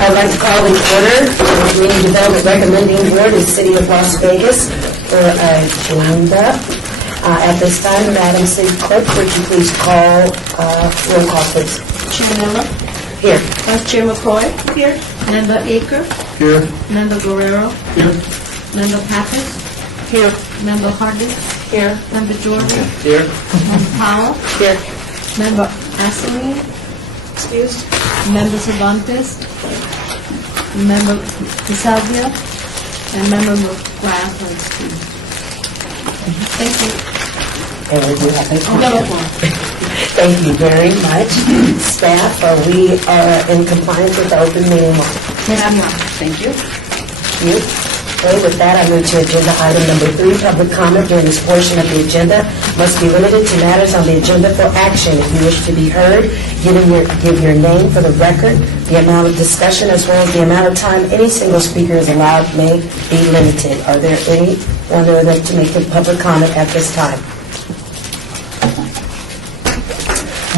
I'd like to call the order of the Community Development Recommending Board of the City of Las Vegas for agenda. At this time, Madam City Clerk, would you please call roll call, please? Chair Miller, Here. Vice Chair McCoy. Here. Member Aker. Here. Member Guerrero. Here. Member Pappas. Here. Member Hardy. Here. Member Jordan. Here. Member Powell. Here. Member Asselin. Excused. Member Cervantes. Member DeSalvia. And Member McGrath are excused. Thank you. And we do have a Member quorum. Moore. Thank you very much. Staff, we are in compliance with the open meeting law. Yes, ma'am. Thank you. You. Okay, with that, I move to agenda item number 3. Public comment during this portion of the agenda must be limited to matters on the agenda for action. If you wish to be heard, give your name for the record. The amount of discussion as well as the amount of time any single speaker is allowed may be limited. Are there anyone that would like to make a public comment at this time?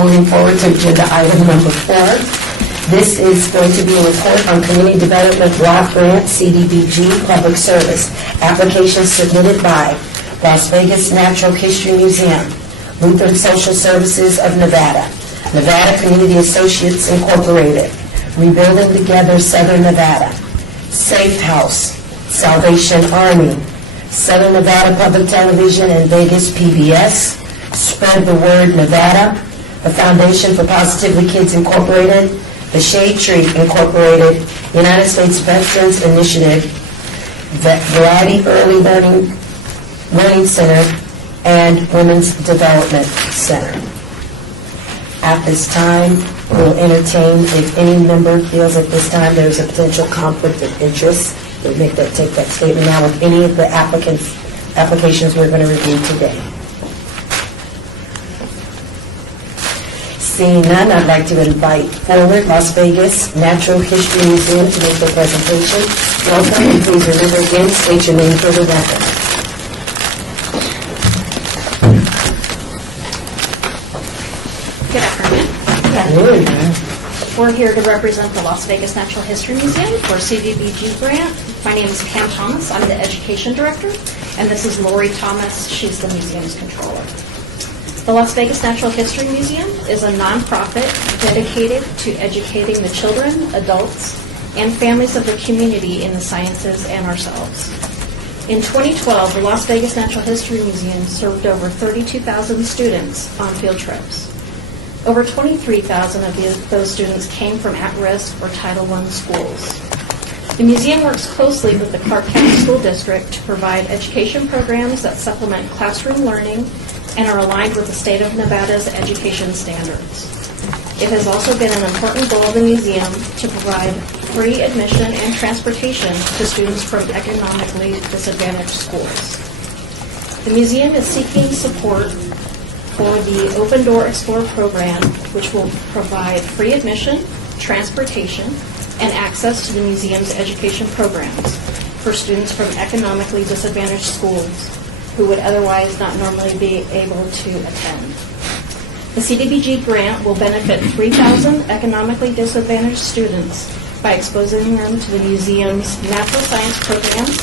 Moving forward to agenda item number 4. This is going to be a report on Community Development Block Grant, CDBG, Public Service. Application submitted by Las Vegas Natural History Museum, Lutheran Social Services of Nevada, Nevada Community Associates Incorporated, Rebuilding Together Southern Nevada, Safe House, Salvation Army, Southern Nevada Public Television and Vegas PBS, Spread the Word Nevada, the Foundation for Positively Kids Incorporated, the Shade Tree Incorporated, United States Veterans Initiative, Variety Early Learning Center, and Women's Development Center. At this time, we'll entertain if any member feels at this time there's a potential conflict of interest. We'll take that statement now with any of the applications we're going to review today. Seeing none, I'd like to invite forward Las Vegas Natural History Museum to make their presentation. Welcome, and please remember again, state your name for the record. Good afternoon. We're here to represent the Las Vegas Natural History Museum for CDBG grant. My name is Pam Thomas. I'm the Education Director, and this is Lori Thomas. She's the museum's controller. The Las Vegas Natural History Museum is a nonprofit dedicated to educating the children, adults, and families of the community in the sciences and ourselves. In 2012, the Las Vegas Natural History Museum served over 32,000 students on field trips. Over 23,000 of those students came from at-risk or Title I schools. The museum works closely with the Clark County School District to provide education programs that supplement classroom learning and are aligned with the state of Nevada's education standards. It has also been an important goal of the museum to provide free admission and transportation to students from economically disadvantaged schools. The museum is seeking support for the Open Door Explorer program, which will provide free admission, transportation, and access to the museum's education programs for students from economically disadvantaged schools who would otherwise not normally be able to attend. The CDBG grant will benefit 3,000 economically disadvantaged students by exposing them to the museum's natural science programs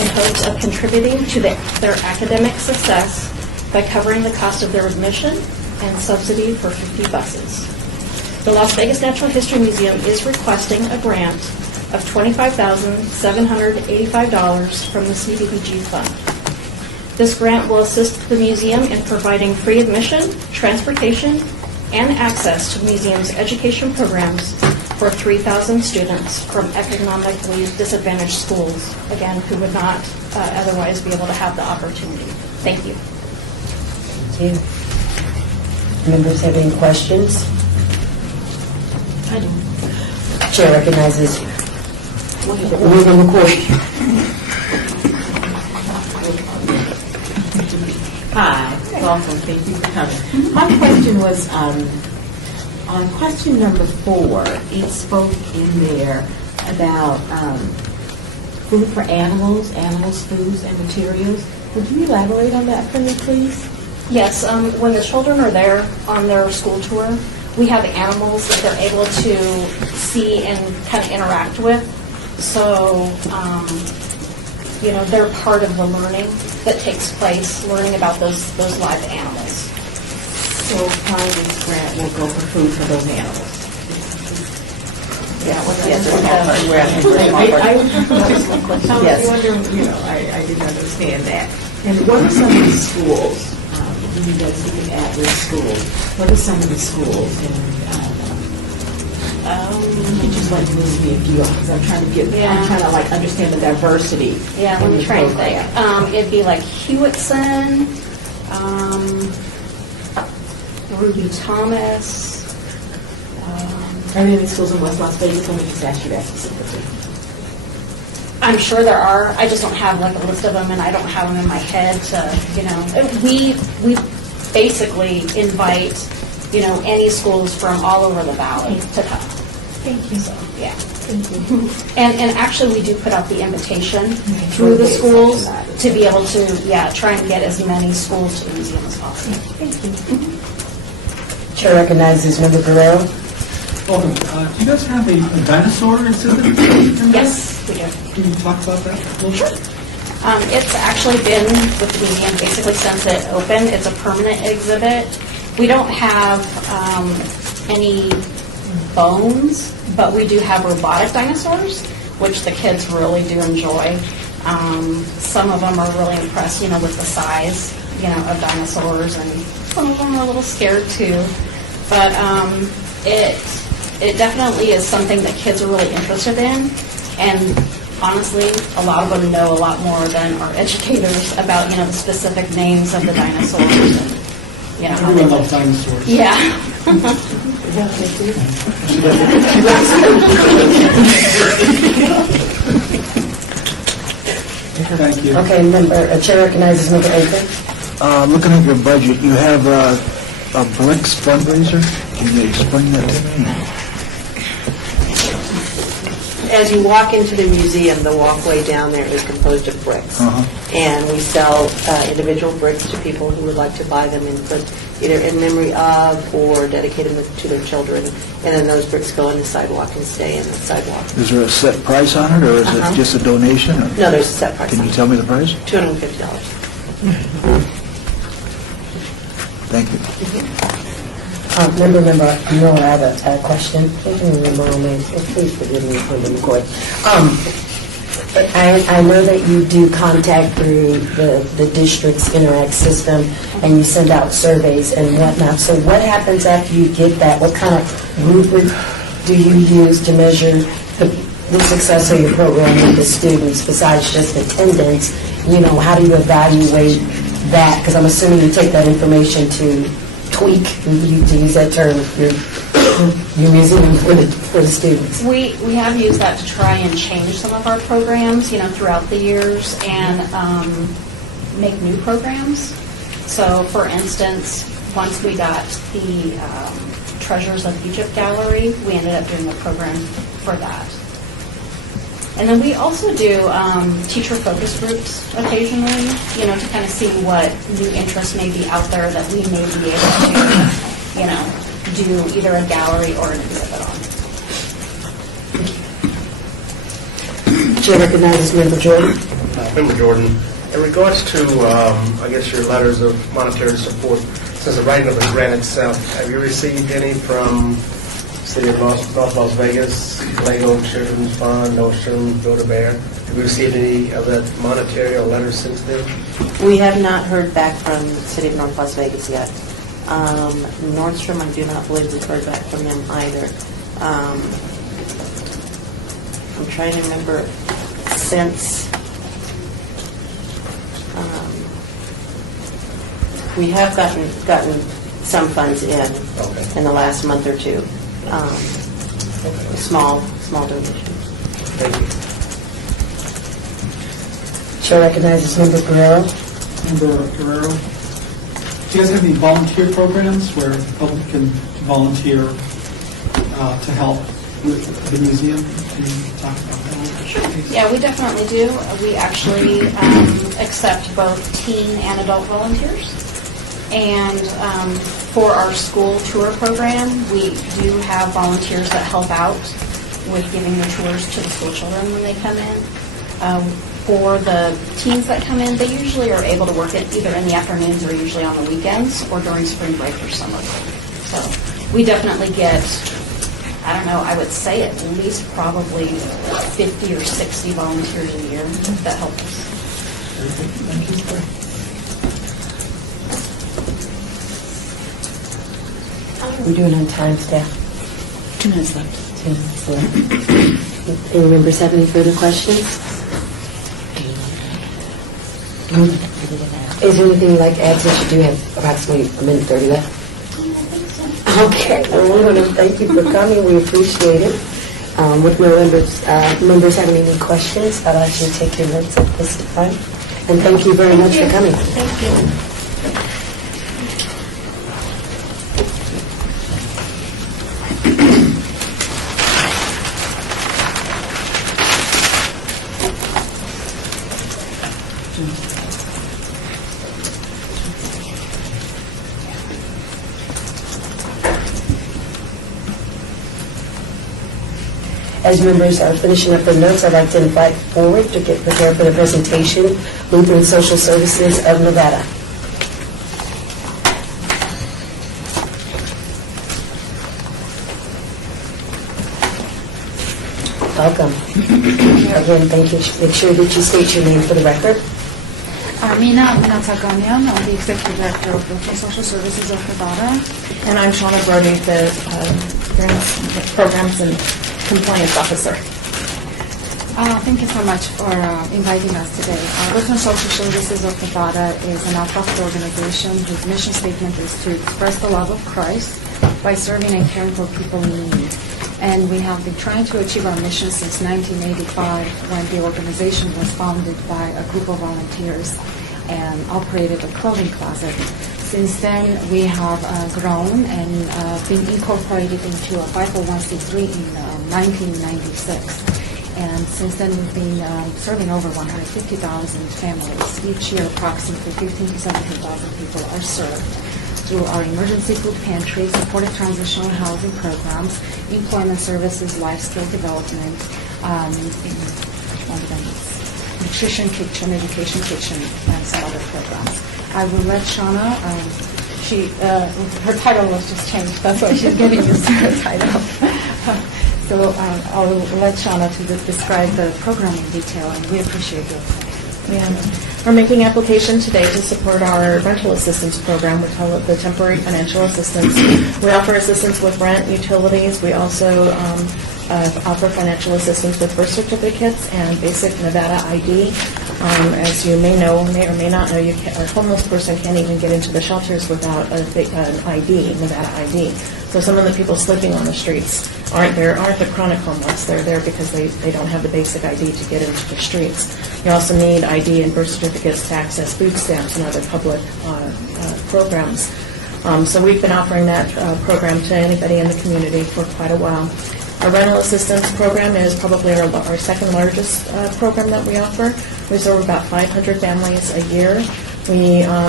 in hopes of contributing to their academic success by covering the cost of their admission and subsidy for 50 buses. The Las Vegas Natural History Museum is requesting a grant of $25,785 from the CDBG fund. This grant will assist the museum in providing free admission, transportation, and access to the museum's education programs for 3,000 students from economically disadvantaged schools, again, who would not otherwise be able to have the opportunity. Thank you. Thank you. Members have any questions? I do. Chair recognizes Member McCoy. Hi, welcome. Thank you for coming. My question was on question number 4. It spoke in there about food for animals, foods, and materials. Would you elaborate on that for me, please? Yes, when the children are there on their school tour, we have animals that they're able to see and kind of interact with. So, they're part of the learning that takes place, learning about those live animals. So part of this grant will go for food for those animals. Yeah, Yes, it's with all part of the grant. I Yes. was wondering, I didn't understand that. And what are some of the schools, you guys looking at risk schools, what are some of the schools? And you just like to list me a few, because I'm trying to like understand the diversity. Yeah, let me try and think. It'd be like Hewitson, Ruby Thomas. Are there any schools in West Las Vegas? Let me just ask you that specifically. I'm sure there are. I just don't have like a list of them, and I don't have them in my head to, We basically invite, any schools from all over the valley to come. Thank you. So, yeah. And actually, we do put out the invitation through the schools to be able to, try and get as many schools to the museum as possible. Thank you. Chair recognizes Member Guerrero. Welcome. Do you guys have a dinosaur exhibit? Yes, we do. Can you talk about that? Sure. It's actually been with the museum basically since it opened. It's a permanent exhibit. We don't have any bones, but we do have robotic dinosaurs, which the kids really do enjoy. Some of them are really impressed, with the size, of dinosaurs, and some of them are a little scared too. But it definitely is something that kids are really interested in, and honestly, a lot of them know a lot more than our educators about, the specific names of the dinosaurs and, how they Everyone look. loves dinosaurs. Yeah. Thank you. Okay, Chair recognizes Member Akins. Looking at your budget, you have a Bricks fundraiser. Can you explain that to me? As you walk into the museum, the walkway down there is composed of bricks. And we sell individual bricks to people who would like to buy them and put either in memory of or dedicate them to their children. And then those bricks go in the sidewalk and stay in the sidewalk. Is there a set price on it, or is it just a donation? Or No, there's a set price. can you tell me the price? $250. Thank you. Member Miller, I have a question. Please forgive me for the record. I know that you do contact through the district's Interact system, and you send out surveys and whatnot. So what happens after you get that? What kind of rubric do you use to measure the success of your program with the students besides just attendance? How do you evaluate that? Because I'm assuming you take that information to tweak, to use that term, your museum for the students. We have used that to try and change some of our programs, throughout the years and make new programs. So, for instance, once we got the Treasures of Egypt Gallery, we ended up doing a program for that. And then we also do teacher focus groups occasionally, to kind of see what new interests may be out there that we may be able to, do either a gallery or an exhibit on. Chair recognizes Member Jordan. Member Jordan, in regards to, your letters of monetary support, since the writing of the grant itself, have you received any from City of North Las Vegas, Lego Children's Fund, North Children's Build-A-Bear? Have you received any of that monetary or letters since then? We have not heard back from the City of North Las Vegas yet. Nordstrom, I do not believe we've heard back from them either. I'm trying to remember since we have gotten some funds in the last month or two. Small donations. Thank you. Chair recognizes Member Guerrero. Member Guerrero. Do you guys have any volunteer programs where the public can volunteer to help with the museum? Can you talk about that? Sure. Yeah, we definitely do. We actually accept both teen and adult volunteers. And for our school tour program, we do have volunteers that help out with giving the tours to the school children when they come in. For the teens that come in, they usually are able to work it either in the afternoons or usually on the weekends or during spring break or summer break. So we definitely get, I don't know, I would say at least probably 50 or 60 volunteers a year that help us. We're doing on time, staff. 2 minutes left. 2 minutes left. Any members have any further questions? Is there anything you'd like to add, since you do have approximately a minute 30 left? Okay, well, we want to thank you for coming. We appreciate it. With no members having any questions, I'd like you to take your notes at this time. And thank you very much for coming. Thank you. As members are finishing up their notes, I'd like to invite forward to get prepared for the presentation, Lutheran Social Services of Nevada. Welcome. Again, thank you. Make sure that you state your name for the record. Mina Taganian, I'm the Executive Director of Lutheran Social Services of Nevada. And I'm Shauna Brody, the Grants, Programs and Compliance Officer. Thank you so much for inviting us today. Lutheran Social Services of Nevada is a nonprofit organization whose mission statement is to express the love of Christ by serving and caring for people in need. And we have been trying to achieve our mission since 1985, when the organization was founded by a group of volunteers and operated a clothing closet. Since then, we have grown and been incorporated into a 501c3 in 1996. And since then, we've been serving over 150,000 families. Each year, approximately 15,000 to 17,000 people are served through our emergency food pantry, supported transitional housing programs, employment services, life skill development, nutrition kitchen, education kitchen, and some other programs. I will let Shauna, her title was just changed, that's why she's getting used to her title. So I'll let Shauna to describe the program in detail, and we appreciate your time. We're making application today to support our rental assistance program. We call it the temporary financial assistance. We offer assistance with rent, utilities. We also offer financial assistance with birth certificates and basic Nevada ID. As you may or may not know, a homeless person can't even get into the shelters without an ID, Nevada ID. So some of the people sleeping on the streets aren't the chronic homeless. They're there because they don't have the basic ID to get into the streets. You also need ID and birth certificates to access food stamps and other public programs. So we've been offering that program to anybody in the community for quite a while. Our rental assistance program is probably our second largest program that we offer. We serve about 500 families a year.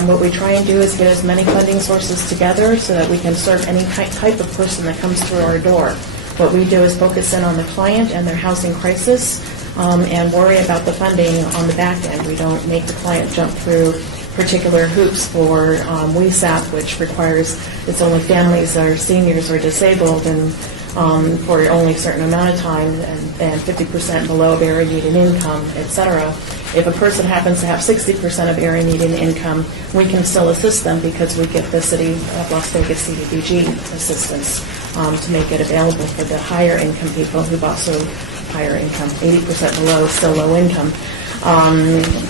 What we try and do is get as many funding sources together so that we can serve any type of person that comes through our door. What we do is focus in on the client and their housing crisis and worry about the funding on the back end. We don't make the client jump through particular hoops for WESAP, which requires it's only families that are seniors or disabled and for only a certain amount of time and 50% below area median income, etc. If a person happens to have 60% of area median income, we can still assist them because we get the City of Las Vegas CDBG assistance to make it available for the higher income people who've also higher income, 80% below, still low income.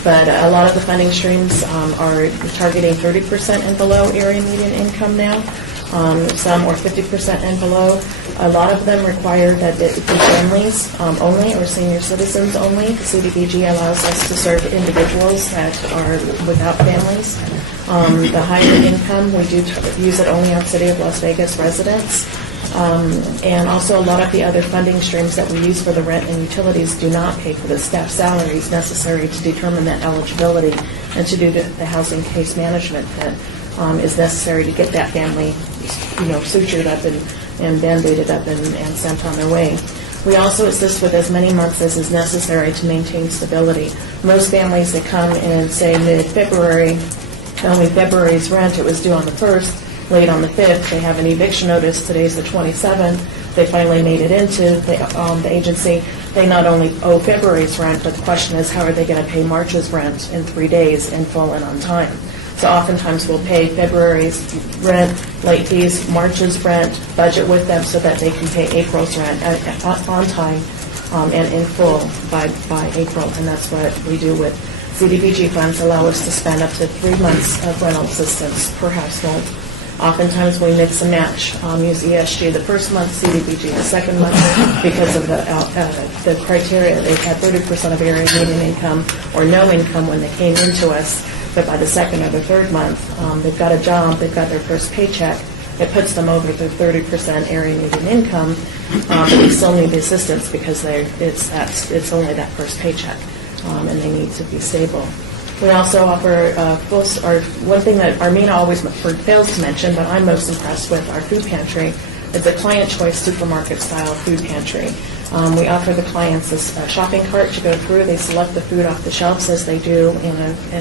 But a lot of the funding streams are targeting 30% and below area median income now. Some or 50% and below. A lot of them require that it be families only or senior citizens only. The CDBG allows us to serve individuals that are without families. The higher income, we do use it only on City of Las Vegas residents. And also a lot of the other funding streams that we use for the rent and utilities do not pay for the staff salaries necessary to determine that eligibility and to do the housing case management that is necessary to get that family, sutured up and band-aided up and sent on their way. We also assist with as many months as is necessary to maintain stability. Most families that come in, say, mid-February, only February's rent, it was due on the 1st, late on the 5th, they have an eviction notice, today's the 27th, they finally made it into the agency. They not only owe February's rent, but the question is, how are they going to pay March's rent in 3 days in full and on time? So oftentimes we'll pay February's rent, late fees, March's rent, budget with them so that they can pay April's rent on time and in full by April. And that's what we do with CDBG funds, allow us to spend up to 3 months of rental assistance per household. Oftentimes we mix and match, use ESG the first month, CDBG the second month, because of the criteria. They had 30% of area median income or no income when they came into us. But by the second or the third month, they've got a job, they've got their first paycheck, it puts them over their 30% area median income, but they still need the assistance because it's only that first paycheck, and they need to be stable. We also offer one thing that Armina always fails to mention, but I'm most impressed with, our food pantry. It's a client choice supermarket-style food pantry. We offer the clients a shopping cart to go through. They select the food off the shelves as they do in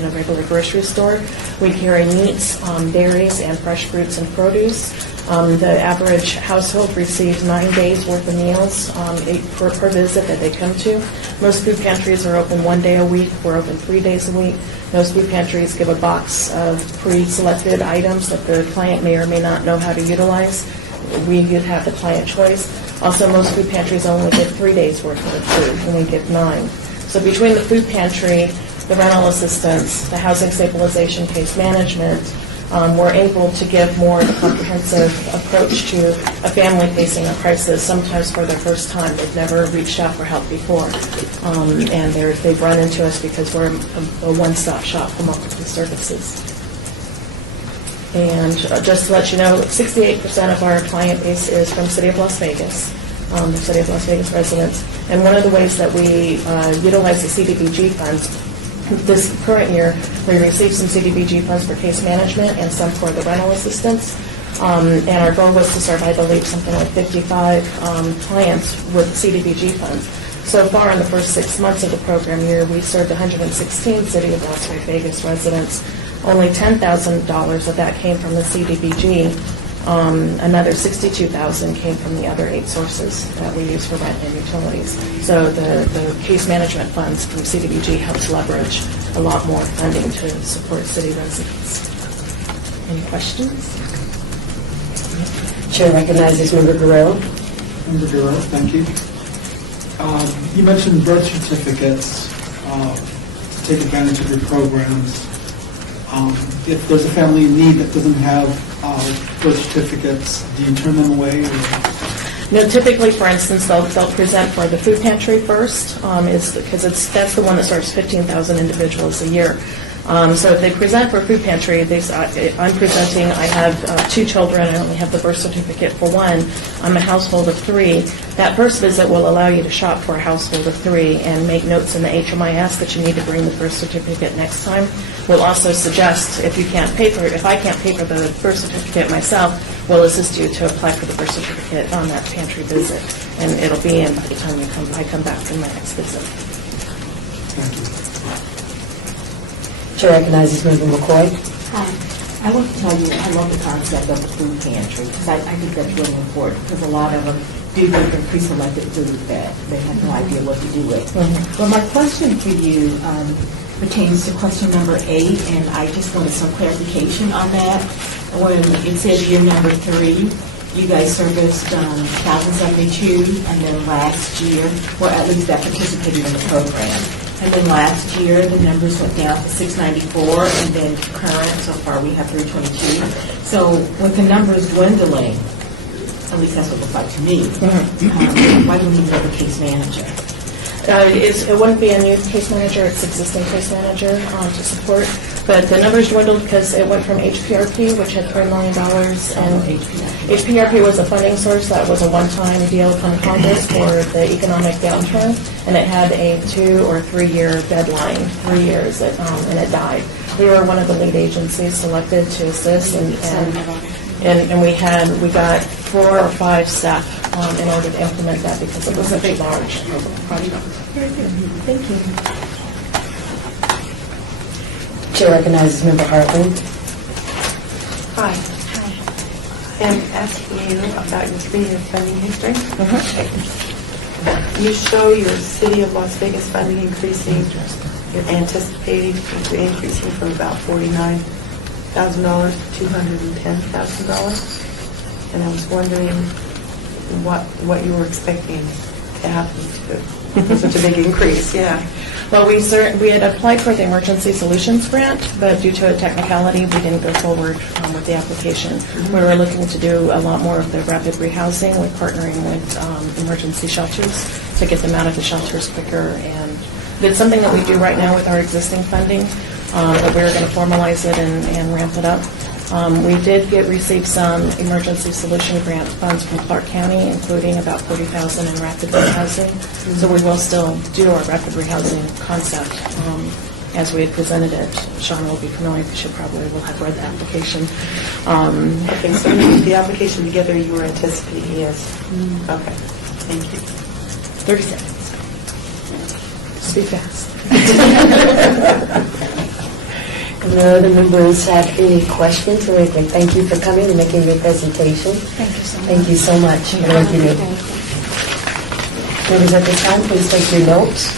a regular grocery store. We carry meats, dairies, and fresh fruits and produce. The average household receives 9 days worth of meals per visit that they come to. Most food pantries are open 1 day a week. We're open 3 days a week. Most food pantries give a box of pre-selected items that the client may or may not know how to utilize. We have the client choice. Also, most food pantries only give 3 days worth of food, and we give 9. So between the food pantry, the rental assistance, the housing stabilization case management, we're able to give more of a comprehensive approach to a family facing a crisis, sometimes for their first time. They've never reached out for help before, and they've run into us because we're a one-stop shop for multiple services. And just to let you know, 68% of our client base is from City of Las Vegas, the City of Las Vegas residents. And one of the ways that we utilize the CDBG funds, this current year, we received some CDBG funds for case management and some for the rental assistance. And our goal was to serve, I believe, something like 55 clients with CDBG funds. So far, in the first 6 months of the program year, we served 116 City of Las Vegas residents. Only $10,000 of that came from the CDBG. Another $62,000 came from the other 8 sources that we use for rent and utilities. So the case management funds from CDBG helps leverage a lot more funding to support city residents. Any questions? Chair recognizes Member Guerrero. Member Guerrero, thank you. You mentioned birth certificates to take advantage of your programs. If there's a family in need that doesn't have birth certificates, do you turn them away? No, typically, for instance, they'll present for the food pantry first, because that's the one that serves 15,000 individuals a year. So if they present for food pantry, I'm presenting, I have 2 children, I only have the birth certificate for 1. I'm a household of 3. That first visit will allow you to shop for a household of 3 and make notes in the HMIS that you need to bring the birth certificate next time. We'll also suggest, if I can't pay for the birth certificate myself, we'll assist you to apply for the birth certificate on that pantry visit. And it'll be in by the time I come back from my next visit. Thank you. Chair recognizes Member McCoy. Hi. I want to tell you, I love the concept of the food pantry, because I think that's really important, because a lot of them do different pre-selected food that they have no idea what to do with. Mm-hmm. Well, my question for you pertains to question number 8, and I just wanted some clarification on that. When it says year number 3, you guys serviced 1,072, and then last year, or at least that participated in the program. And then last year, the numbers went down to 694, and then current, so far we have 322. So with the numbers dwindling, at least that's what it looks like to me, why do we need another case manager? It wouldn't be a new case manager, it's existing case manager to support. But the numbers dwindled because it went from HPRP, which had $3 million, and HPRP was a funding source that was a one-time deal from Congress for the economic downturn, and it had a 2 or 3 year deadline, 3 years, and it died. We were one of the lead agencies selected to assist, and we got 4 or 5 staff in order to implement that because it was such a large project. Very good. Thank you. Chair recognizes Member Hartman. Hi. I'm asking you about your 3-year funding history. You show your City of Las Vegas funding increasing. You're anticipating increasing from about $49,000 to $210,000. And I was wondering what you were expecting to happen to such a big increase. Yeah. Well, we had applied for the Emergency Solutions Grant, but due to a technicality, we didn't go forward with the application. We were looking to do a lot more of the rapid rehousing with partnering with emergency shelters to get them out of the shelters quicker. And it's something that we do right now with our existing funding, but we're going to formalize it and ramp it up. We did receive some emergency solution grant funds from Clark County, including about $40,000 in rapid rehousing. So we will still do our rapid rehousing concept as we had presented it. Sean will be familiar. She probably will have read the application. Okay, so the application together you were anticipating, yes. Okay, thank you. 30 seconds. Speak fast. No other members have any questions or anything? Thank you for coming and making your presentation. Thank you so much. Thank you so much. Thank you. Members, at this time, please take your notes.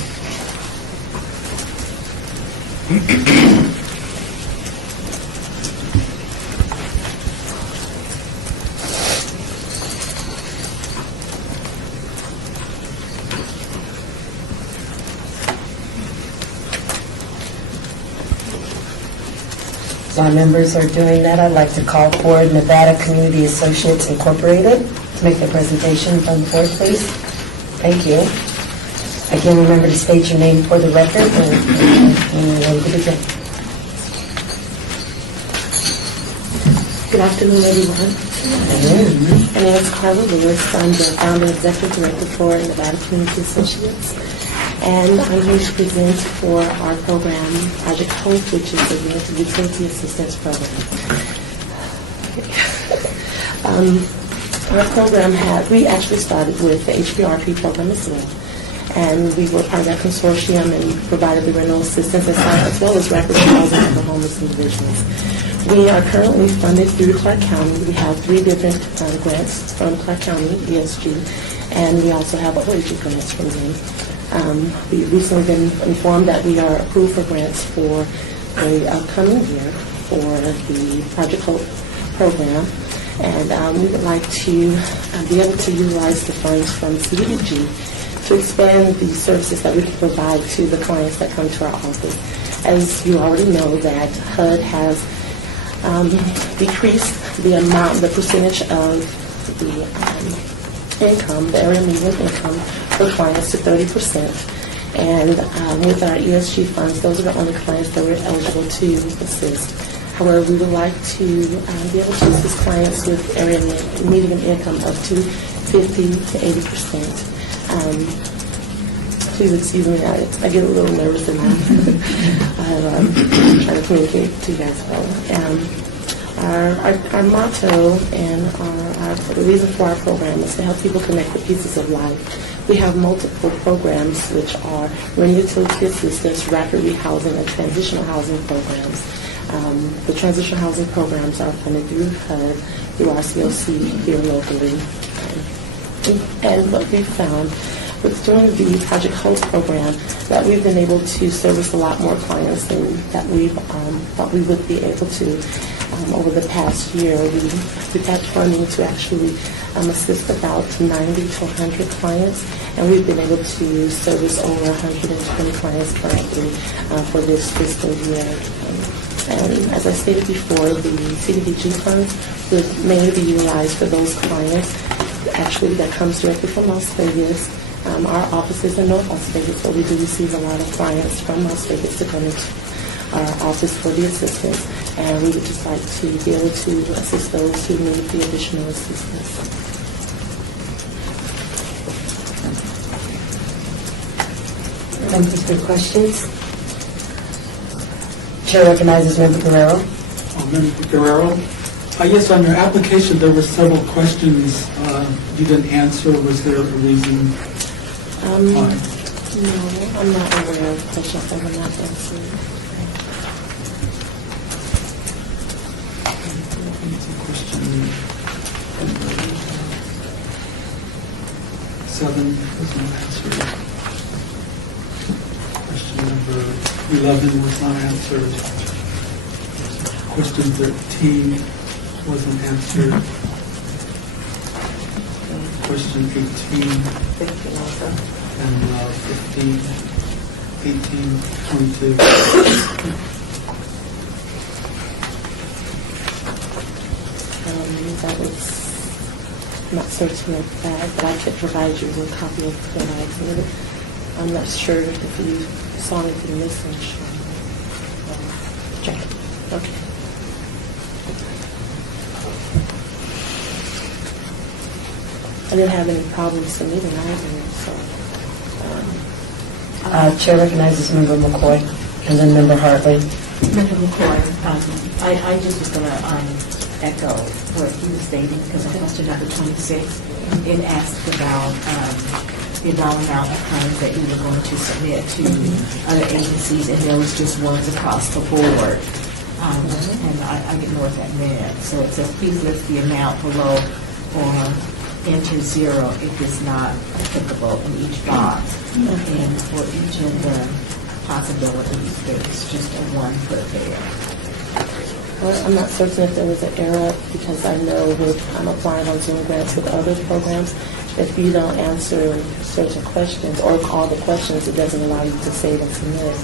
While members are doing that, I'd like to call forward Nevada Community Associates Incorporated to make their presentation. Come forward, please. Thank you. Again, remember to state your name for the record and ready to begin. Good afternoon, everyone. My name is Carla Lewis. I'm the founder and executive director for Nevada Community Associates. And I'm here to present for our program, Project Hope, which is the Utility Assistance Program. Our program we actually started with the HPRP program as well. And we were part of that consortium and provided the rental assistance as well as rapid housing for homeless individuals. We are currently funded through Clark County. We have 3 different grants from Clark County, ESG, and we also have OAG grants from them. We've recently been informed that we are approved for grants for the upcoming year for the Project Hope program, and we would like to be able to utilize the funds from CDBG to expand the services that we can provide to the clients that come to our office. As you already know, that HUD has decreased the percentage of the income, the area median income for clients to 30%. And with our ESG funds, those are the only clients that we're eligible to assist. However, we would like to be able to assist clients with area median income up to 50 to 80%. Please excuse me, I get a little nervous and I'm trying to communicate to you guys well. Our motto and the reason for our program is to help people connect the pieces of life. We have multiple programs which are rent utility assistance, rapid rehousing, and transitional housing programs. The transitional housing programs are funded through HUD, through RCOC here locally. And what we've found with doing the Project Hope program, that we've been able to service a lot more clients than that we thought we would be able to. Over the past year, we've had funding to actually assist about 90 to 100 clients, and we've been able to service over 120 clients currently for this fiscal year. And as I stated before, the CDBG funds would mainly be utilized for those clients actually that comes directly from Las Vegas. Our office is in North Las Vegas, so we do receive a lot of clients from Las Vegas to come into our office for the assistance, and we would just like to be able to assist those who need the additional assistance. Thank you for your questions. Chair recognizes Member Guerrero. Member Guerrero. Yes, on your application, there were several questions you didn't answer. Was there a reason why? No, I'm not aware of questions that were not answered. Question 7 was not answered. Question number 11 was not answered. Question 13 wasn't answered. Question 18 and 15, 18, 22. That was not certain of that, but I could provide you with a copy of what I did. I'm not sure if you saw anything missing. Check it. Okay. I didn't have any problems submitting either, so. Chair recognizes Member McCoy, and then Member Hartley. Member McCoy, I just was going to echo what he was stating, because on question number 26, it asked about the dollar amount of claims that you were going to submit to other agencies, and there was just words across the board. And I didn't know what that meant. So it says, please list the amount below or enter 0 if it's not applicable in each box. And for each of the possibilities, there's just a 1 put there. Well, I'm not certain if there was an error, because I know I'm applying on Zoom grants with other programs. If you don't answer certain questions or all the questions, it doesn't allow you to save and submit.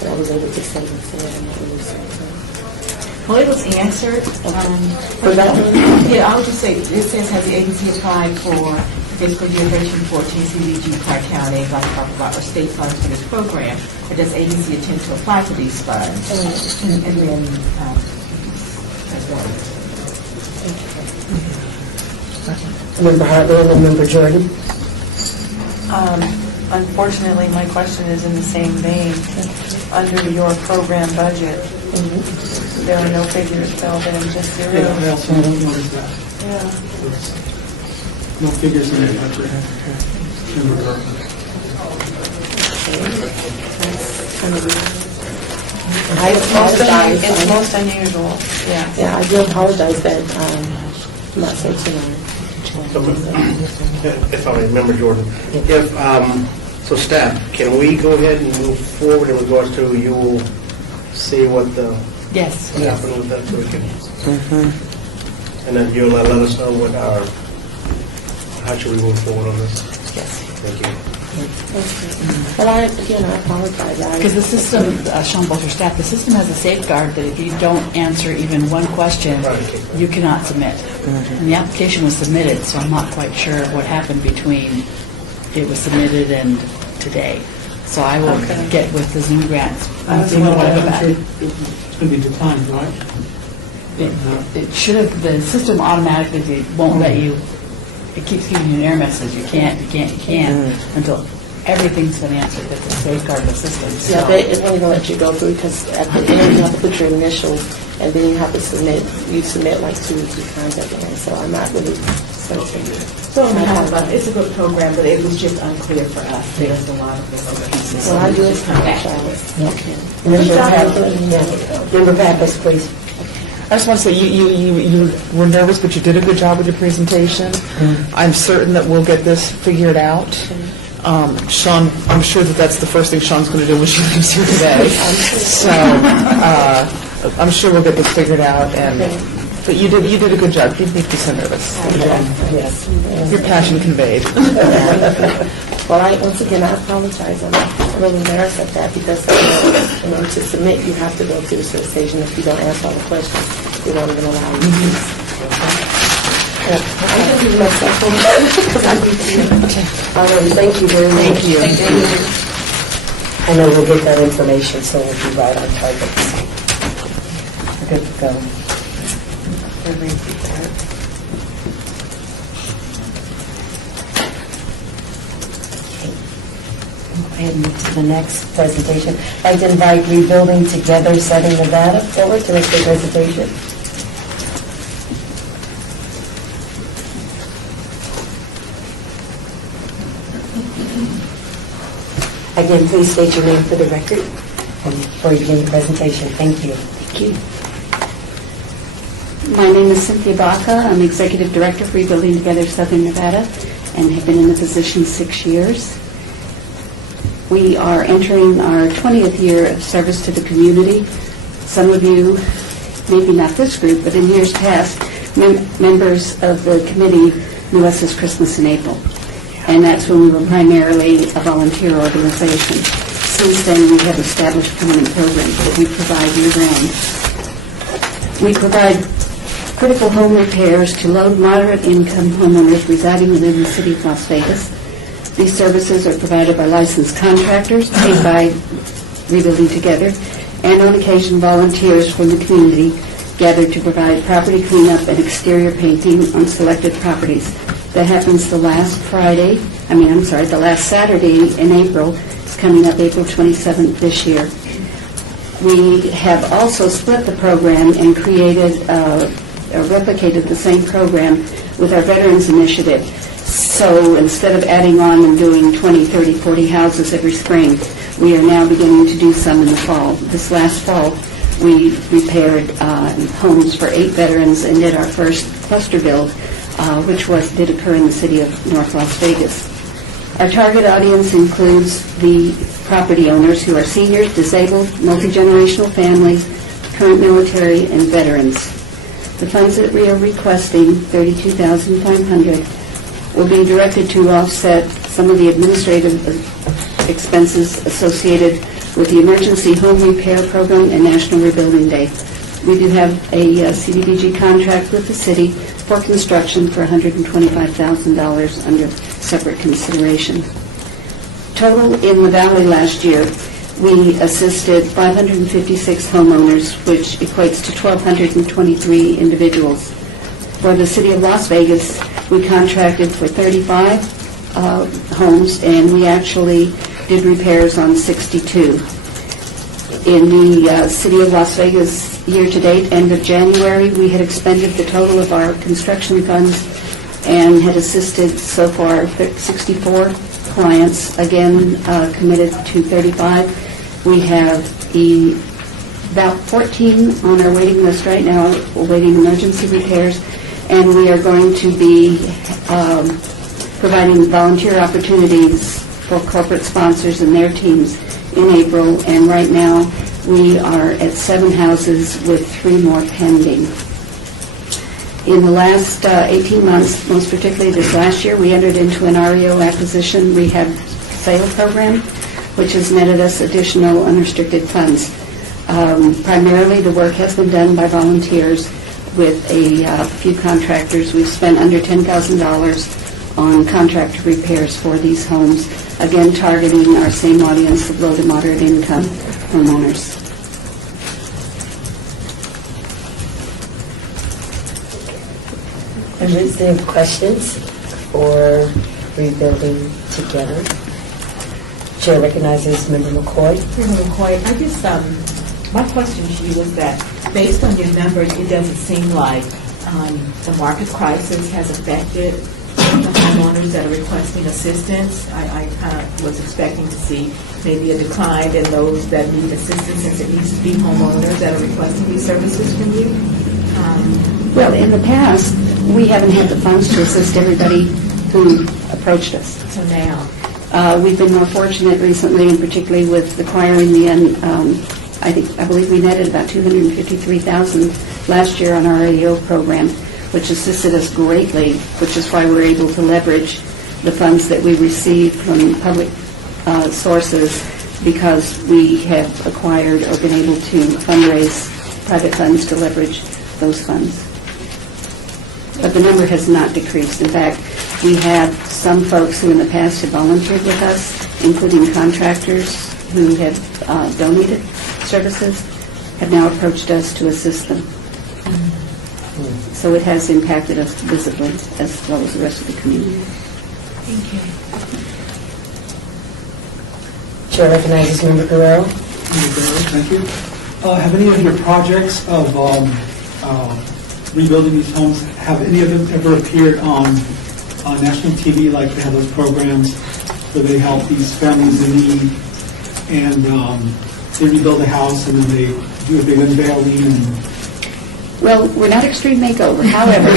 And I was able to save and submit. I'm not really certain. Well, it was answered. For that one? Yeah, I would just say, it says, has the agency applied for fiscal year 13-14 CDBG Tri-County, blah, blah, blah, or state funds for this program? Or does agency intend to apply for these funds? And then, as well. Member Hartley and then Member Jordan. Unfortunately, my question is in the same vein. Under your program budget, there are no figures filled in, just Yeah, I zero. also noticed that. Yeah. No figures in the budget. Member Garland. Kind of weird. I apologize. It's most unusual, yeah. Yeah, I do apologize that I'm not certain. If I remember, Jordan, if, so staff, can we go ahead and move forward in regards to, you will see what the, Yes. what happened with that, so we can, and then you'll let us know what our, how should we move forward on this? Yes. Thank you. But I apologize. Because the system, Sean Bolter, staff, the system has a safeguard that if you don't answer even one question, you cannot submit. And the application was submitted, so I'm not quite sure what happened between it was submitted and today. So I will get with the Zoom grants. That's See what what about it. it's going to be declined, right? It should have, the system automatically won't let you, it keeps giving you an error message, you can't, until everything's been answered, that's a safeguard of the system. Yeah, it won't even let you go through, because at the end you have to put your initials, and then you have to submit like 2 or 3 times at the end, so I'm not really certain. So it's a good program, but it was just unclear for us. There's a lot of different pieces. So I do apologize. Member Pappas, please. I just want to say, you were nervous, but you did a good job with your presentation. I'm certain that we'll get this figured out. Sean, I'm sure that's the first thing Sean's going to do when she leaves here today. So I'm sure we'll get this figured out. But you did a good job. You didn't need to be so nervous. Yes. Your passion conveyed. Well, once again, I apologize. I'm a little embarrassed at that, because in order to submit, you have to go through the solicitation. If you don't answer all the questions, they won't even allow you to. I can use my cell phone because I need to. All right, thank you very much. Thank you. I know we'll get that information, so we'll be right on target. Good to go. Go ahead and move to the next presentation. I'd like to invite Rebuilding Together Southern Nevada forward to make their presentation. Again, please state your name for the record and before you begin your presentation. Thank you. Thank you. My name is Cynthia Baca. I'm Executive Director for Rebuilding Together Southern Nevada and have been in the position 6 years. We are entering our 20th year of service to the community. Some of you, maybe not this group, but in years past, members of the committee knew us as Christmas in April. And that's when we were primarily a volunteer organization. Since then, we have established permanent programs that we provide year-round. We provide critical home repairs to low to moderate income homeowners residing within the city of Las Vegas. These services are provided by licensed contractors paid by Rebuilding Together, and on occasion volunteers from the community gathered to provide property cleanup and exterior painting on selected properties. That happens the last Saturday in April. It's coming up April 27th this year. We have also split the program and created or replicated the same program with our Veterans Initiative. So instead of adding on and doing 20, 30, 40 houses every spring, we are now beginning to do some in the fall. This last fall, we repaired homes for 8 veterans and did our first cluster build, which did occur in the city of North Las Vegas. Our target audience includes the property owners who are seniors, disabled, multi-generational families, current military, and veterans. The funds that we are requesting, $32,500, will be directed to offset some of the administrative expenses associated with the Emergency Home Repair Program and National Rebuilding Day. We do have a CDBG contract with the city for construction for $125,000 under separate consideration. Total in the Valley last year, we assisted 556 homeowners, which equates to 1,223 individuals. For the city of Las Vegas, we contracted for 35 homes, and we actually did repairs on 62. In the city of Las Vegas year-to-date, end of January, we had expended the total of our construction funds and had assisted so far 64 clients, again committed to 35. We have about 14 on our waiting list right now, awaiting emergency repairs, and we are going to be providing volunteer opportunities for corporate sponsors and their teams in April, and right now we are at 7 houses with 3 more pending. In the last 18 months, most particularly this last year, we entered into an REO acquisition rehab sale program, which has netted us additional unrestricted funds. Primarily, the work has been done by volunteers with a few contractors. We've spent under $10,000 on contractor repairs for these homes, again targeting our same audience of low to moderate income homeowners. Members, do you have questions for Rebuilding Together? Chair recognizes Member McCoy. Member McCoy, I just, my question to you was that, based on your numbers, it doesn't seem like the market crisis has affected the homeowners that are requesting assistance. I kind of was expecting to see maybe a decline in those that need assistance, since it needs to be homeowners that are requesting these services from you. Well, in the past, we haven't had the funds to assist everybody who approached us. So now? We've been more fortunate recently, and particularly with acquiring the, I believe we netted about $253,000 last year on our REO program, which assisted us greatly, which is why we're able to leverage the funds that we receive from public sources, because we have acquired or been able to fundraise private funds to leverage those funds. But the number has not decreased. In fact, we have some folks who in the past have volunteered with us, including contractors who have donated services, have now approached us to assist them. So it has impacted us visibly, as well as the rest of the community. Thank you. Chair recognizes Member Guerrero. Thank you. Have any of your projects of rebuilding these homes, have any of them ever appeared on national TV, like they have those programs where they help these families in need, and they rebuild a house and then they do a big unveiling and... Well, we're not Extreme Makeover, however,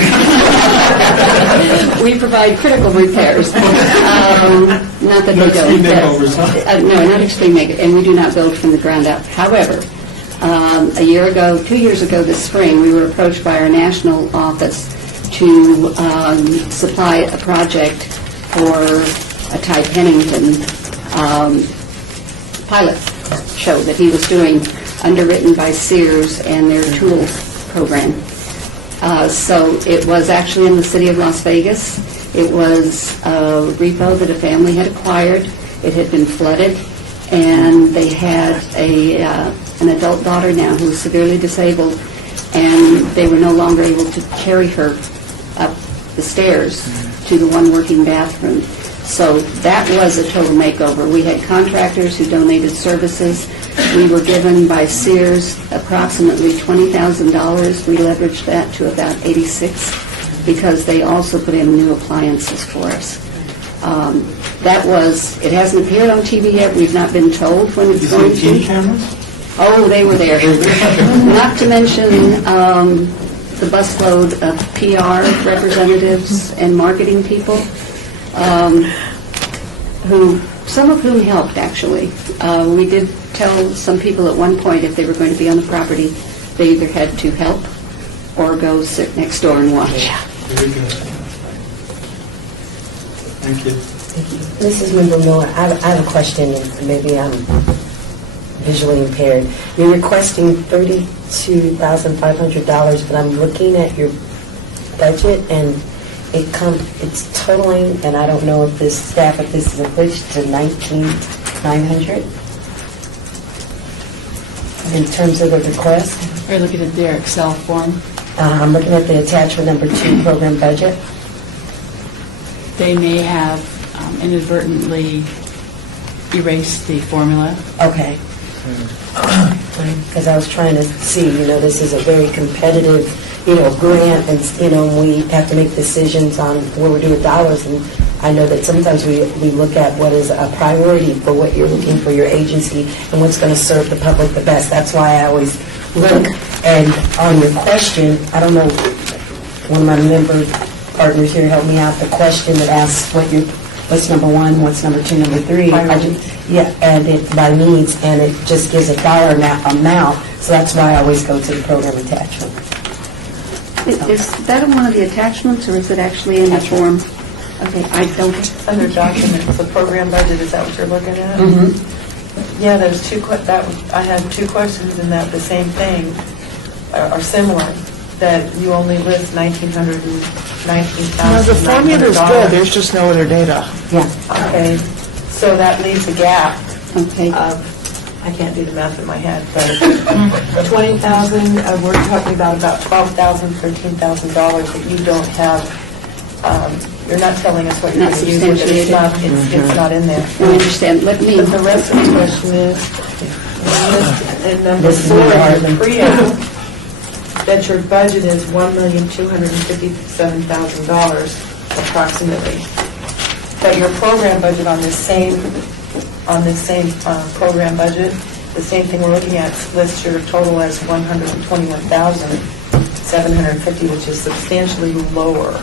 we provide critical repairs. Not that No they don't. extreme makeovers, huh? No, not Extreme Makeover, and we do not build from the ground up. However, a year ago, 2 years ago this spring, we were approached by our national office to supply a project for a Ty Pennington pilot show that he was doing, underwritten by Sears and their tools program. So it was actually in the city of Las Vegas. It was a repo that a family had acquired. It had been flooded, and they had an adult daughter now who was severely disabled, and they were no longer able to carry her up the stairs to the one working bathroom. So that was a total makeover. We had contractors who donated services. We were given by Sears approximately $20,000. We leveraged that to about 86 because they also put in new appliances for us. That was, it hasn't appeared on TV yet. We've not been told when it's going to. cameras? Oh, they were there. Not to mention the busload of PR representatives and marketing people, some of whom helped, actually. We did tell some people at one point if they were going to be on the property, they either had to help or go sit next door and watch. Very good. Thank you. Mrs. Member Miller, I have a question, and maybe I'm visually impaired. You're requesting $32,500, but I'm looking at your budget, and it's totaling, and I don't know if this is equates to $19,900 in terms of the request. Are you looking at their Excel form? I'm looking at the attachment number 2 program budget. They may have inadvertently erased the formula. Okay. Because I was trying to see, this is a very competitive, grant, and, we have to make decisions on where we're doing dollars, and I know that sometimes we look at what is a priority for what you're looking for your agency and what's going to serve the public the best. That's why I always look, and on your question, I don't know, one of my member partners here helped me out, the question that asks what's number 1, what's number 2, number 3. And it by needs, and it just gives a dollar amount, so that's why I always go to the program attachment. Is that in one of the attachments, or is it actually in the form? Okay, I don't. Under documents, the program budget, is that what you're looking at? Mm-hmm. Yeah, there's I had 2 questions in that, the same thing, are similar, that you only list $19,900. No, the formula's good, there's just no other data. Yeah. Okay, so that leaves a gap Okay. of, I can't do the math in my head, but 20,000, we're talking about $12,000, $13,000 that you don't have, you're not telling us what you're Not going to use with it. It's not in there. I understand. Let me. But the rest of the question is, in number This is 4, hard. in the PREO, that your budget is $1,257,000 approximately. But your program budget on this same program budget, the same thing we're looking at, lists your total as $121,750, which is substantially lower.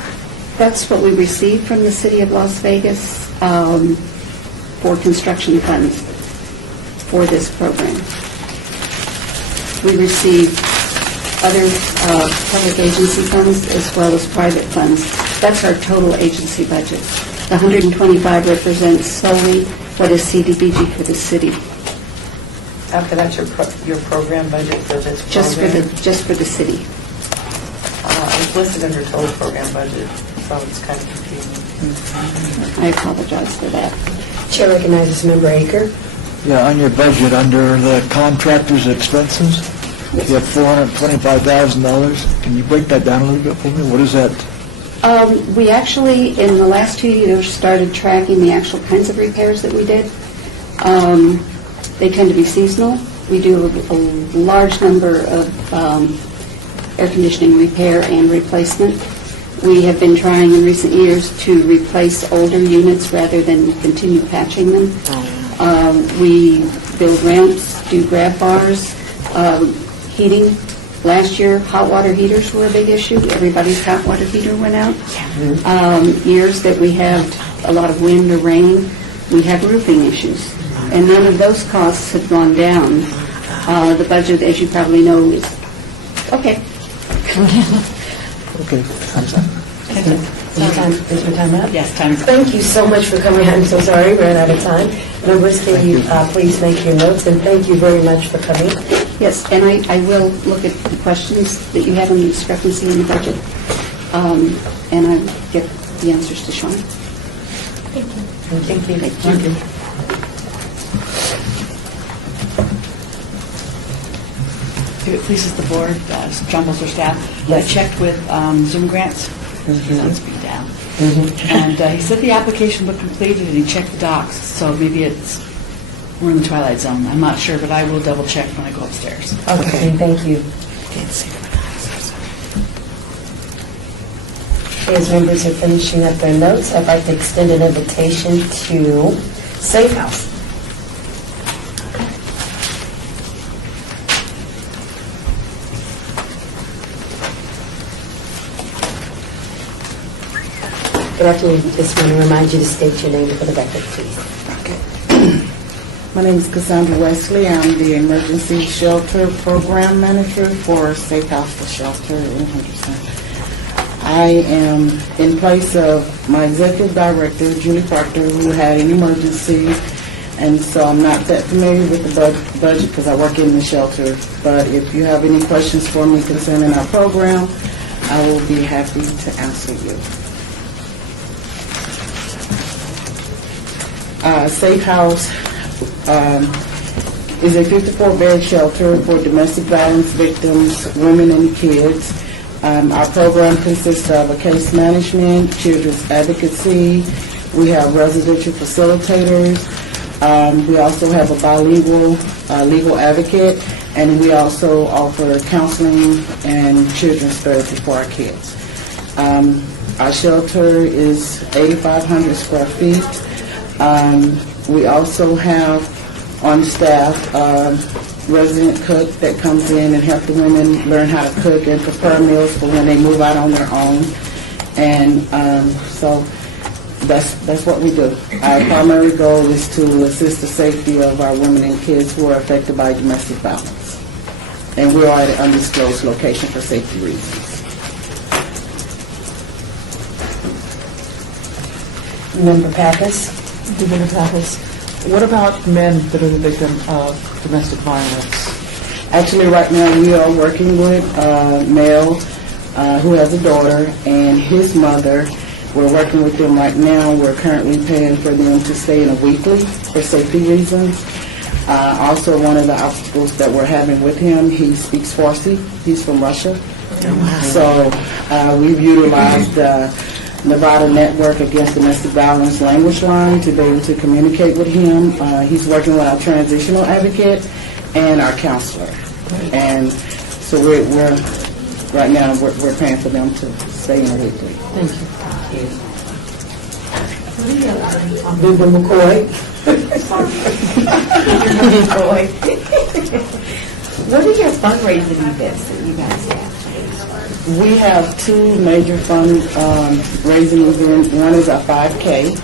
That's what we received from the city of Las Vegas for construction funds for this program. We received other public agency funds as well as private funds. That's our total agency budget. The 125 represents solely what is CDBG for the city. After that's your program budget for this program? Just for the city. It's listed under total program budget, so it's kind of confusing. I apologize for that. Chair recognizes Member Aker. Yeah, on your budget, under the contractor's expenses, you have $425,000. Can you break that down a little bit for me? What is that? We actually, in the last 2 years, started tracking the actual kinds of repairs that we did. They tend to be seasonal. We do a large number of air conditioning repair and replacement. We have been trying in recent years to replace older units rather than continue patching them. We build ramps, do grab bars, heating. Last year, hot water heaters were a big issue. Everybody's hot water heater went out. Years that we have a lot of wind or rain, we have roofing issues. And none of those costs have gone down. The budget, as you probably know, is, okay. Okay, time's up. Is your time up? Yes, time. Thank you so much for coming. I'm so sorry, we ran out of time. Members, can you please make your notes, and thank you very much for coming. Yes, and I will look at the questions that you have on the discrepancy in the budget, and I get the answers to Sean. Thank you. Thank you. If it pleases the board, John Bolzer staff, I checked with Zoom grants. He's on speed down. And he said the application was completed and he checked the docs, so maybe we're in the twilight zone. I'm not sure, but I will double check when I go upstairs. Okay, thank you. As members are finishing up their notes, I'd like to extend an invitation to Safe House. Good afternoon. Just want to remind you to state your name for the record, please. My name is Cassandra Wesley. I'm the Emergency Shelter Program Manager for Safe House for Shelter in Henderson. I am in place of my Executive Director, Julie Proctor, who had an emergency, and so I'm not that familiar with the budget because I work in the shelter. But if you have any questions for me concerning our program, I will be happy to answer you. Safe House is a 54-bed shelter for domestic violence victims, women, and kids. Our program consists of a case management, children's advocacy. We have residential facilitators. We also have a bilingual legal advocate, and we also offer counseling and children's therapy for our kids. Our shelter is 8,500 square feet. We also have on staff resident cook that comes in and help the women learn how to cook and prepare meals for when they move out on their own. And so that's what we do. Our primary goal is to assist the safety of our women and kids who are affected by domestic violence. And we are at an undisclosed location for safety reasons. Member Pappas. Member Pappas, what about men that are the victim of domestic violence? Actually, right now we are working with a male who has a daughter and his mother. We're working with them right now. We're currently paying for them to stay in a weekly for safety reasons. Also, one of the obstacles that we're having with him, he speaks Farsi. He's from Russia. So we've utilized the Nevada Network Against Domestic Violence language line to be able to communicate with him. He's working with our transitional advocate and our counselor. And so we're right now we're paying for them to stay in a weekly. Thank you. Booba McCoy. What are your fundraising events that you guys have? We have two major fundraising events. One is a 5K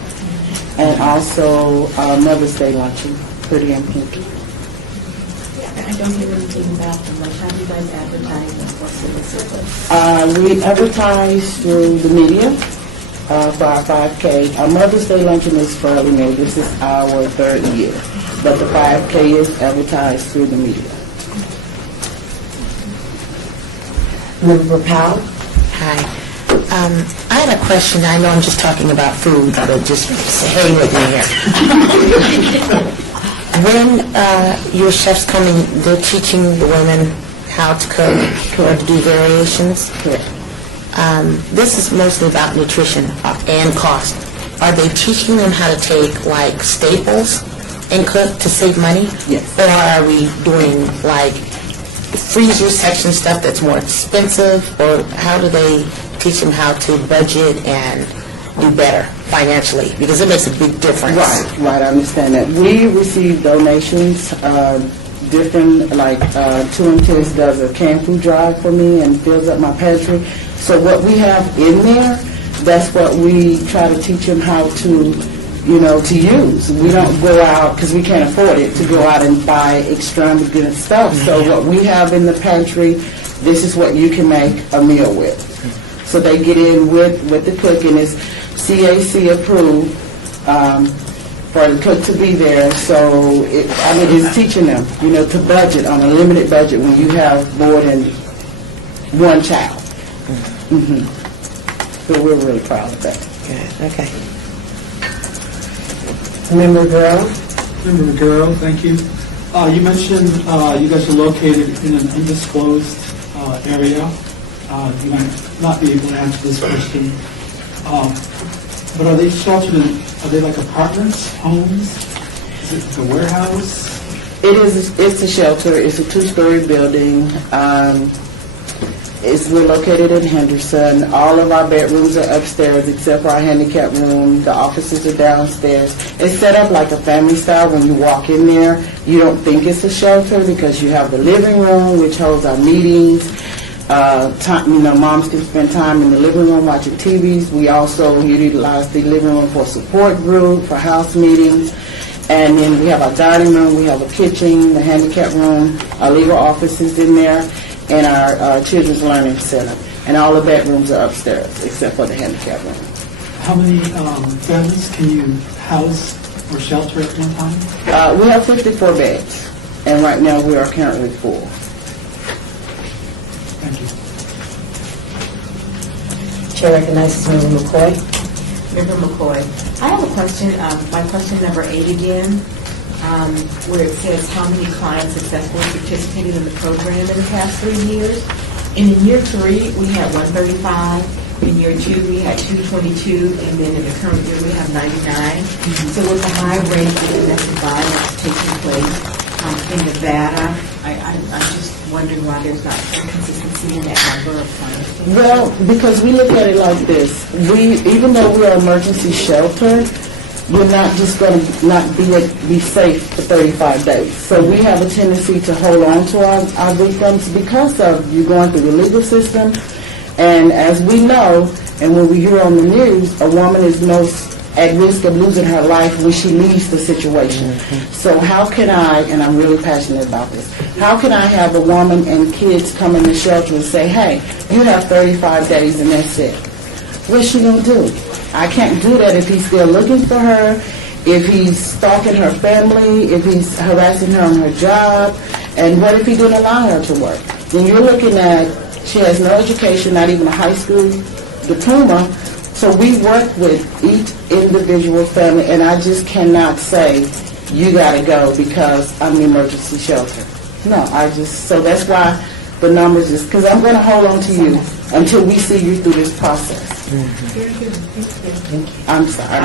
and also Mother's Day luncheon, Pretty and Pinky. I don't know anything about them. Like, how do you guys advertise them? What's the We advertise through the media for our 5K. Our Mother's Day luncheon is fairly new. This is our third year. But the 5K is advertised through the media. Member Powell. Hi. I had a question. I know I'm just talking about food, but just hang with me here. When your chefs come in, they're teaching the women how to cook or to do variations. Correct. This is mostly about nutrition and cost. Are they teaching them how to take like staples and cook to save money? Yes. Or are we doing like freezer section stuff that's more expensive? Or how do they teach them how to budget and do better financially? Because it makes a big difference. Right, I understand that. We receive donations, different, like, Two and Tess does a canned food drive for me and fills up my pantry. So what we have in there, that's what we try to teach them how to, to use. We don't go out, because we can't afford it, to go out and buy extravagant stuff. So what we have in the pantry, this is what you can make a meal with. So they get in with the cooking. It's CAC approved for the cook to be there. So it's teaching them, to budget on a limited budget when you have more than one child. So we're really proud of that. Good, okay. Member Guerrero? Member Guerrero, thank you. You mentioned you guys are located in an undisclosed area. You might not be able to answer this question. But are they sheltered in, are they like apartments, homes? Is it like a warehouse? It's a shelter. It's a 2-story building. We're located in Henderson. All of our bedrooms are upstairs except for our handicap room. The offices are downstairs. It's set up like a family style. When you walk in there, you don't think it's a shelter because you have the living room, which holds our meetings. Moms can spend time in the living room watching TVs. We also utilize the living room for support group, for house meetings. And then we have our dining room, we have a kitchen, the handicap room, our legal offices in there, and our children's learning center. And all the bedrooms are upstairs, except for the handicap room. How many families can you house or shelter at one time? We have 54 beds, and right now we are currently full. Thank you. Chair recognizes Member McCoy. Member McCoy, I have a question, my question number 8 again, where it says how many clients successfully participated in the program in the past 3 years. And in year 3, we had 135. In year 2, we had 222. And then in the current year, we have 99. So with the high rate of domestic violence taking place in Nevada, I'm just wondering why there's not some consistency in that number of clients. Well, because we look at it like this. Even though we're an emergency shelter, we're not just going to not be safe for 35 days. So we have a tendency to hold on to our victims because of you going through the legal system. And as we know, and when we hear on the news, a woman is most at risk of losing her life when she leaves the situation. So how can I, and I'm really passionate about this, how can I have a woman and kids come in the shelter and say, hey, you have 35 days and that's it? What's she going to do? I can't do that if he's still looking for her, if he's stalking her family, if he's harassing her on her job, and what if he didn't allow her to work? Then you're looking at, she has no education, not even a high school diploma. So we work with each individual family, and I just cannot say, you got to go because I'm an emergency shelter. No, so that's why the numbers is, because I'm going to hold on to you until we see you through this process. I'm sorry.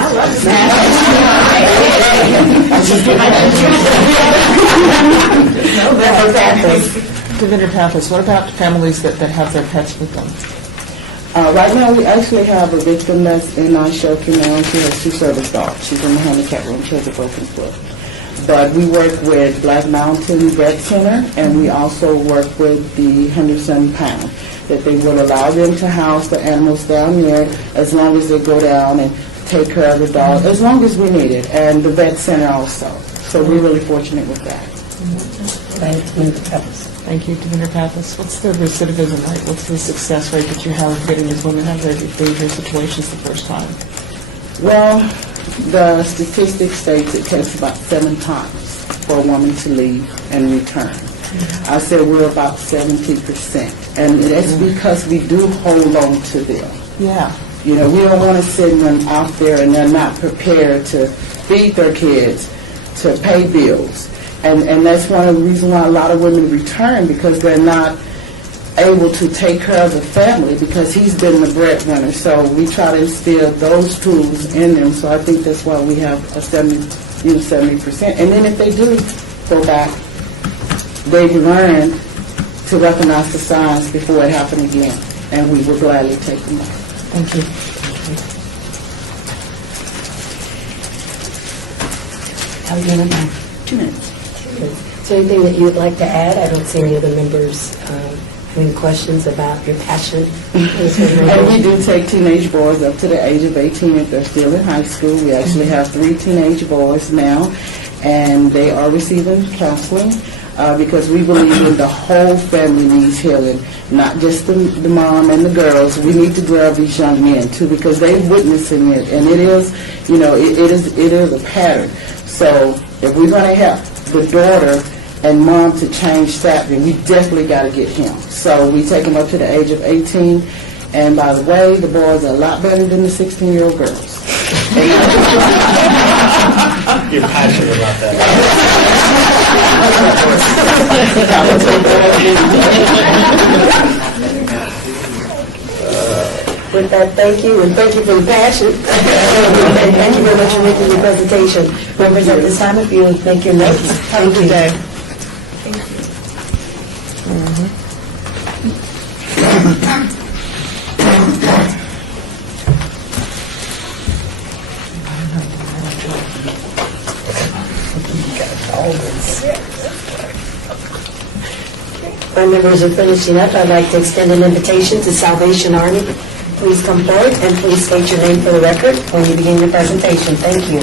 Devendra Pappas, what about families that have their pets with them? Right now, we actually have a victim that's in our shelter now. She has 2 service dogs. She's in the handicap room. She has a broken foot. But we work with Black Mountain Vet Center, and we also work with the Henderson Pound, that they will allow them to house the animals down there as long as they go down and take care of the dog, as long as we need it, and the vet center also. So we're really fortunate with that. Thank you, Devendra Pappas. What's the recidivism rate? What's the success rate that you have of getting these women out of their dangerous situations the first time? Well, the statistics states it takes about 7 times for a woman to leave and return. I said we're about 70%, and that's because we do hold on to them. Yeah. We don't want to send them out there and they're not prepared to feed their kids, to pay bills. And that's one of the reasons why a lot of women return, because they're not able to take care of the family because he's been the breadwinner. So we try to instill those tools in them. So I think that's why we have a 70% 70%. And then if they do go back, they've learned to recognize the signs before it happened again, and we will gladly take them back. Thank you. How are you doing now? 2 minutes. Is there anything that you would like to add? I don't see any other members having questions about your passion. And we do take teenage boys up to the age of 18 if they're still in high school. We actually have 3 teenage boys now, and they are receiving counseling because we believe in the whole family needs healing, not just the mom and the girls. We need to grab these young men too because they're witnessing it, and it is, it is a pattern. So if we're going to help the daughter and mom to change that, then we definitely got to get him. So we take him up to the age of 18, and by the way, the boys are a lot better than the 16-year-old girls. You're passionate about that. With that, thank you, and thank you for the passion. And thank you very much for making your presentation. Members, at this time, if you would make your notes. Have a good day. My members are finishing up. I'd like to extend an invitation to Salvation Army. Please come forward and please state your name for the record when you begin your presentation. Thank you.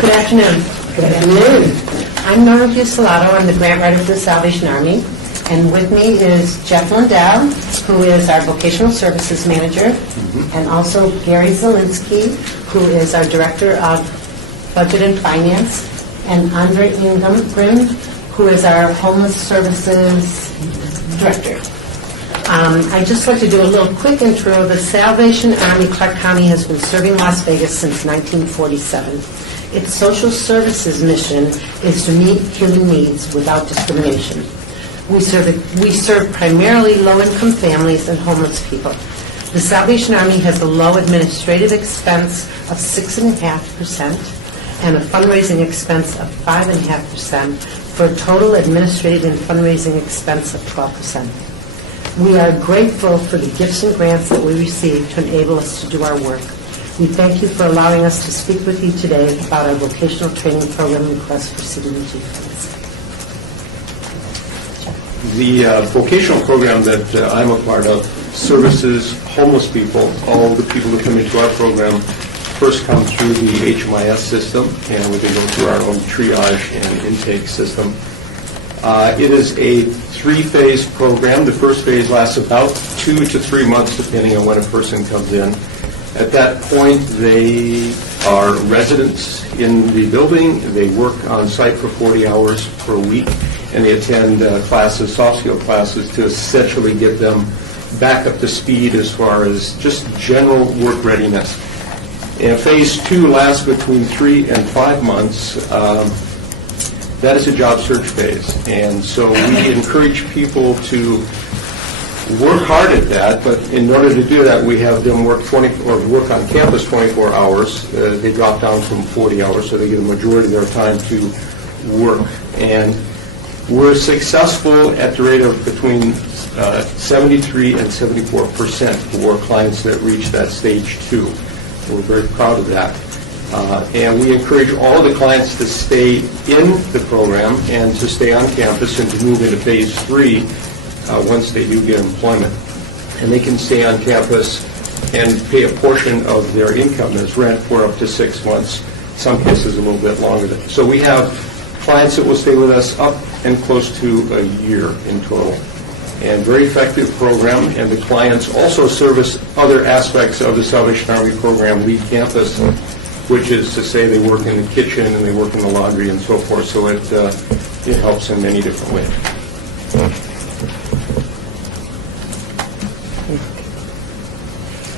Good afternoon. Good afternoon. I'm Nora Fuselato. I'm the grant writer for the Salvation Army. And with me is Jeff Lindau, who is our vocational services manager, and also Gary Zielinski, who is our director of budget and finance, and Andre Ingram, who is our homeless services director. I'd just like to do a little quick intro. The Salvation Army Clark County has been serving Las Vegas since 1947. Its social services mission is to meet human needs without discrimination. We serve primarily low-income families and homeless people. The Salvation Army has a low administrative expense of 6.5% and a fundraising expense of 5.5% for a total administrative and fundraising expense of 12%. We are grateful for the gifts and grants that we receive to enable us to do our work. We thank you for allowing us to speak with you today about our vocational training program request for CDBG funds. The vocational program that I'm a part of services homeless people. All the people who come into our program first come through the HMIS system, and we can go through our own triage and intake system. It is a 3-phase program. The first phase lasts about 2 to 3 months, depending on when a person comes in. At that point, they are residents in the building. They work on site for 40 hours per week, and they attend classes, soft skill classes, to essentially get them back up to speed as far as just general work readiness. And phase 2 lasts between 3 and 5 months. That is a job search phase, and so we encourage people to work hard at that, but in order to do that, we have them work on campus 24 hours. They drop down from 40 hours, so they get a majority of their time to work. And we're successful at the rate of between 73 and 74% for clients that reach that stage 2. We're very proud of that. And we encourage all of the clients to stay in the program and to stay on campus and to move into phase 3 once they do get employment. And they can stay on campus and pay a portion of their income as rent for up to 6 months, some cases a little bit longer. So we have clients that will stay with us up and close to a year in total. And very effective program, and the clients also service other aspects of the Salvation Army program, Lead Campus, which is to say they work in the kitchen and they work in the laundry and so forth, so it helps in many different ways.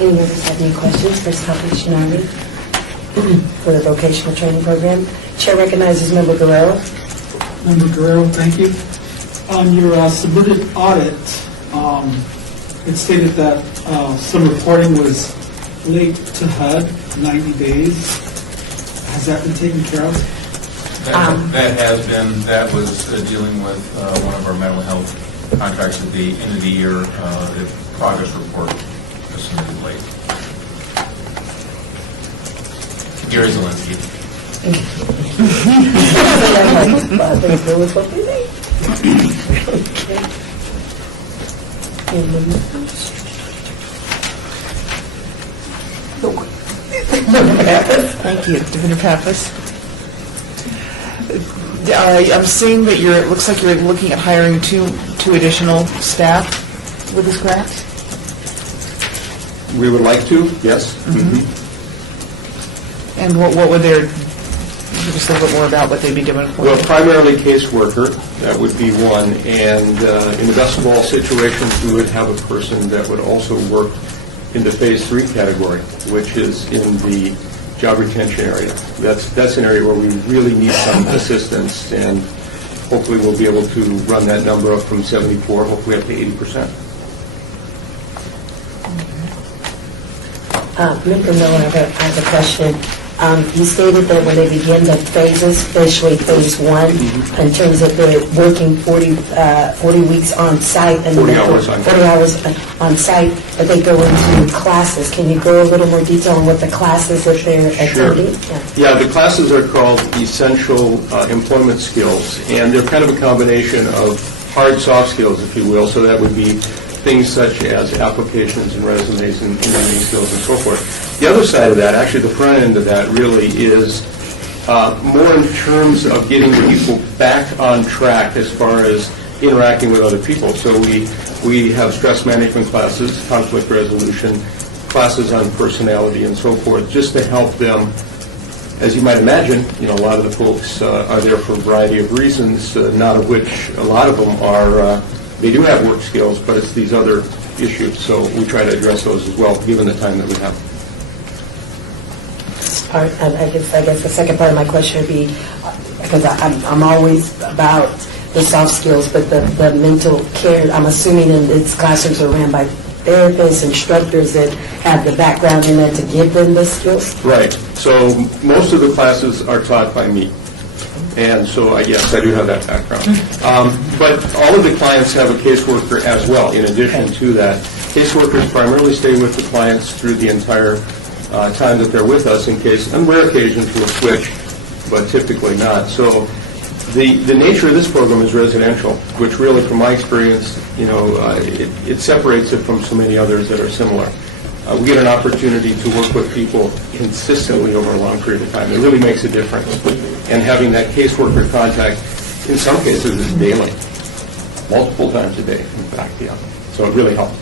Any members have any questions for Salvation Army for the vocational training program? Chair recognizes Member Guerrero. Member Guerrero, thank you. On your submitted audit, it stated that some reporting was late to HUD, 90 days. Has that been taken care of? That has been, that was dealing with one of our mental health contracts at the end of the year. The progress report was submitted late. Gary Zielinski. Thank you. Diviner Pappas. I'm seeing that it looks like you're looking at hiring two additional staff with this grant? We would like to, yes. And what would their, just a little bit more about what they'd be doing for you? Well, primarily caseworker, that would be one, and in the best of all situations, we would have a person that would also work in the Phase 3 category, which is in the job retention area. That's an area where we really need some assistance, and hopefully we'll be able to run that number up from 74, hopefully up to 80%. Member Miller, I have a question. You stated that when they begin the phases, especially Phase 1, in terms of the working 40 weeks on site and 40 hours on 40 hours on site, but they go into classes. Can you go a little more detail on what the classes that they're attending? Yeah, the classes are called Essential Employment Skills, and they're kind of a combination of hard soft skills, if you will, so that would be things such as applications and resumes and interviewing skills and so forth. The other side of that, actually the front end of that, really is more in terms of getting the people back on track as far as interacting with other people. So we have stress management classes, conflict resolution, classes on personality and so forth, just to help them. As you might imagine, a lot of the folks are there for a variety of reasons, not of which a lot of them are, they do have work skills, but it's these other issues. So we try to address those as well, given the time that we have. I guess the second part of my question would be, because I'm always about the soft skills, but the mental care, I'm assuming in its classrooms are ran by therapists, instructors that have the background in that to give them the skills? Right. So most of the classes are taught by me. And so, yes, I do have that background. But all of the clients have a caseworker as well, in addition to that. Caseworkers primarily stay with the clients through the entire time that they're with us, in case, on rare occasions, we'll switch, but typically not. So the nature of this program is residential, which really, from my experience, it separates it from so many others that are similar. We get an opportunity to work with people consistently over a long period of time. It really makes a difference. And having that caseworker contact, in some cases, is daily, multiple times a day, in fact, yeah. So it really helps.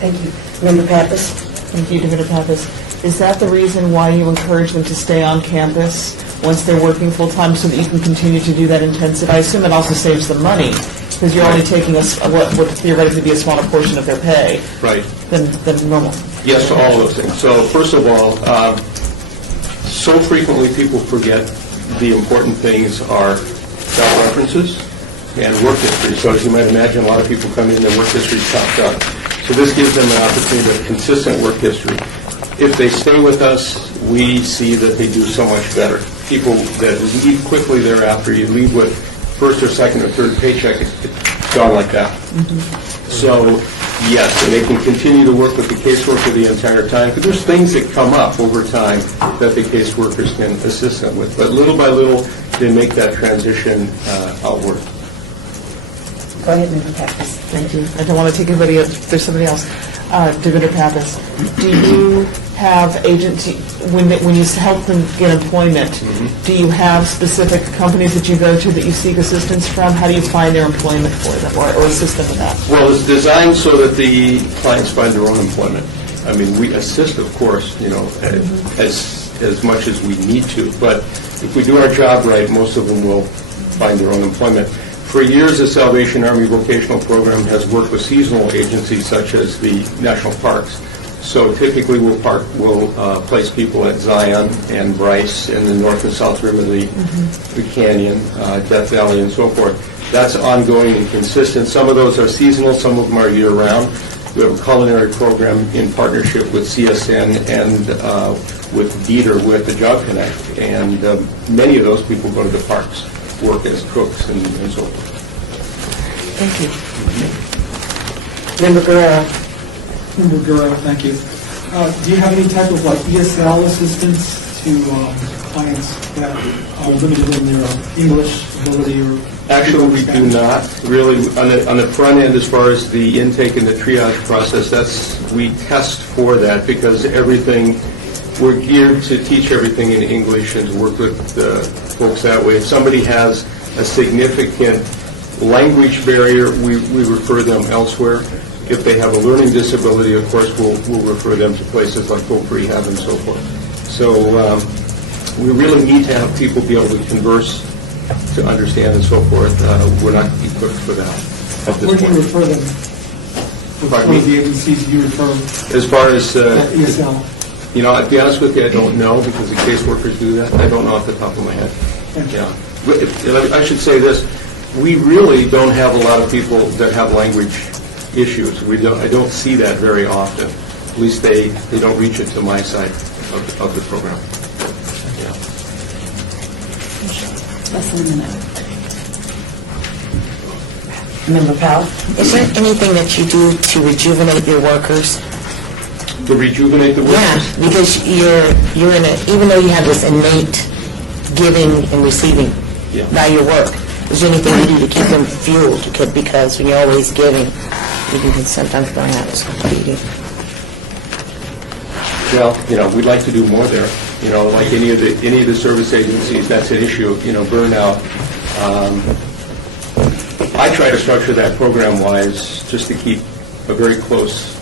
Thank you. Member Pappas? Thank you, Diviner Pappas. Is that the reason why you encourage them to stay on campus once they're working full-time, so that you can continue to do that intensive? I assume it also saves them money, because you're only taking what would theoretically be a smaller portion of their pay than normal. Yes, to all of those things. So first of all, so frequently people forget the important things are job references and work history. So as you might imagine, a lot of people come in, their work history is chopped up. So this gives them an opportunity to have consistent work history. If they stay with us, we see that they do so much better. People that leave quickly thereafter, you leave with first or second or third paycheck, it's gone like that. So, yes, and they can continue to work with the caseworker the entire time, because there's things that come up over time that the caseworkers can assist them with. But little by little, they make that transition outward. Go ahead, Member Pappas. Thank you. I don't want to take anybody else. There's somebody else. Diviner Pappas, do you have agency, when you help them get employment, do you have specific companies that you go to that you seek assistance from? How do you find their employment for them, or assist them with that? Well, it's designed so that the clients find their own employment. I mean, we assist, of course, as much as we need to, but if we do our job right, most of them will find their own employment. For years, the Salvation Army Vocational Program has worked with seasonal agencies such as the national parks. So typically, we'll place people at Zion and Bryce in the north and south rim of the canyon, Death Valley, and so forth. That's ongoing and consistent. Some of those are seasonal, some of them are year-round. We have a culinary program in partnership with CSN and with Dieter with the Job Connect, and many of those people go to the parks, work as cooks and so forth. Thank you. Member Guerrero. Member Guerrero, thank you. Do you have any type of like ESL assistance to clients that are limited in their English ability or? Actually, we do not really. On the front end, as far as the intake and the triage process, we test for that because we're geared to teach everything in English and to work with folks that way. If somebody has a significant language barrier, we refer them elsewhere. If they have a learning disability, of course, we'll refer them to places like Hope Rehab and so forth. So we really need to have people be able to converse, to understand and so forth. We're not equipped for that at this Where do point. you refer them? Pardon What are me? the agencies do you refer As far as, ESL? I'll be honest with you, I don't know because the caseworkers do that. I don't know off the top of my head. Yeah. I should say this. We really don't have a lot of people that have language issues. I don't see that very often. At least they don't reach it to my side of the program. Yeah. Less than a minute. Member Powell. Is there anything that you do to rejuvenate your workers? To rejuvenate the workers? Yeah, because you're in even though you have this innate giving and receiving by your work, is there anything you do to keep them fueled? Because when you're always giving, you can sometimes burn out. So what do you do? Well, we'd like to do more there. Like any of the service agencies, that's an issue. Burnout. I try to structure that program-wise just to keep a very close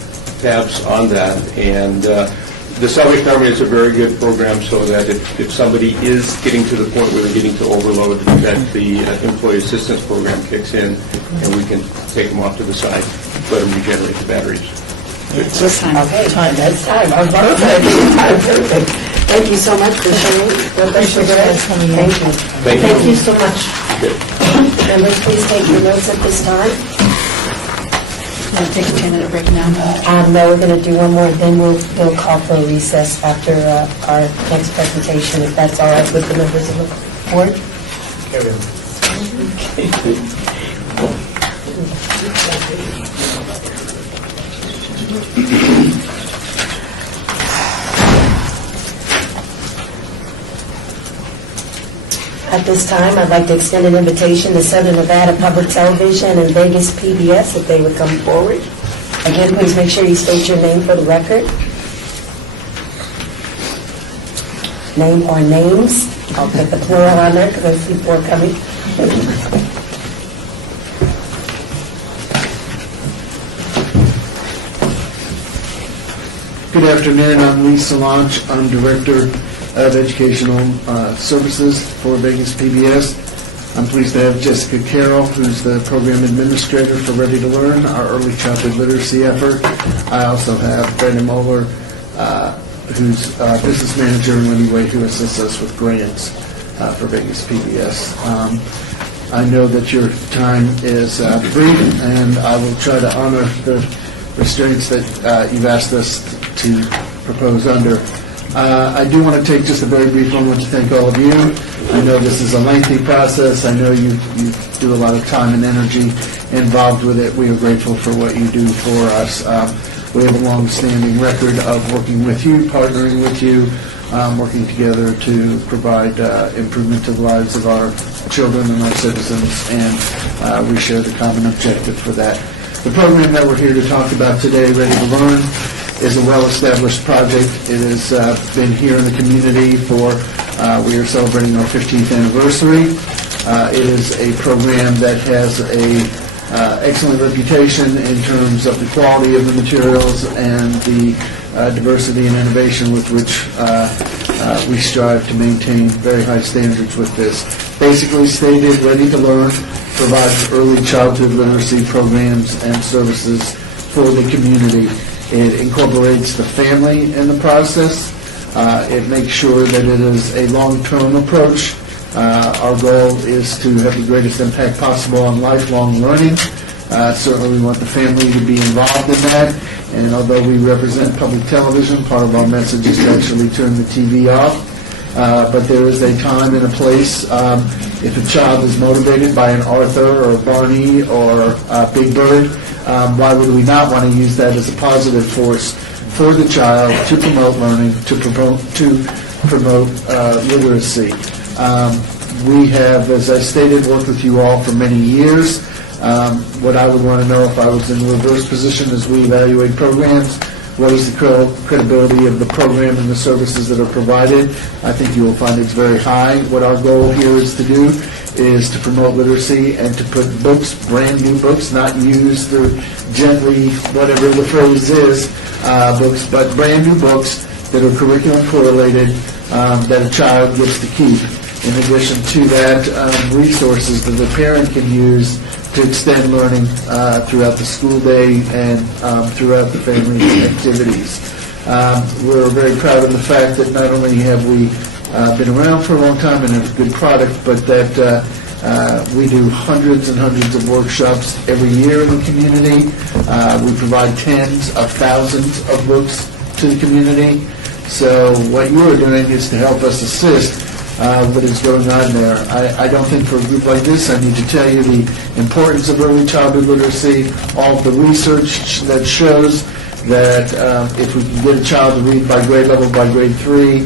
tabs on that. And the Salvation Army is a very good program so that if somebody is getting to the point where they're getting to overload, that the Employee Assistance Program kicks in and we can take them off to the side, let them regenerate the batteries. It's just time. Okay, that's time. I'm perfect. Thank you so much for sharing with us today. Thank you. Thank you so much. Members, please take your notes at this time. Want to take a 10-minute break now? No, we're going to do one more, then we'll call for a recess after our next presentation, if that's all right with the members of the board. Carry on. At this time, I'd like to extend an invitation to Southern Nevada Public Television and Vegas PBS if they would come forward. Again, please make sure you state your name for the record. Name or names. I'll put the plural on there because those people are coming. Good afternoon. I'm Lee Solange. I'm Director of Educational Services for Vegas PBS. I'm pleased to have Jessica Carroll, who's the Program Administrator for Ready to Learn, our early childhood literacy effort. I also have Brandon Moeller, who's our Business Manager, and Lenny Way, who assists us with grants for Vegas PBS. I know that your time is brief, and I will try to honor the restraints that you've asked us to propose under. I do want to take just a very brief moment to thank all of you. I know this is a lengthy process. I know you do a lot of time and energy involved with it. We are grateful for what you do for us. We have a long-standing record of working with you, partnering with you, working together to provide improvement to the lives of our children and our citizens, and we share the common objective for that. The program that we're here to talk about today, Ready to Learn, is a well-established project. It has been here in the community we are celebrating our 15th anniversary. It is a program that has a excellent reputation in terms of the quality of the materials and the diversity and innovation with which we strive to maintain very high standards with this. Basically stated, Ready to Learn provides early childhood literacy programs and services for the community. It incorporates the family in the process. It makes sure that it is a long-term approach. Our goal is to have the greatest impact possible on lifelong learning. Certainly, we want the family to be involved in that. And although we represent public television, part of our message is to actually turn the TV off. But there is a time and a place. If a child is motivated by an Arthur or a Barney or Big Bird, why would we not want to use that as a positive force for the child to promote learning, to promote literacy? We have, as I stated, worked with you all for many years. What I would want to know if I was in the reverse position as we evaluate programs, what is the credibility of the program and the services that are provided? I think you will find it's very high. What our goal here is to do is to promote literacy and to put books, brand new books, not used or gently, whatever the phrase is, books, but brand new books that are curriculum correlated that a child gets to keep. In addition to that, resources that the parent can use to extend learning throughout the school day and throughout the family activities. We're very proud of the fact that not only have we been around for a long time and have a good product, but that we do hundreds and hundreds of workshops every year in the community. We provide tens of thousands of books to the community. So what you are doing is to help us assist what is going on there. I don't think for a group like this I need to tell you the importance of early childhood literacy, all of the research that shows that if we can get a child to read by grade level by grade 3,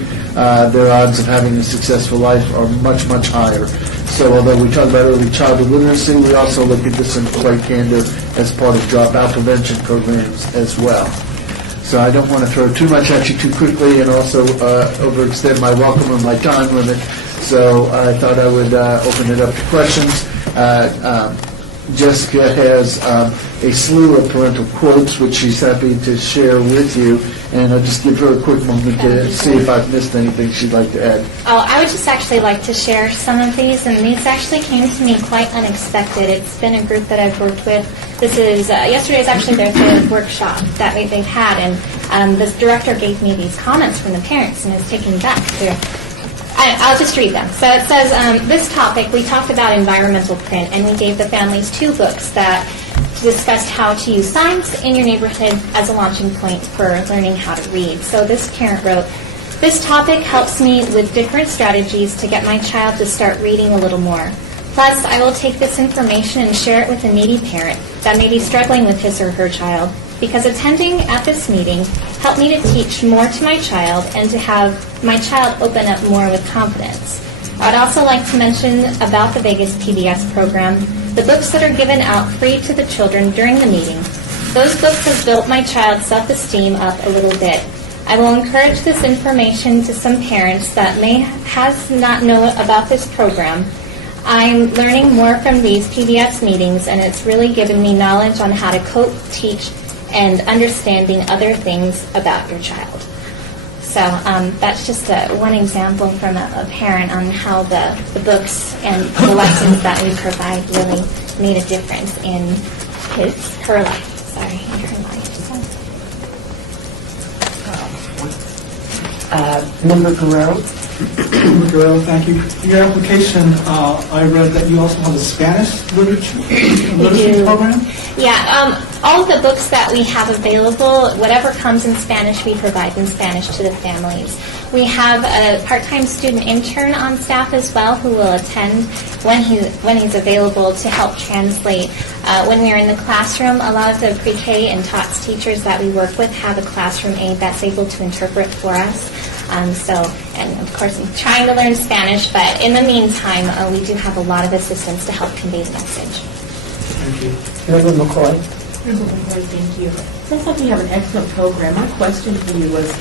their odds of having a successful life are much, much higher. So although we talk about early childhood literacy, we also look at this in quite candor as part of dropout prevention programs as well. So I don't want to throw too much at you too quickly and also overextend my welcome or my time limit. So I thought I would open it up to questions. Jessica has a slew of parental quotes, which she's happy to share with you. And I'll just give her a quick moment to see if I've missed anything she'd like to add. Oh, I would just actually like to share some of these, and these actually came to me quite unexpected. It's been a group that I've worked with. This is, yesterday is actually their third workshop that they've had, and this director gave me these comments from the parents, and it's taken me back to, I'll just read them. So it says, this topic, we talked about environmental print, and we gave the families 2 books that discussed how to use science in your neighborhood as a launching point for learning how to read. So this parent wrote, this topic helps me with different strategies to get my child to start reading a little more. Plus, I will take this information and share it with a needy parent that may be struggling with his or her child, because attending at this meeting helped me to teach more to my child and to have my child open up more with confidence. I'd also like to mention about the Vegas PBS program, the books that are given out free to the children during the meeting. Those books have built my child's self-esteem up a little bit. I will encourage this information to some parents that may not know about this program. I'm learning more from these PBS meetings, and it's really given me knowledge on how to cope, teach, and understanding other things about your child. So that's just one example from a parent on how the books and the lessons that we provide really made a difference in her life. Member Guerrero. Member Guerrero, thank you. In your application, I read that you also have a Spanish literacy program? Yeah, all of the books that we have available, whatever comes in Spanish, we provide in Spanish to the families. We have a part-time student intern on staff as well who will attend when he's available to help translate. When we are in the classroom, a lot of the pre-K and TOTS teachers that we work with have a classroom aide that's able to interpret for us. And of course, I'm trying to learn Spanish, but in the meantime, we do have a lot of assistance to help convey the message. Thank you. Member McCoy. Member McCoy, thank you. Sounds like you have an excellent program. My question for you was,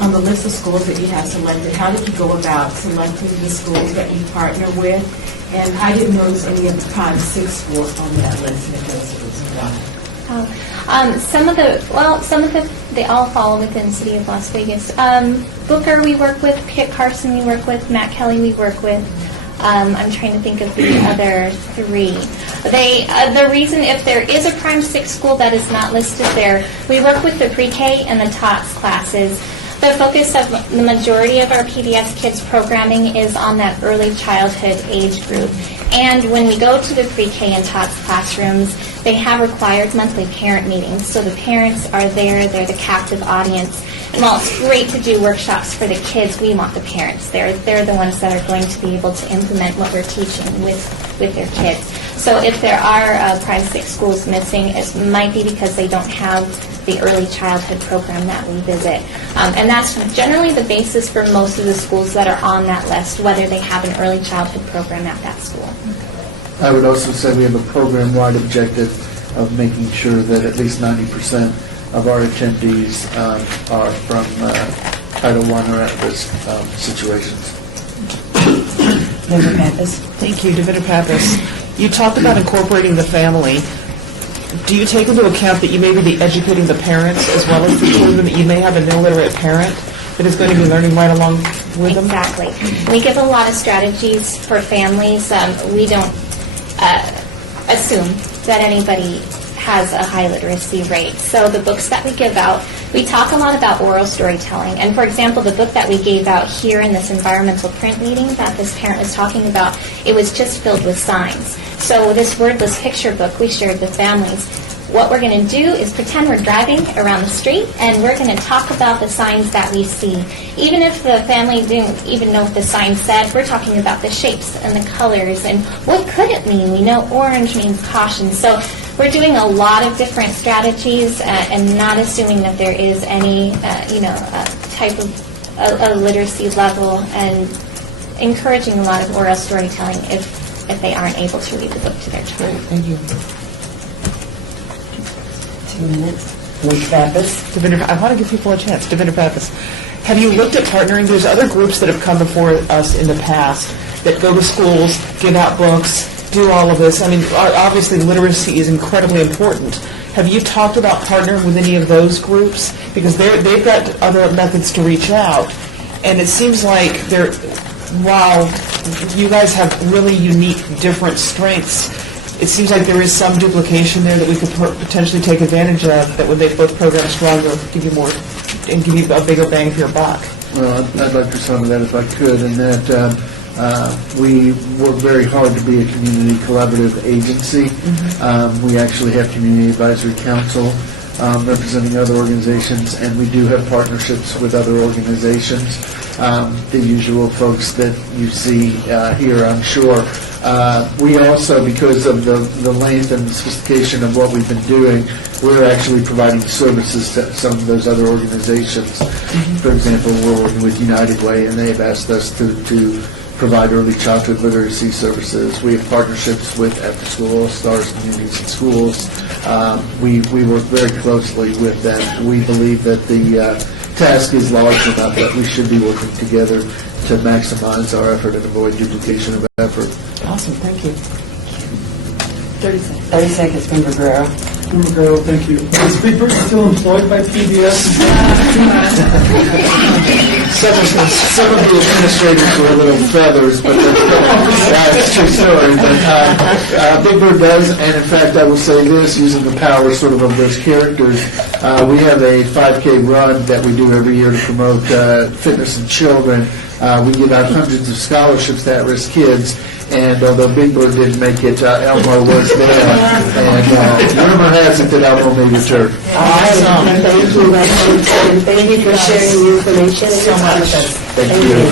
on the list of schools that you have selected, how did you go about selecting the schools that you partner with? And I didn't notice any of the Prime 6 schools on that list, and it was why. Some of they all fall within the city of Las Vegas. Booker we work with, Kit Carson we work with, Matt Kelly we work with. I'm trying to think of the other three. The reason, if there is a Prime 6 school that is not listed there, we work with the pre-K and the TOTS classes. The focus of the majority of our PBS Kids programming is on that early childhood age group. And when we go to the pre-K and TOTS classrooms, they have required monthly parent meetings. So the parents are there, they're the captive audience. And while it's great to do workshops for the kids, we want the parents. They're the ones that are going to be able to implement what we're teaching with their kids. So if there are Prime 6 schools missing, it might be because they don't have the early childhood program that we visit. And that's generally the basis for most of the schools that are on that list, whether they have an early childhood program at that school. I would also say we have a program-wide objective of making sure that at least 90% of our attendees are from Title I or at-risk situations. Member Pappas. Thank you, Davitta Pappas. You talked about incorporating the family. Do you take into account that you may be educating the parents as well as the children, that you may have an illiterate parent that is going to be learning right along with them? Exactly. We give a lot of strategies for families. We don't assume that anybody has a high literacy rate. So the books that we give out, we talk a lot about oral storytelling. And for example, the book that we gave out here in this environmental print meeting that this parent was talking about, it was just filled with signs. So this wordless picture book we shared with families. What we're going to do is pretend we're driving around the street and we're going to talk about the signs that we see. Even if the family didn't even know what the sign said, we're talking about the shapes and the colors and what could it mean. We know orange means caution. So we're doing a lot of different strategies and not assuming that there is any, type of a literacy level, and encouraging a lot of oral storytelling if they aren't able to read the book to their child. Thank you. 2 minutes. Ms. Pappas. I want to give people a chance. Davitta Pappas. Have you looked at partnering? There's other groups that have come before us in the past that go to schools, give out books, do all of this. I mean, obviously literacy is incredibly important. Have you talked about partnering with any of those groups? Because they've got other methods to reach out. And it seems like while you guys have really unique, different strengths, it seems like there is some duplication there that we could potentially take advantage of that would make both programs stronger, give you more, and give you a bigger bang for your buck. Well, I'd like to respond to that if I could, in that we work very hard to be a community collaborative agency. We actually have Community Advisory Council representing other organizations, and we do have partnerships with other organizations. The usual folks that you see here, I'm sure. We also, because of the length and the sophistication of what we've been doing, we're actually providing services to some of those other organizations. For example, we're working with United Way, and they've asked us to provide early childhood literacy services. We have partnerships with After School All-Stars Communities and Schools. We work very closely with them. We believe that the task is large enough that we should be working together to maximize our effort and avoid duplication of effort. Awesome, thank you. 30 seconds. 30 seconds, Member Guerrero. Member Guerrero, thank you. Is Big Bird still employed by PBS? Some of the administrators were a little feathers, but that's a true story. But Big Bird does, and in fact, I will say this, using the power sort of those characters, we have a 5K run that we do every year to promote fitness in children. We give out hundreds of scholarships to at-risk kids, and although Big Bird didn't make it, Elmo was there, and rumor has it that Elmo may return. Awesome. Thank you, and thank you for sharing the information so much. Thank you.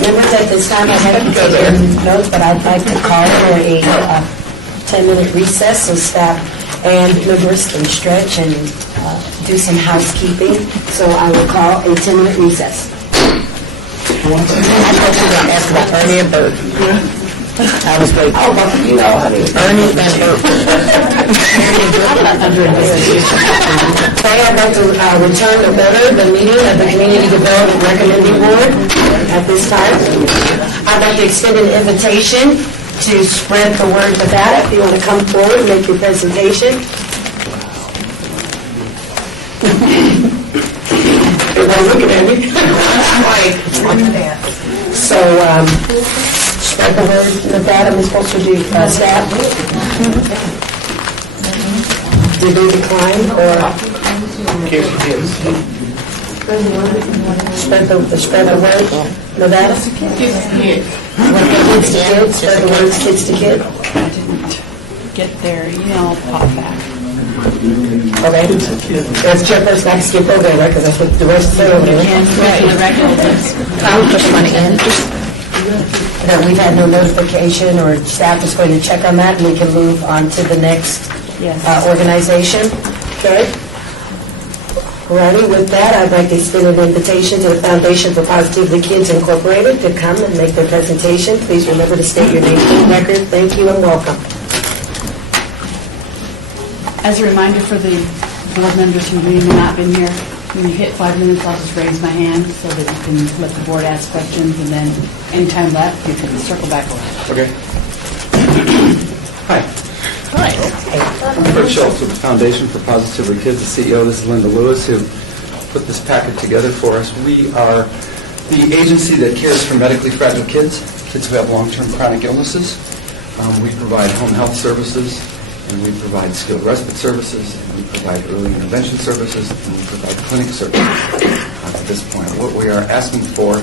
Members, at this time, I haven't taken notes, but I'd like to call for a 10-minute recess so staff and members can stretch and do some housekeeping. So I will call a 10-minute recess. I thought you were going to ask about Ernie and Bert. I was waiting. Oh, well, you know, I mean. Ernie and Bert. Okay, I'd like to return to order the meeting of the Community Development Recommending Board at this time. I'd like to extend an invitation to spread the word about it. If you want to come forward and make your presentation. Everyone looking at me. So, spread spread the word, Nevada, Ms. Bolster, do staff? Did they decline, or? Kids for kids. Spread the word, Nevada? Kids to kids. Kids to kids, spread the words, kids to kids. I didn't get their email pop back. Okay. That's chairperson, I can skip over that, because that's what the rest say over there. And for the record, let's Push money in. That we've had no notification, or staff is going to check on that, and we can move on to the next organization. Okay? Righty, with that, I'd like to extend an invitation to the Foundation for Positively Kids Incorporated to come and make their presentation. Please remember to state your name for the record. Thank you and welcome. As a reminder for the board members who may not been here, when you hit 5 minutes, I'll just raise my hand so that you can let the board ask questions, and then anytime left, you can circle back over. Okay. Hi. I'm Fred Schultz with the Foundation for Positively Kids, the CEO. This is Linda Lewis, who put this packet together for us. We are the agency that cares for medically fragile kids who have long-term chronic illnesses. We provide home health services, and we provide skilled respite services, and we provide early intervention services, and we provide clinic services at this point. What we are asking for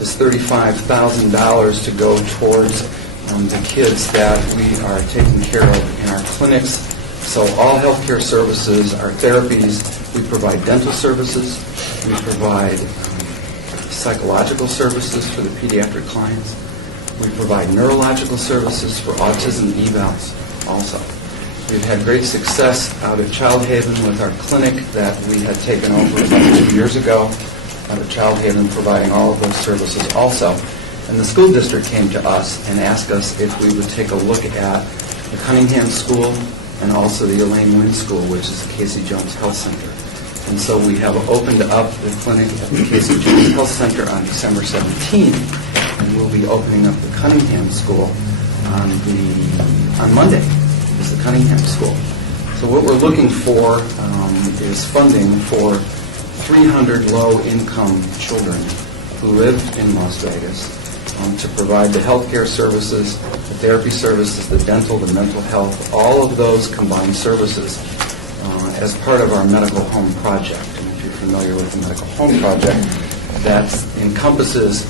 is $35,000 to go towards the kids that we are taking care of in our clinics. So all healthcare services, our therapies, we provide dental services, we provide psychological services for the pediatric clients, we provide neurological services for autism evals also. We've had great success out at Child Haven with our clinic that we had taken over about 2 years ago out at Child Haven, providing all of those services also. And the school district came to us and asked us if we would take a look at the Cunningham School and also the Elaine Wynn School, which is the Casey Jones Health Center. And so we have opened up the clinic at the Casey Jones Health Center on December 17th, and we'll be opening up the Cunningham School on Monday. Is the Cunningham School. So what we're looking for is funding for 300 low-income children who live in Las Vegas to provide the healthcare services, the therapy services, the dental, the mental health, all of those combined services as part of our medical home project. And if you're familiar with the medical home project, that encompasses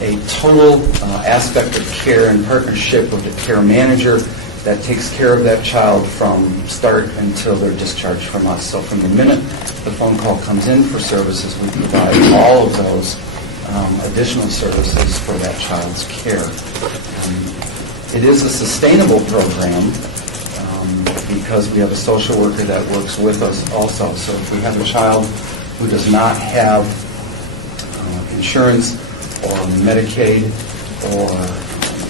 a total aspect of care in partnership with the care manager that takes care of that child from start until they're discharged from us. So from the minute the phone call comes in for services, we provide all of those additional services for that child's care. It is a sustainable program because we have a social worker that works with us also. So if we have a child who does not have insurance or Medicaid or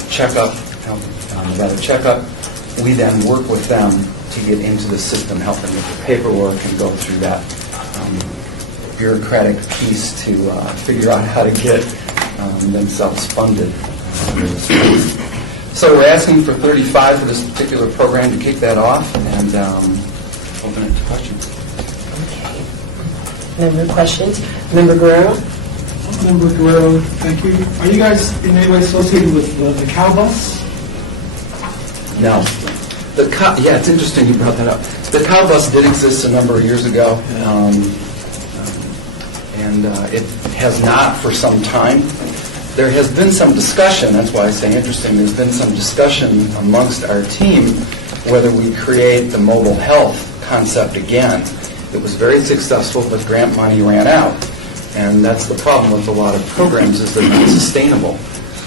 checkup, we then work with them to get into the system, help them with the paperwork and go through that bureaucratic piece to figure out how to get themselves funded. So we're asking for $35,000 for this particular program to kick that off and open it to questions. Member questions? Member Guerrero? Member Guerrero, thank you. Are you guys in any way associated with the cow bus? No. Yeah, it's interesting you brought that up. The cow bus did exist a number of years ago, and it has not for some time. There has been some discussion, that's why I say interesting, there's been some discussion amongst our team whether we create the mobile health concept again. It was very successful, but grant money ran out. And that's the problem with a lot of programs is they're not sustainable.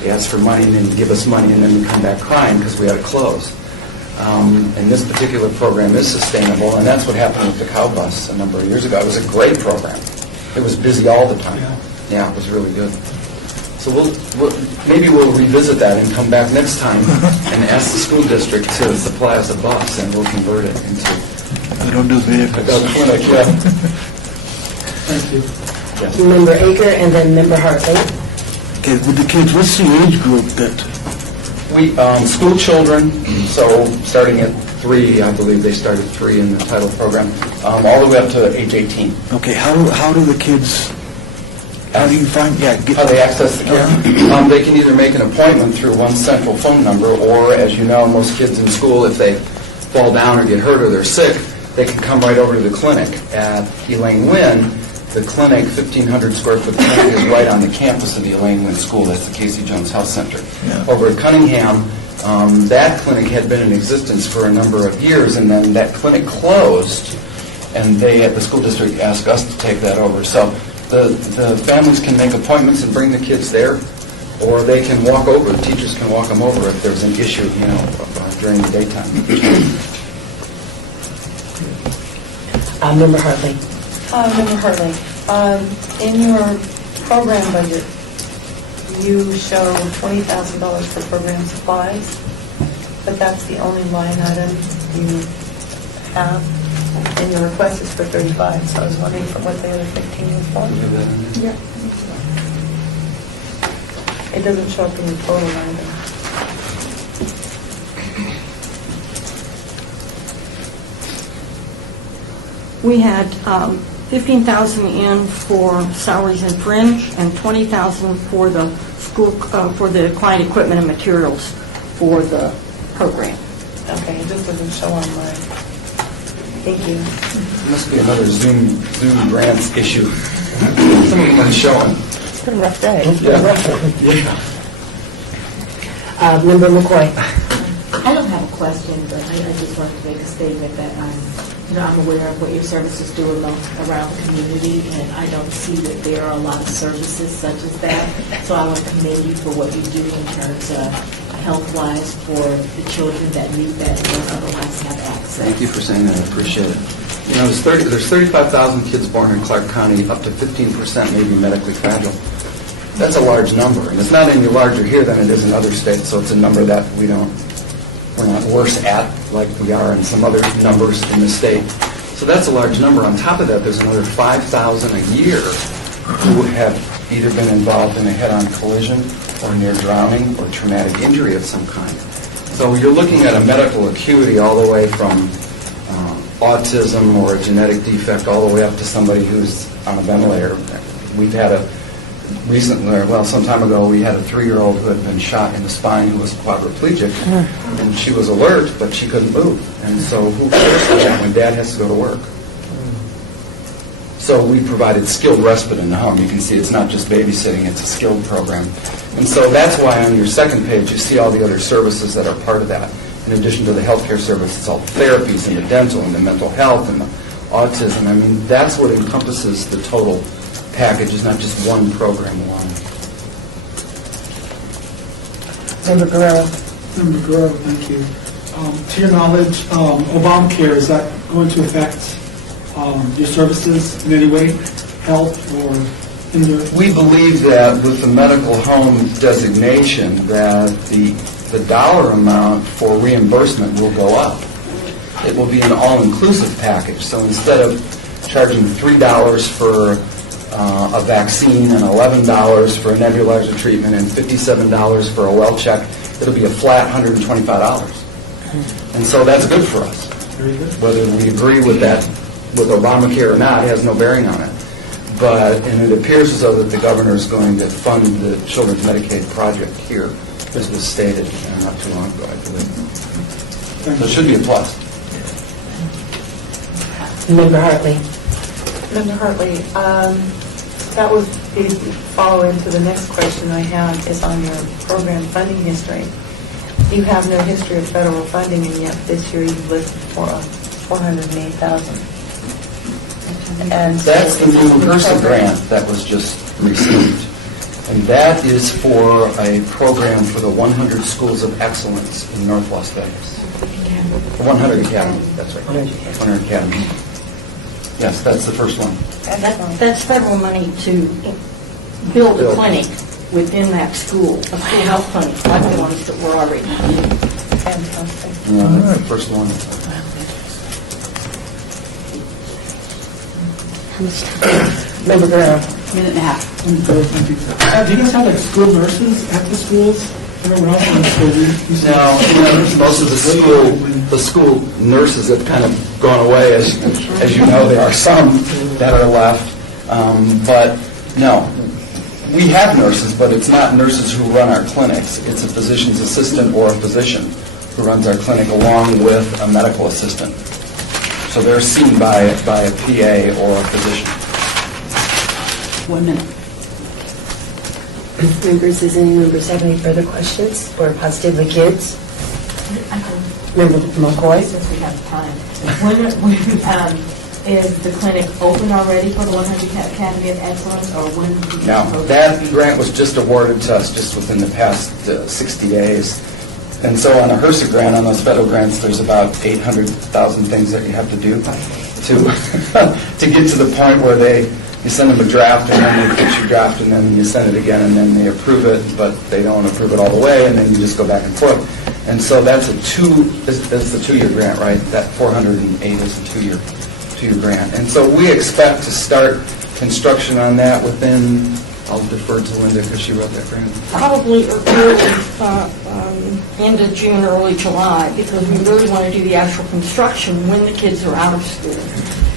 We ask for money and then give us money and then we come back crying because we had to close. And this particular program is sustainable, and that's what happened with the cow bus a number of years ago. It was a great program. It was busy all the time. Yeah, it was really good. So maybe we'll revisit that and come back next time and ask the school district to supply us a bus, and we'll convert it into They don't do vehicles. a clinic. Yeah. Thank you. Yes. Member Aker and then Member Hartley. Okay, with the kids, what's the age group that, We school children, so starting at 3, I believe they started 3 in the title program, all the way up to age 18. okay, how do the kids How do you find, How they access the care? They can either make an appointment through one central phone number, or, as you know, most kids in school, if they fall down or get hurt or they're sick, they can come right over to the clinic. At Elaine Wynn, the clinic, 1,500 square foot clinic, is right on the campus of the Elaine Wynn School. That's the Casey Jones Health Center. Over at Cunningham, that clinic had been in existence for a number of years, and then that clinic closed, and they at the school district asked us to take that over. So the families can make appointments and bring the kids there, or they can walk over. The teachers can walk them over if there's an issue, during the daytime. Member Hartley. Member Hartley, in your program budget, you show $20,000 for program supplies, but that's the only line item you have, and your request is for 35, so I was wondering what the other 15 is for? Yeah. It doesn't show up in the total line item. We had 15,000 in for salaries and fringe, and 20,000 for the school for the client equipment and materials for the program. Okay, it just doesn't show on mine. Thank you. It must be another Zoom grants issue. Some of them aren't showing. It's been a rough day. Member McCoy. I don't have a question, but I just wanted to make a statement that I'm aware of what your services do around the community, and I don't see that there are a lot of services such as that. So I want to commend you for what you do in terms of health-wise for the children that need that and don't otherwise have access. Thank you for saying that. I appreciate it. There's 35,000 kids born in Clark County, up to 15% may be medically fragile. That's a large number, and it's not any larger here than it is in other states, so it's a number that we're not worse at like we are in some other numbers in the state. So that's a large number. On top of that, there's another 5,000 a year who have either been involved in a head-on collision or near drowning or traumatic injury of some kind. So you're looking at a medical acuity all the way from autism or a genetic defect all the way up to somebody who's on a ventilator. We've had some time ago, we had a 3-year-old who had been shot in the spine who was quadriplegic, and she was alert, but she couldn't move. And so who cares for that when Dad has to go to work? So we provided skilled respite in the home. You can see it's not just babysitting, it's a skilled program. And so that's why on your second page you see all the other services that are part of that. In addition to the healthcare services, all the therapies and the dental and the mental health and the autism. I mean, that's what encompasses the total package, is not just one program alone. Member Guerrero. Member Guerrero, thank you. To your knowledge, Obamacare, is that going to affect your services in any way, health or hinder? We believe that with the medical home designation that the dollar amount for reimbursement will go up. It will be an all-inclusive package. So instead of charging $3 for a vaccine and $11 for a nebulizer treatment and $57 for a well check, it'll be a flat $125. And so that's good for us. Whether we agree with that, with Obamacare or not, it has no bearing on it. And it appears as though that the governor is going to fund the Children's Medicaid project here, as was stated not too long ago, I believe. So it should be a plus. Member Hartley. Member Hartley, that was the follow-in to the next question I have is on your program funding history. You have no history of federal funding, and yet this year you've listed for $408,000. And that's the new HRSA grant that was just received. And that is for a program for the 100 Schools of Excellence in North Las Vegas. 100 Academy, that's right. 100 Academy. Yes, that's the first one. That's federal money to build a clinic within that school, a school health clinic, like the ones that were already. Fantastic. Yeah, that's the first one. Member Guerrero. Minute and a half. Do you guys have like school nurses at the schools? Everyone else in the school, No, most of the school nurses have kind of gone away. As you know, there are some that are left. But no, we have nurses, but it's not nurses who run our clinics. It's a physician's assistant or a physician who runs our clinic along with a medical assistant. So they're seen by a PA or a physician. 1 minute. Members, does any members have any further questions for Positively Kids? Member McCoy? Since we have time. When is the clinic open already for the 100 Academy of Excellence, or when? Now, that grant was just awarded to us just within the past 60 days. And so on a HRSA grant, on those federal grants, there's about 800,000 things that you have to do to get to the point where you send them a draft, and then they fix your draft, and then you send it again, and then they approve it, but they don't approve it all the way, and then you just go back and forth. And so that's the 2-year grant, right? That 408 is a two-year grant. And so we expect to start construction on that within, I'll defer to Linda because she wrote that grant. Probably early, end of June, early July, because we really want to do the actual construction when the kids are out of school.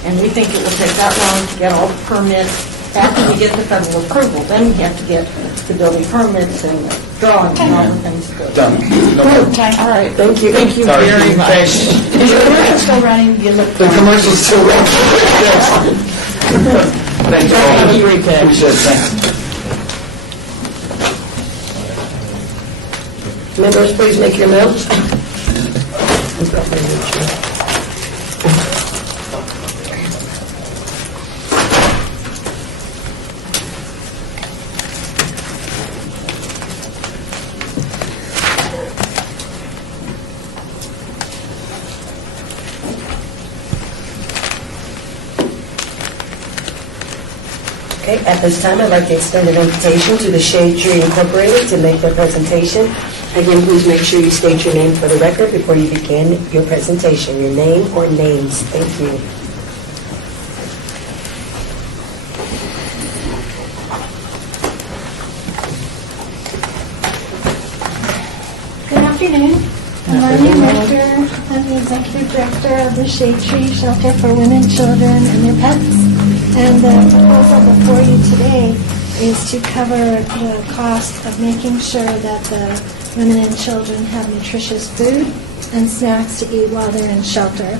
And we think it will take that long to get all the permits. After we get the federal approval, then we have to get the building permits and the drawings and all the things to go. Done. No problem. All right. Thank you. Thank you Sorry. very much. Is your commercial still running? You look. The commercial's still running. Thank you all. Thank you, Rita. Appreciate it. Thanks. Members, please make your notes. Okay, at this time, I'd like to extend an invitation to the Shade Tree Incorporated to make their presentation. Again, please make sure you state your name for the record before you begin your presentation. Your name or names. Thank you. Good afternoon. I'm Marlene Richter. I'm the Executive Director of the Shade Tree Shelter for Women, Children, and their Pets. And the proposal before you today is to cover the cost of making sure that the women and children have nutritious food and snacks to eat while they're in shelter.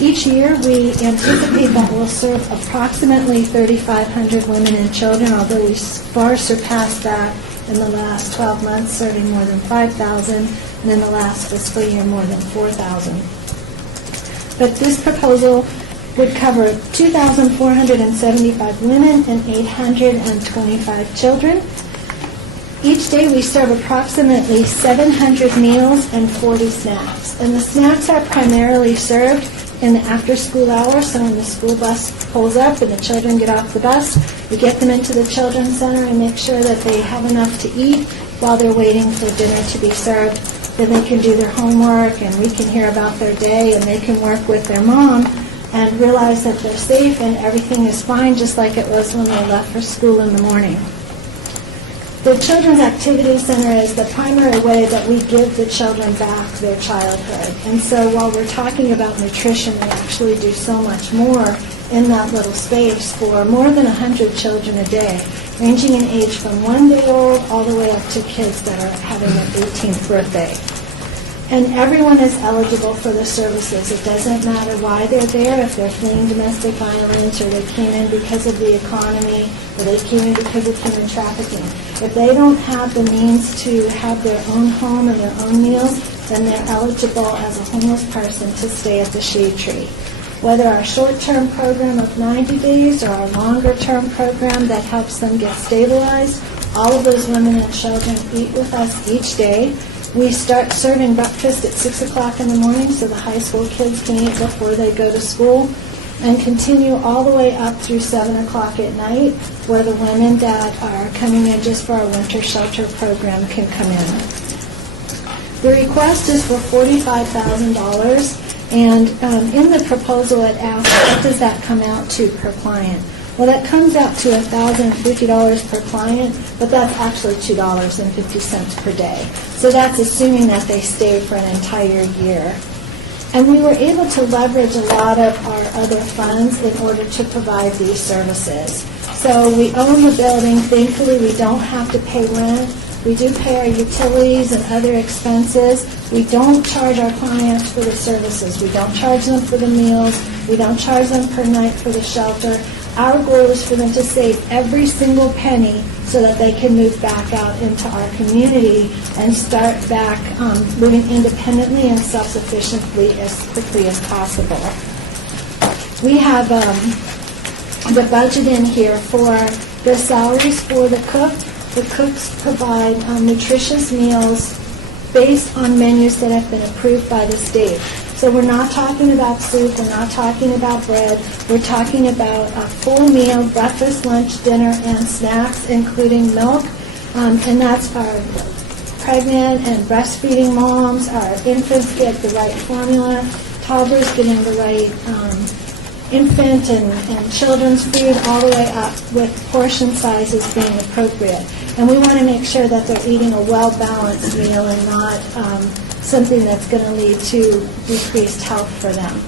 Each year, we anticipate that we'll serve approximately 3,500 women and children, although we far surpassed that in the last 12 months, serving more than 5,000, and in the last fiscal year, more than 4,000. But this proposal would cover 2,475 women and 825 children. Each day we serve approximately 700 meals and 40 snacks. And the snacks are primarily served in the after-school hours, so when the school bus pulls up and the children get off the bus, we get them into the Children's Center and make sure that they have enough to eat while they're waiting for dinner to be served. Then they can do their homework, and we can hear about their day, and they can work with their mom and realize that they're safe and everything is fine, just like it was when they left for school in the morning. The Children's Activity Center is the primary way that we give the children back their childhood. And so while we're talking about nutrition, we actually do so much more in that little space for more than 100 children a day, ranging in age from 1 day old all the way up to kids that are having their 18th birthday. And everyone is eligible for the services. It doesn't matter why they're there, if they're fleeing domestic violence, or they came in because of the economy, or they came in because of human trafficking. If they don't have the means to have their own home and their own meals, then they're eligible as a homeless person to stay at the Shade Tree. Whether our short-term program of 90 days or our longer-term program that helps them get stabilized, all of those women and children eat with us each day. We start serving breakfast at 6 o'clock in the morning so the high school kids can eat before they go to school, and continue all the way up through 7 o'clock at night, where the women that are coming in just for our winter shelter program can come in. The request is for $45,000, and in the proposal it asks, what does that come out to per client? Well, that comes out to $1,050 per client, but that's actually $2.50 per day. So that's assuming that they stay for an entire year. And we were able to leverage a lot of our other funds in order to provide these services. So we own the building. Thankfully, we don't have to pay rent. We do pay our utilities and other expenses. We don't charge our clients for the services. We don't charge them for the meals. We don't charge them per night for the shelter. Our goal is for them to save every single penny so that they can move back out into our community and start back living independently and self-sufficiently as quickly as possible. We have the budget in here for the salaries for the cook. The cooks provide nutritious meals based on menus that have been approved by the state. So we're not talking about soup, we're not talking about bread, we're talking about a full meal, breakfast, lunch, dinner, and snacks, including milk. And that's our pregnant and breastfeeding moms, our infants get the right formula, toddlers getting the right infant and children's food, all the way up with portion sizes being appropriate. And we want to make sure that they're eating a well-balanced meal and not something that's going to lead to decreased health for them.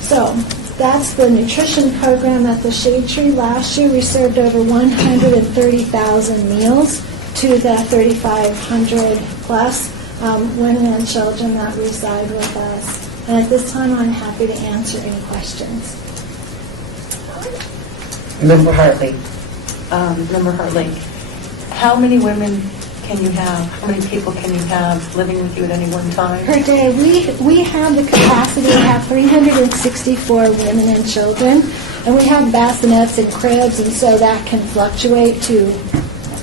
So that's the nutrition program at the Shade Tree. Last year we served over 130,000 meals to the 3,500 plus women and children that reside with us. And at this time I'm happy to answer any questions. Member Hartley. Member Hartley, how many women can you have? How many people can you have living with you at any one time? Per day, we have the capacity to have 364 women and children, and we have bassinets and cribs, and so that can fluctuate to,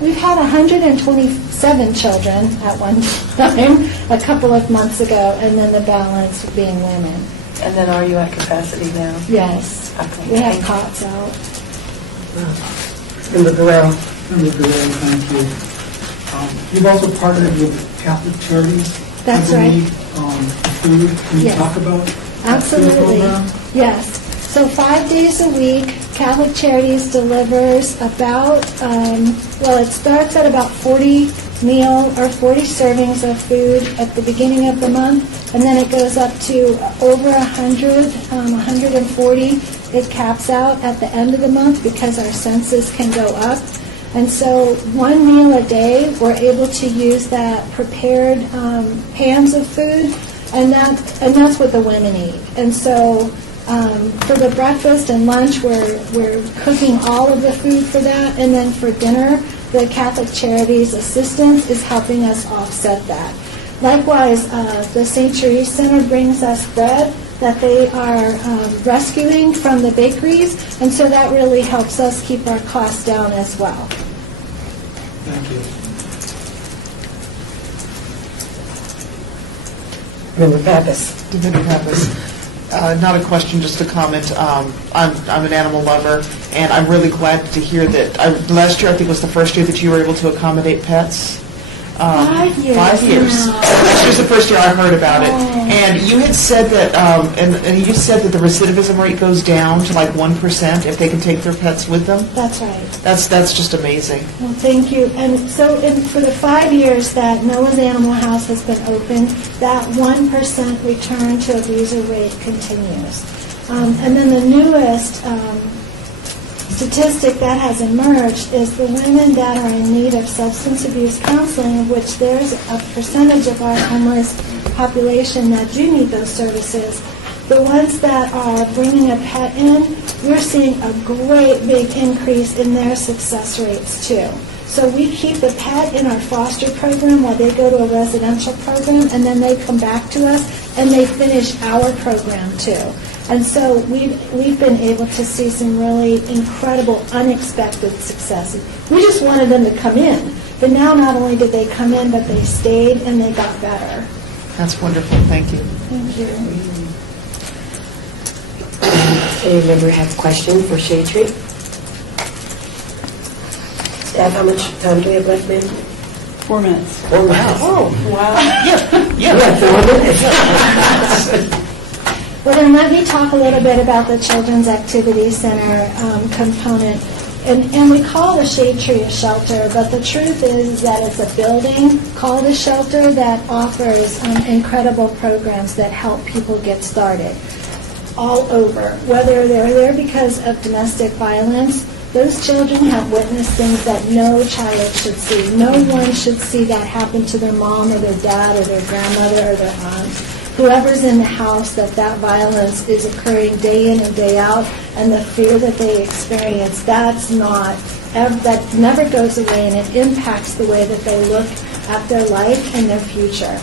we've had 127 children at one time, a couple of months ago, and then the balance being women. And then are you at capacity now? Yes. Okay. We have cots out. Member Guerrero. Member Guerrero, thank you. You've also partnered with Catholic Charities. That's I right. believe, food. Can you Yes. talk about Absolutely. that food program? Yes. So 5 days a week, Catholic Charities delivers about, it starts at about 40 servings of food at the beginning of the month, and then it goes up to over 100, 140. It caps out at the end of the month because our census can go up. And so 1 meal a day, we're able to use that prepared pans of food, and that's what the women eat. And so for the breakfast and lunch, we're cooking all of the food for that, and then for dinner, the Catholic Charities assistance is helping us offset that. Likewise, the St. Therese Center brings us bread that they are rescuing from the bakeries, and so that really helps us keep our costs down as well. Thank you. Member Pappas. Member Pappas. Not a question, just a comment. I'm an animal lover, and I'm really glad to hear that. Last year, I think, was the first year that you were able to accommodate pets. 5 years. 5 years. now. Last year's the first year I heard about it. Oh. And you had said that, and you said that the recidivism rate goes down to like 1% if they can take their pets with them. That's right. That's just amazing. Well, thank you. And so for the 5 years that Noah's Animal House has been open, that 1% return to abuser rate continues. And then the newest statistic that has emerged is the women that are in need of substance abuse counseling, of which there's a percentage of our homeless population that do need those services. The ones that are bringing a pet in, we're seeing a great big increase in their success rates too. So we keep the pet in our foster program while they go to a residential program, and then they come back to us and they finish our program too. And so we've been able to see some really incredible, unexpected successes. We just wanted them to come in, but now not only did they come in, but they stayed and they got better. That's wonderful. Thank you. Thank you. Any member have a question for Shade Tree? Staff, how much time do we have left, ma'am? 4 minutes. 4 minutes. Oh, wow. Yeah, 4 minutes. Well, then let me talk a little bit about the Children's Activity Center component. And we call the Shade Tree a shelter, but the truth is that it's a building called a shelter that offers incredible programs that help people get started all over, whether they're there because of domestic violence, Those children have witnessed things that no child should see. No one should see that happen to their mom or their dad or their grandmother or their aunt. Whoever's in the house, that violence is occurring day in and day out, and the fear that they experience, that never goes away, and it impacts the way that they look at their life and their future.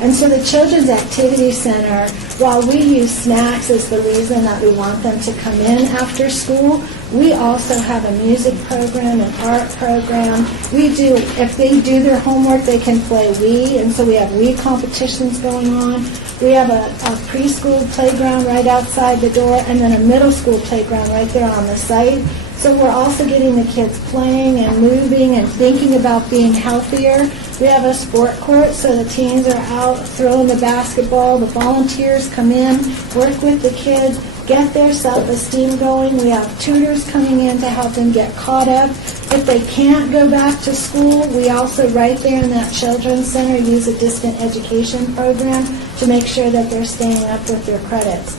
And so the Children's Activity Center, while we use snacks as the reason that we want them to come in after school, we also have a music program, an art program. If they do their homework, they can play Wii, and so we have Wii competitions going on. We have a preschool playground right outside the door, and then a middle school playground right there on the site. So we're also getting the kids playing and moving and thinking about being healthier. We have a sport court, so the teens are out throwing the basketball. The volunteers come in, work with the kids, get their self-esteem going. We have tutors coming in to help them get caught up. If they can't go back to school, we also right there in that children's center use a distant education program to make sure that they're staying up with their credits.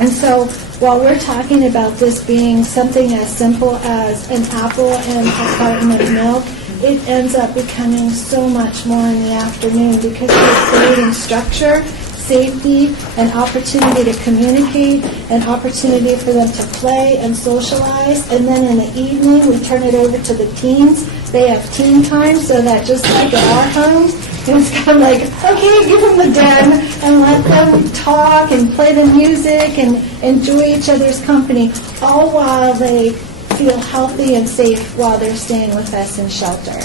And so while we're talking about this being something as simple as an apple and a carton of milk, it ends up becoming so much more in the afternoon because we're creating structure, safety, an opportunity to communicate, an opportunity for them to play and socialize. And then in the evening, we turn it over to the teens. They have teen time, so that just like at our homes, it's kind of like, okay, give them the den and let them talk and play the music and enjoy each other's company, all while they feel healthy and safe while they're staying with us in shelter.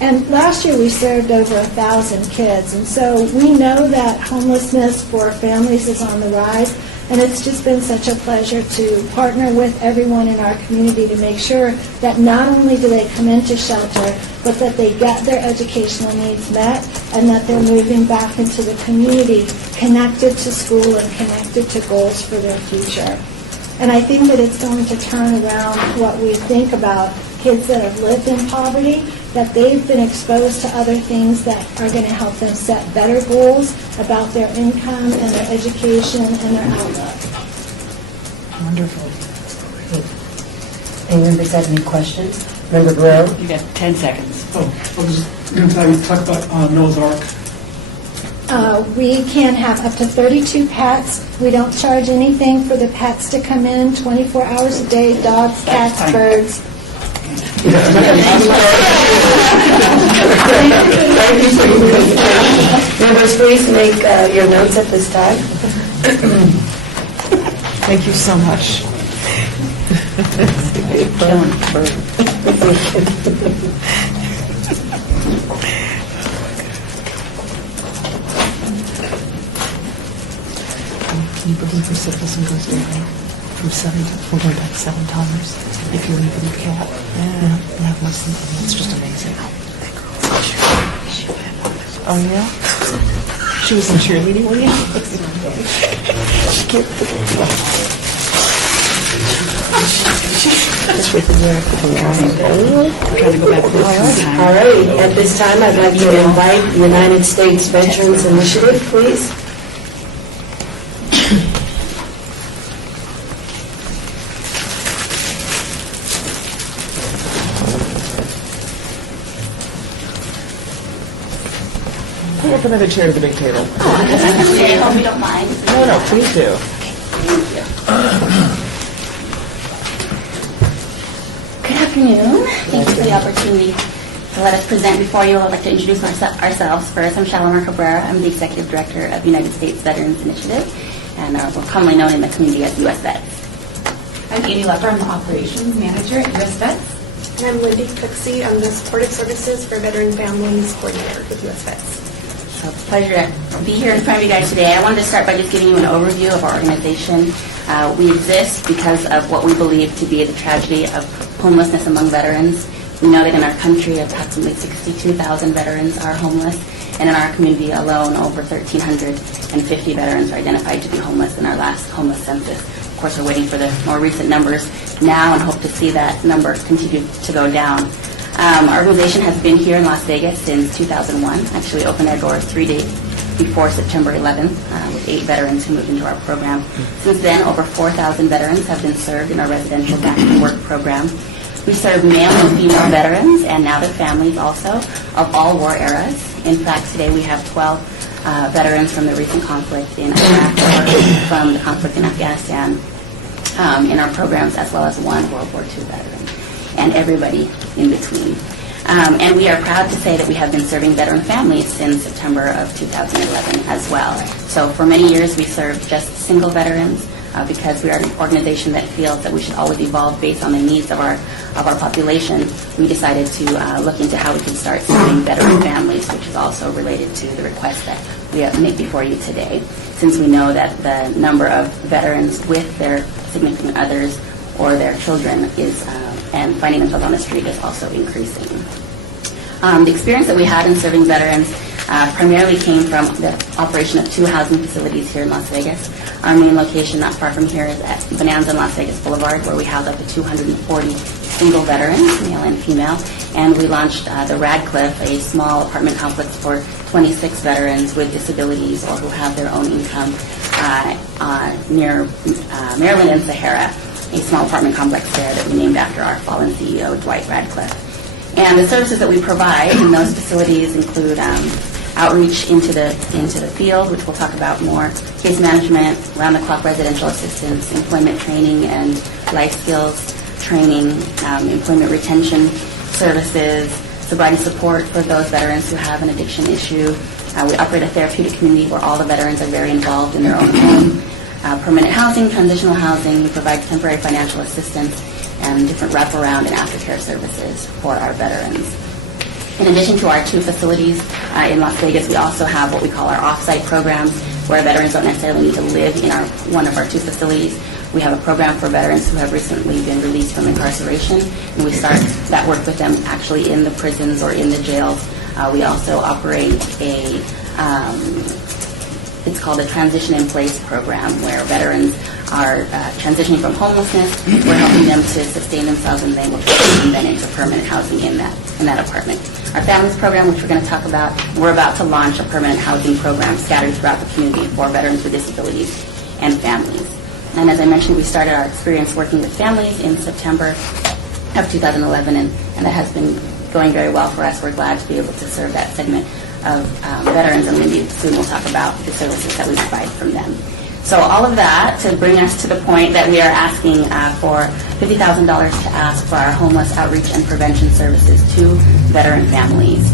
And last year we served over 1,000 kids, and so we know that homelessness for families is on the rise, and it's just been such a pleasure to partner with everyone in our community to make sure that not only do they come into shelter, but that they get their educational needs met and that they're moving back into the community connected to school and connected to goals for their future. And I think that it's going to turn around what we think about kids that have lived in poverty, that they've been exposed to other things that are going to help them set better goals about their income and their education and their outlook. Wonderful. Any members have any questions? Member Guerrero? You got 10 seconds. I was just going to tell you, talk about Noah's Ark. We can have up to 32 pets. We don't charge anything for the pets to come in 24 hours a day, dogs, cats, birds. Members, please make your notes at this time. Thank you so much. Can you believe your citizen goes down from 7 to, we're going back 7 times if you're leaving your cat? Yeah. That was, that's just amazing. Oh, yeah? She was in cheerleading with you? She can't. Just wait for the trying to go back to the time. All right, at this time, I'd like to invite the United States Veterans Initiative, please. Pull up another chair to the big table. I hope you don't mind. No, please do. Good afternoon. Thank you for the opportunity to let us present before you. I'd like to introduce ourselves. First, I'm Shalimar Cabrera. I'm the Executive Director of United States Veterans Initiative, and we're commonly known in the community as U.S. Vets. I'm Amy Lepper. I'm the Operations Manager at U.S. Vets. And I'm Lindy Cooksey. I'm the Supportive Services for Veteran Families Coordinator with U.S. Vets. So it's a pleasure to be here in front of you guys today. I wanted to start by just giving you an overview of our organization. We exist because of what we believe to be the tragedy of homelessness among veterans. We know that in our country, approximately 62,000 veterans are homeless, and in our community alone, over 1,350 veterans are identified to be homeless in our last homeless census. Of course, we're waiting for the more recent numbers now and hope to see that number continue to go down. Our organization has been here in Las Vegas since 2001. Actually, we opened our doors 3 before September 11th, with 8 veterans who moved into our program. Since then, over 4,000 veterans have been served in our residential Back to Work program. We serve male and female veterans and now their families also of all war eras. In fact, today we have 12 veterans from the recent conflict in Iraq or from the conflict in Afghanistan in our programs, as well as 1 World War II veteran, and everybody in between. And we are proud to say that we have been serving veteran families since September of 2011 as well. So for many years we served just single veterans because we are an organization that feels that we should always evolve based on the needs of our population. We decided to look into how we could start serving veteran families, which is also related to the request that we have made before you today, since we know that the number of veterans with their significant others or their children is and finding themselves on the street is also increasing. The experience that we had in serving veterans primarily came from the operation of 2 housing facilities here in Las Vegas. Our main location not far from here is at Bonanza and Las Vegas Boulevard, where we house up to 240 single veterans, male and female. And we launched the Radcliffe, a small apartment complex for 26 veterans with disabilities or who have their own income near Maryland and Sahara, a small apartment complex there that we named after our fallen CEO, Dwight Radcliffe. And the services that we provide in those facilities include outreach into the field, which we'll talk about more, case management, round-the-clock residential assistance, employment training and life skills training, employment retention services, sobriety support for those veterans who have an addiction issue. We operate a therapeutic community where all the veterans are very involved in their own home. Permanent housing, transitional housing. We provide temporary financial assistance and different wraparound and aftercare services for our veterans. In addition to our 2 facilities in Las Vegas, we also have what we call our off-site programs, where veterans don't necessarily need to live in one of our 2 facilities. We have a program for veterans who have recently been released from incarceration, and we start that work with them actually in the prisons or in the jails. We also operate it's called a Transition in Place program, where veterans are transitioning from homelessness. We're helping them to sustain themselves, and they will transition then into permanent housing in that apartment. Our Families program, which we're going to talk about, we're about to launch a permanent housing program scattered throughout the community for veterans with disabilities and families. And as I mentioned, we started our experience working with families in September of 2011, and that has been going very well for us. We're glad to be able to serve that segment of veterans, and maybe soon we'll talk about the services that we provide from them. So all of that to bring us to the point that we are asking for $50,000 to ask for our homeless outreach and prevention services to veteran families.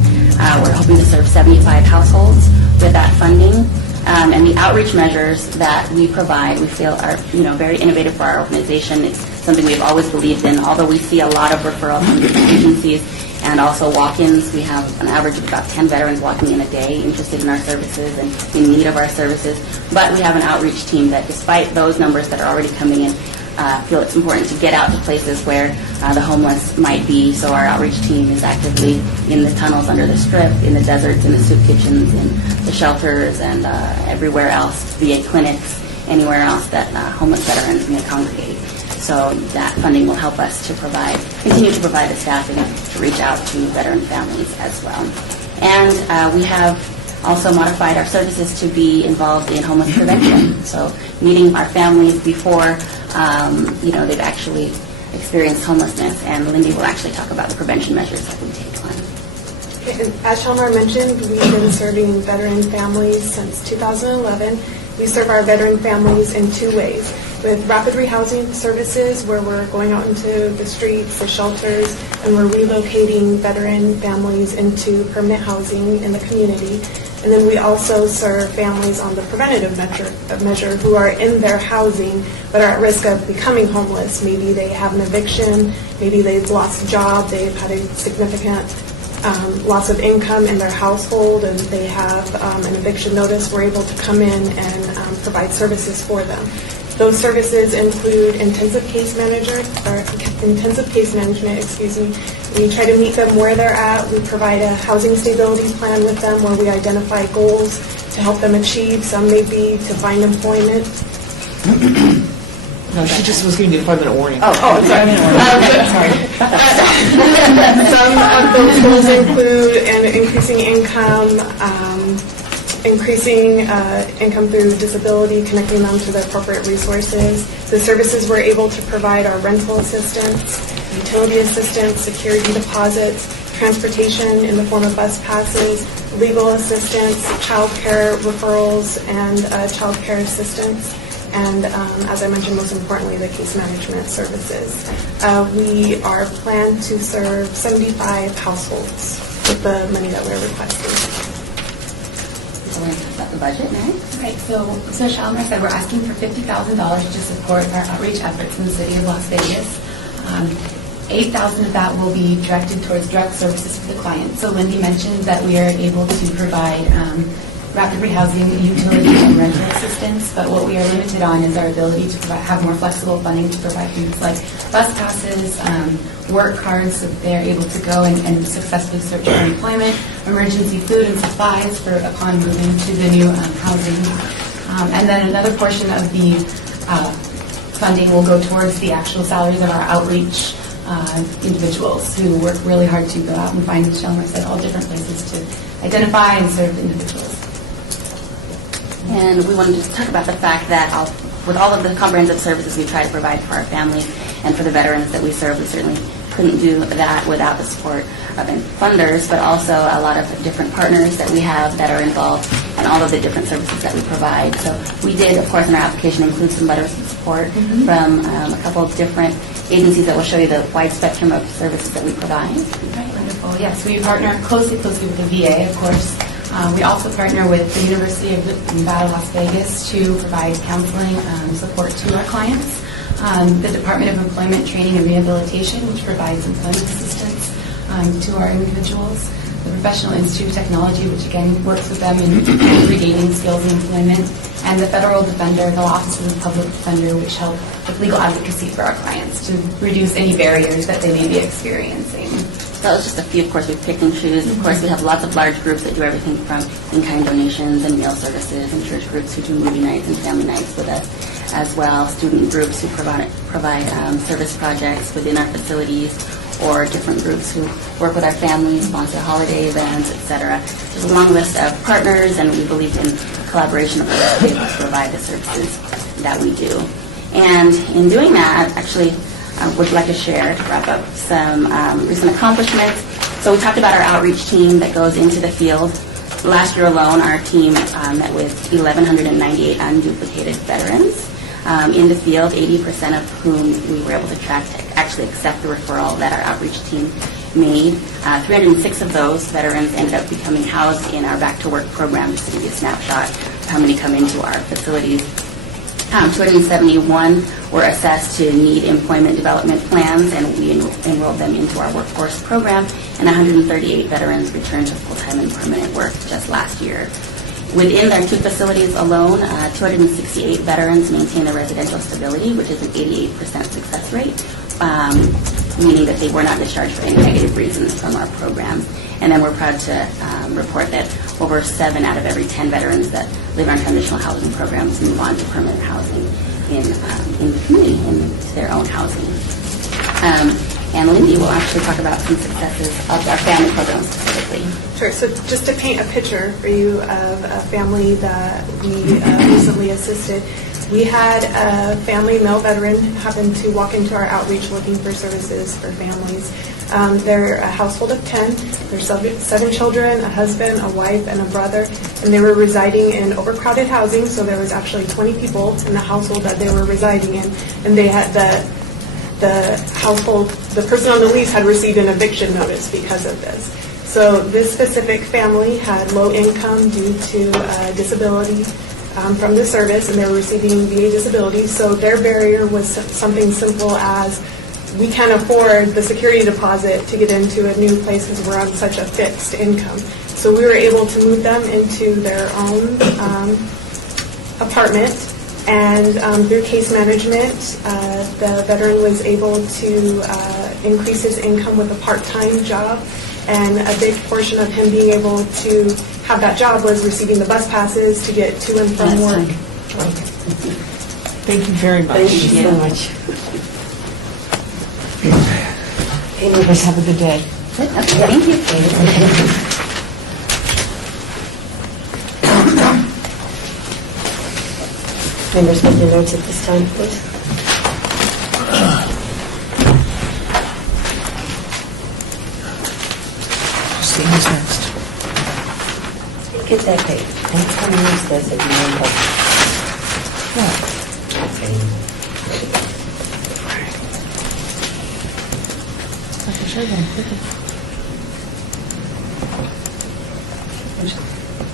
We're hoping to serve 75 households with that funding. And the outreach measures that we provide, we feel are very innovative for our organization. It's something we've always believed in. Although we see a lot of referrals from different agencies and also walk-ins, we have an average of about 10 veterans walking in a day interested in our services and in need of our services. But we have an outreach team that, despite those numbers that are already coming in, feel it's important to get out to places where the homeless might be. So our outreach team is actively in the tunnels under the Strip, in the deserts, in the soup kitchens, in the shelters, and everywhere else, VA clinics, anywhere else that homeless veterans may congregate. So that funding will help us to continue to provide the staffing to reach out to veteran families as well. And we have also modified our services to be involved in homeless prevention. So meeting our families before they've actually experienced homelessness, and Lindy will actually talk about the prevention measures that we take on. As Shalmar mentioned, we've been serving veteran families since 2011. We serve our veteran families in 2 ways. With rapid rehousing services, where we're going out into the streets, the shelters, and we're relocating veteran families into permanent housing in the community. And then we also serve families on the preventative measure who are in their housing but are at risk of becoming homeless. Maybe they have an eviction, maybe they've lost a job, they've had a significant loss of income in their household, and they have an eviction notice. We're able to come in and provide services for them. Those services include intensive case management. We try to meet them where they're at. We provide a housing stability plan with them where we identify goals to help them achieve. Some may be to find employment. No, she just was giving you a 5-minute warning. Sorry. Some of those goals include an increasing income, increasing income through disability, connecting them to the appropriate resources. The services we're able to provide are rental assistance, utility assistance, security deposits, transportation in the form of bus passes, legal assistance, child care referrals, and child care assistance. And as I mentioned, most importantly, the case management services. We are planned to serve 75 households with the money that we're requesting. So we're going to talk about the budget next. Right, so Shalmer said we're asking for $50,000 to support our outreach efforts in the city of Las Vegas. $8,000 of that will be directed towards direct services for the client. So Lindy mentioned that we are able to provide rapid rehousing, utility, and rental assistance, but what we are limited on is our ability to have more flexible funding to provide things like bus passes, work cards, so that they're able to go and successfully search for employment, emergency food and supplies for upon moving to the new housing. And then another portion of the funding will go towards the actual salaries of our outreach individuals who work really hard to go out and find, as Shalmer said, all different places to identify and serve individuals. And we wanted to talk about the fact that with all of the comprehensive services we try to provide for our families and for the veterans that we serve, we certainly couldn't do that without the support of funders, but also a lot of different partners that we have that are involved in all of the different services that we provide. So we did, of course, in our application include some letters of support from a couple of different agencies that will show you the wide spectrum of services that we provide. Right, wonderful. Yes, we partner closely with the VA, of course. We also partner with the University of Nevada, Las Vegas to provide counseling support to our clients. The Department of Employment Training and Rehabilitation, which provides employment assistance to our individuals. The Professional Institute of Technology, which again works with them in regaining skills and employment. And the Federal Defender, the Office of the Public Defender, which help with legal advocacy for our clients to reduce any barriers that they may be experiencing. So that was just a few, of course, we've picked and choose. Of course, we have lots of large groups that do everything from in-kind donations and meal services, and church groups who do movie nights and family nights with us as well, student groups who provide service projects within our facilities, or different groups who work with our families, sponsor holiday events, etc. There's a long list of partners, and we believe in collaboration of us to be able to provide the services that we do. And in doing that, actually, I would like to share, to wrap up, some recent accomplishments. So we talked about our outreach team that goes into the field. Last year alone, our team met with 1,198 unduplicated veterans in the field, 80% of whom we were able to track to actually accept the referral that our outreach team made. 306 of those veterans ended up becoming housed in our Back to Work program, just to give you a snapshot of how many come into our facilities. 271 were assessed to need employment development plans, and we enrolled them into our workforce program, and 138 veterans returned to full-time and permanent work just last year. Within their two facilities alone, 268 veterans maintain their residential stability, which is an 88% success rate, meaning that they were not discharged for any negative reasons from our program. And then we're proud to report that over 7 out of every 10 veterans that live in our transitional housing programs move on to permanent housing in the community, into their own housing. And Lindy will actually talk about some successes of our family programs specifically. Sure. So just to paint a picture for you of a family that we recently assisted, we had a family, male veteran, happen to walk into our outreach looking for services for families. They're a household of 10. There's 7 children, a husband, a wife, and a brother, and they were residing in overcrowded housing, so there was actually 20 people in the household that they were residing in, and they had the household, the person on the lease had received an eviction notice because of this. So this specific family had low income due to disability from the service, and they were receiving VA disability. So their barrier was something simple as, we can't afford the security deposit to get into a new place because we're on such a fixed income. So we were able to move them into their own apartment, and through case management, the veteran was able to increase his income with a part-time job, and a big portion of him being able to have that job was receiving the bus passes to get to and from work. Thank you very much. Thank you so much. Hey, neighbors, have a good day. Thank you. Members, make your notes at this time, please. See who's next. Get that page. Don't tell me who's this at the end of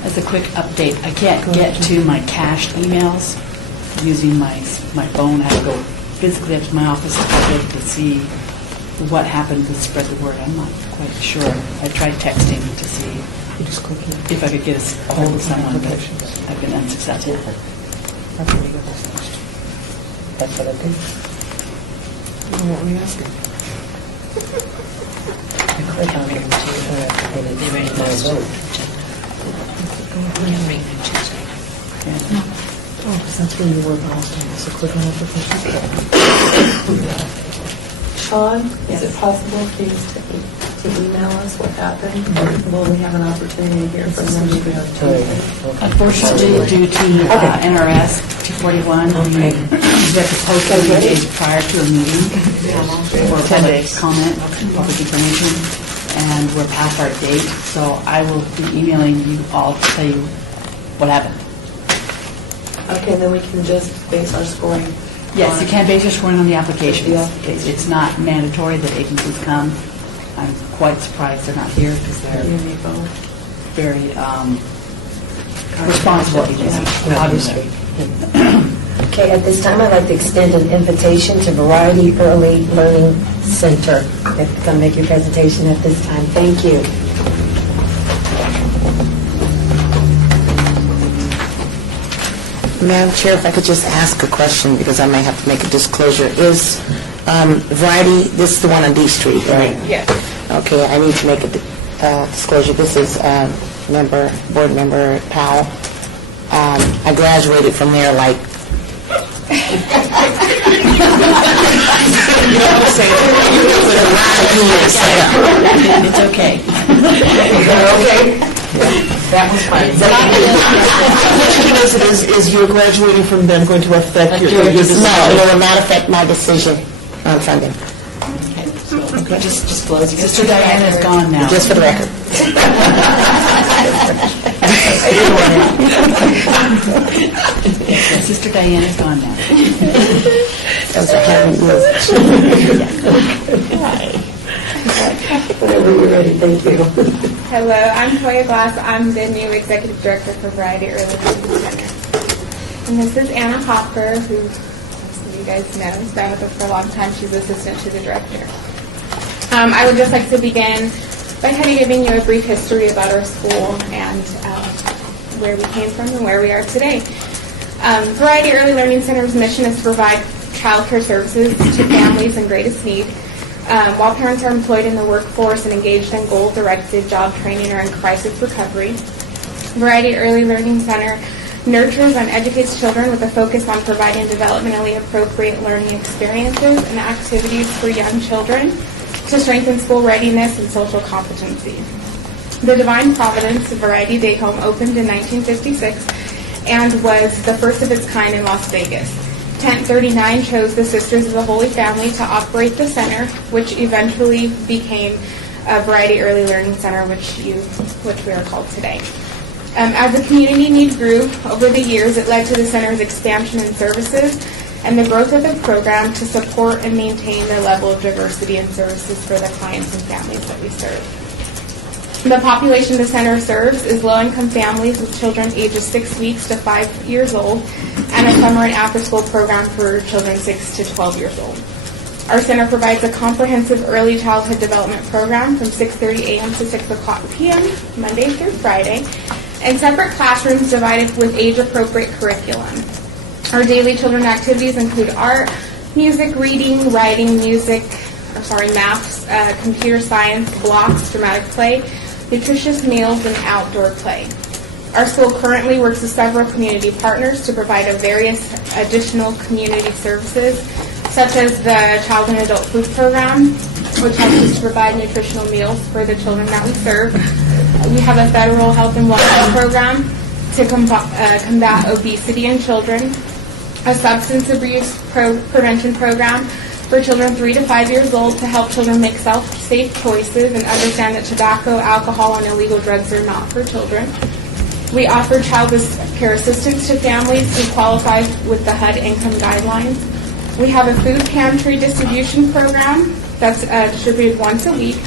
As a quick update, I can't get to my cached emails using my phone. I have to go physically up to my office to see what happened to spread the word. I'm not quite sure. I tried texting to see if I could get a hold of someone, but I've been unsuccessful. That's what I did. What were you asking? I click on them to, and it's ready my vote. Oh, because that's where you were last time, so click on application. Sean, is it possible for you to email us what happened? Or will we have an opportunity to hear from them? Unfortunately, due to NRS 241, we have to post 30 days prior to a meeting for 10 public days. comment, public information, and we're past our date, so I will be emailing you all to tell you what happened. Okay, then we can just base our scoring. Yes, you can base your scoring on the applications. The applications. It's not mandatory that agencies come. I'm quite surprised they're not here because they're very responsible agencies, obviously. Okay, at this time, I'd like to extend an invitation to Variety Early Learning Center. If you come make your presentation at this time. Thank you. Madam Chair, if I could just ask a question, because I may have to make a disclosure. Is Variety, this is the one on D Street, right? Yes. Okay, I need to make a disclosure. This is board member Powell. I graduated from there like... It's okay. That was fine. Is your graduating from them going to affect your decision? No, it will not affect my decision on funding. Just disclosing. Sister Diana is gone now. Just for the record. Sister Diana is gone now. That was a happy Whenever you're ready, thank you. Hello, I'm Toya Glass. I'm the new Executive Director for Variety Early Learning Center. And this is Anna Hopper, who most of you guys know, has been with us for a long time. She's assistant to the director. I would just like to begin by kind of giving you a brief history about our school and where we came from and where we are today. Variety Early Learning Center's mission is to provide child care services to families in greatest need. While parents are employed in the workforce and engaged in goal-directed job training or in crisis recovery, Variety Early Learning Center nurtures and educates children with a focus on providing developmentally appropriate learning experiences and activities for young children to strengthen school readiness and social competency. The Divine Providence Variety Day Home opened in 1956 and was the first of its kind in Las Vegas. Tent 39 chose the Sisters of the Holy Family to operate the center, which eventually became a Variety Early Learning Center, which we are called today. As the community need grew over the years, it led to the center's expansion in services and the growth of the program to support and maintain the level of diversity in services for the clients and families that we serve. The population the center serves is low-income families with children ages 6 weeks to 5 years old, and a summer and after-school program for children 6 to 12 years old. Our center provides a comprehensive early childhood development program from 6:30 a.m. to 6 o'clock p.m., Monday through Friday, and separate classrooms divided with age-appropriate curriculum. Our daily children activities include art, music, reading, writing, maths, computer science, blocks, dramatic play, nutritious meals, and outdoor play. Our school currently works with several community partners to provide various additional community services, such as the Child and Adult Food Program, which helps us to provide nutritional meals for the children that we serve. We have a federal health and wellness program to combat obesity in children. a substance abuse prevention program for children 3 to 5 years old to help children make safe choices and understand that tobacco, alcohol, and illegal drugs are not for children. We offer child care assistance to families who qualify with the HUD income guidelines. We have a food pantry distribution program that's distributed once a week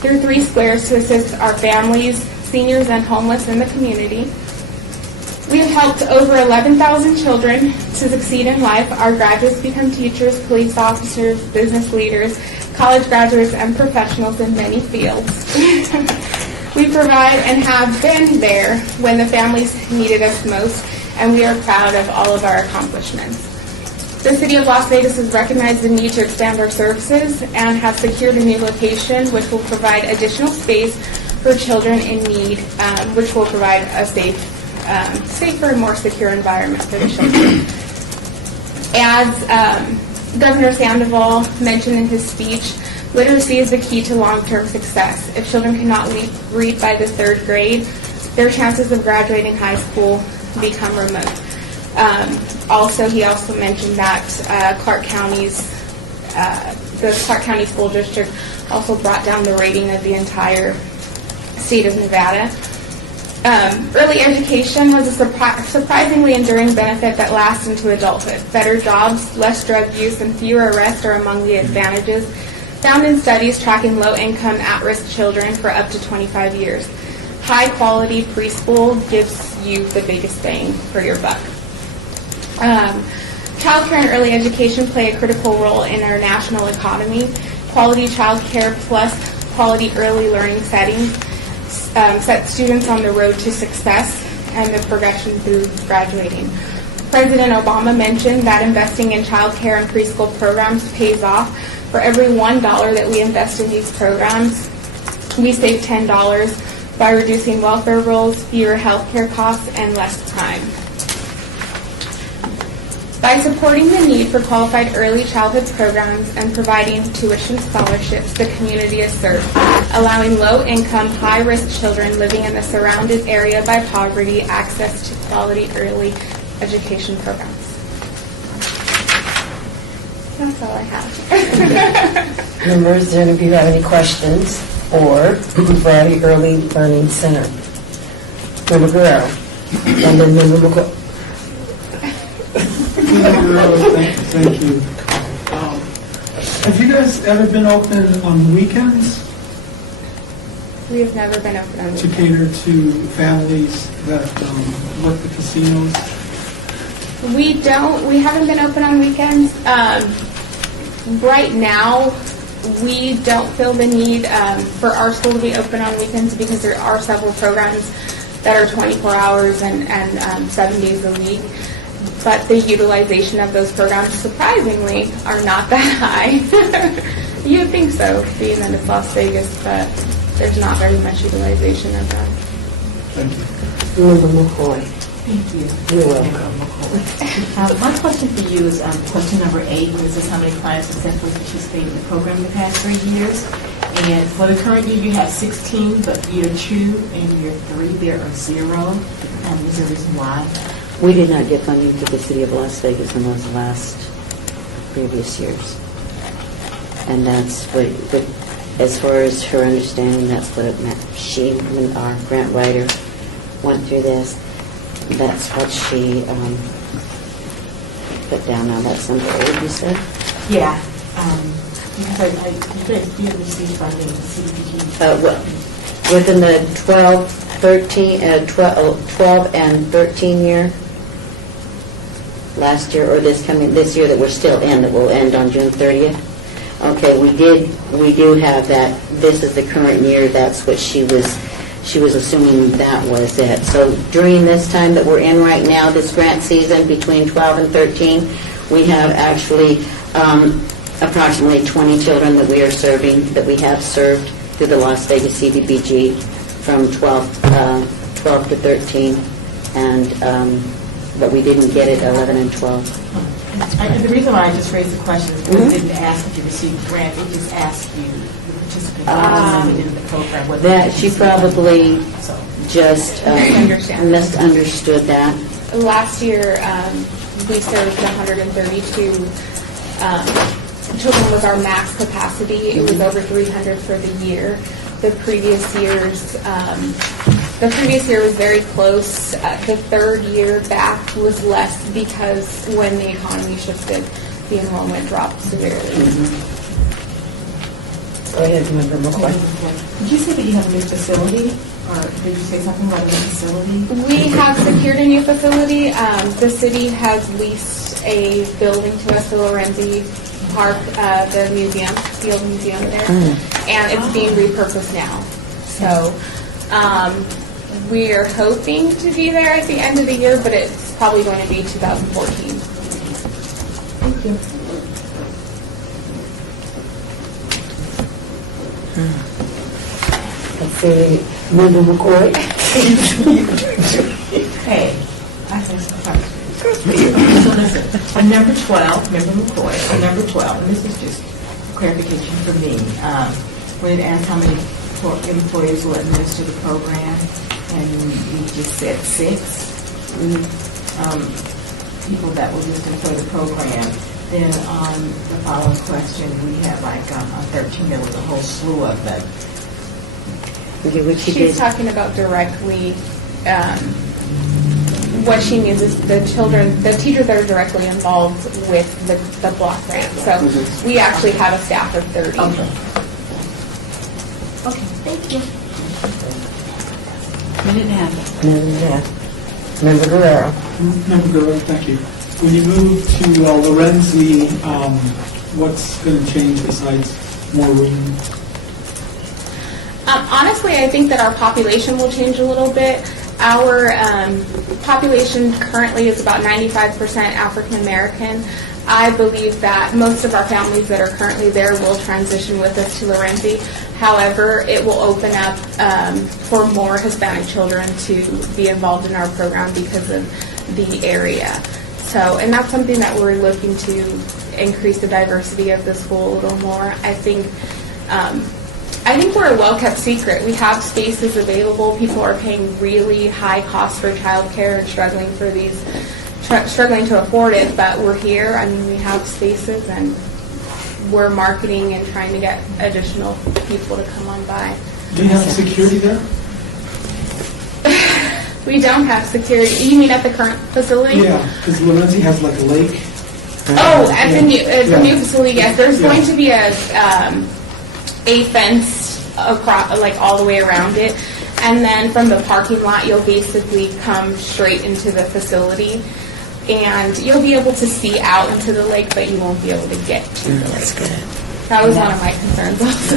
through 3 Squares to assist our families, seniors, and homeless in the community. We have helped over 11,000 children to succeed in life. Our graduates become teachers, police officers, business leaders, college graduates, and professionals in many fields. We provide and have been there when the families needed us most, and we are proud of all of our accomplishments. The City of Las Vegas has recognized the need to expand our services and have secured a new location which will provide additional space for children in need, which will provide a safer and more secure environment for the children. As Governor Sandoval mentioned in his speech, literacy is the key to long-term success. If children cannot read by the 3rd grade, their chances of graduating high school become remote. He also mentioned that the Clark County School District also brought down the rating of the entire state of Nevada. Early education has a surprisingly enduring benefit that lasts into adulthood. Better jobs, less drug use, and fewer arrests are among the advantages found in studies tracking low-income, at-risk children for up to 25 years. High-quality preschool gives you the biggest bang for your buck. Child care and early education play a critical role in our national economy. Quality child care plus quality early learning settings set students on the road to success and the progression through graduating. President Obama mentioned that investing in child care and preschool programs pays off. For every $1 that we invest in these programs, we save $10 by reducing welfare rolls, fewer health care costs, and less crime. By supporting the need for qualified early childhood programs and providing tuition scholarships, the community is served, allowing low-income, high-risk children living in the surrounded area by poverty access to quality early education programs. That's all I have. Members, do any of you have any questions for Variety Early Learning Center? Member Guerrero, and then Member McCoy. Thank you. Have you guys ever been open on weekends We have never been open on to weekends. cater to families that work the casinos? We haven't been open on weekends. Right now, we don't feel the need for our school to be open on weekends because there are several programs that are 24 hours and 7 days a week. But the utilization of those programs, surprisingly, are not that high. You would think so, being that it's Las Vegas, but there's not very much utilization of them. Thank you. Member McCoy. Thank you. You're welcome. My question for you is question number 8, where it says how many clients successfully participated in the program in the past 3 years. And for the current year, you have 16, but year 2 and year 3, there are 0. Is there a reason why? We did not get funding to the City of Las Vegas in those last previous years. And that's what, as far as her understanding, that's what it meant. She, our grant writer, went through this. That's what she put down on that number 8, you said? Yeah. Because you did receive funding from CDBG. Within the 12 and 13 year, last year or this year that we're still in, that will end on June 30th. Okay, we do have that. This is the current year. That's what she was assuming that was it. So during this time that we're in right now, this grant season between 12 and 13, we have actually approximately 20 children that we are serving, that we have served through the Las Vegas CDBG from 12 to 13, and but we didn't get it 11 and 12. The reason why I just raised the question is because it didn't ask if you received a grant, it just asked you to participate in the program. That she probably just misunderstood that. Last year, we served 132 children was our max capacity. It was over 300 for the year. The previous year was very close. The third year back was less because when the economy shifted, the enrollment dropped severely. Go ahead, Member McCoy. Did you say that you have a new facility, or did you say something about a new facility? We have secured a new facility. The city has leased a building to us, the Lorenzi Park, the museum, the old museum there, and it's being repurposed now. So we are hoping to be there at the end of the year, but it's probably going to be 2014. Thank you. Let's see, Member McCoy. Hey, I think so. So listen, on number 12, Member McCoy, on number 12, and this is just clarification for me, when it asks how many employees will administer the program, and we just said 6 people that will just employ the program, then on the following question, we had like on 13, there was a whole slew of them. She's talking about directly, what she means is the teachers that are directly involved with the block grant. So we actually have a staff of 30. Okay, thank you. Minute and a half. Member Guerrero. Member Guerrero, thank you. When you move to Lorenzi, what's going to change besides more room? Honestly, I think that our population will change a little bit. Our population currently is about 95% African American. I believe that most of our families that are currently there will transition with us to Lorenzi. However, it will open up for more Hispanic children to be involved in our program because of the area. So, and that's something that we're looking to increase the diversity of the school a little more. I think we're a well-kept secret. We have spaces available. People are paying really high costs for childcare and struggling to afford it, but we're here. I mean, we have spaces, and we're marketing and trying to get additional people to come on by. Do you have security there? We don't have security. You mean at the current facility? Yeah, because Lorenzi has like a lake. Oh, at the new facility, yes. There's going to be a fence across, like all the way around it, and then from the parking lot, you'll basically come straight into the facility, and you'll be able to see out into the lake, but you won't be able to get to the lake. That's good. That was one of my concerns also.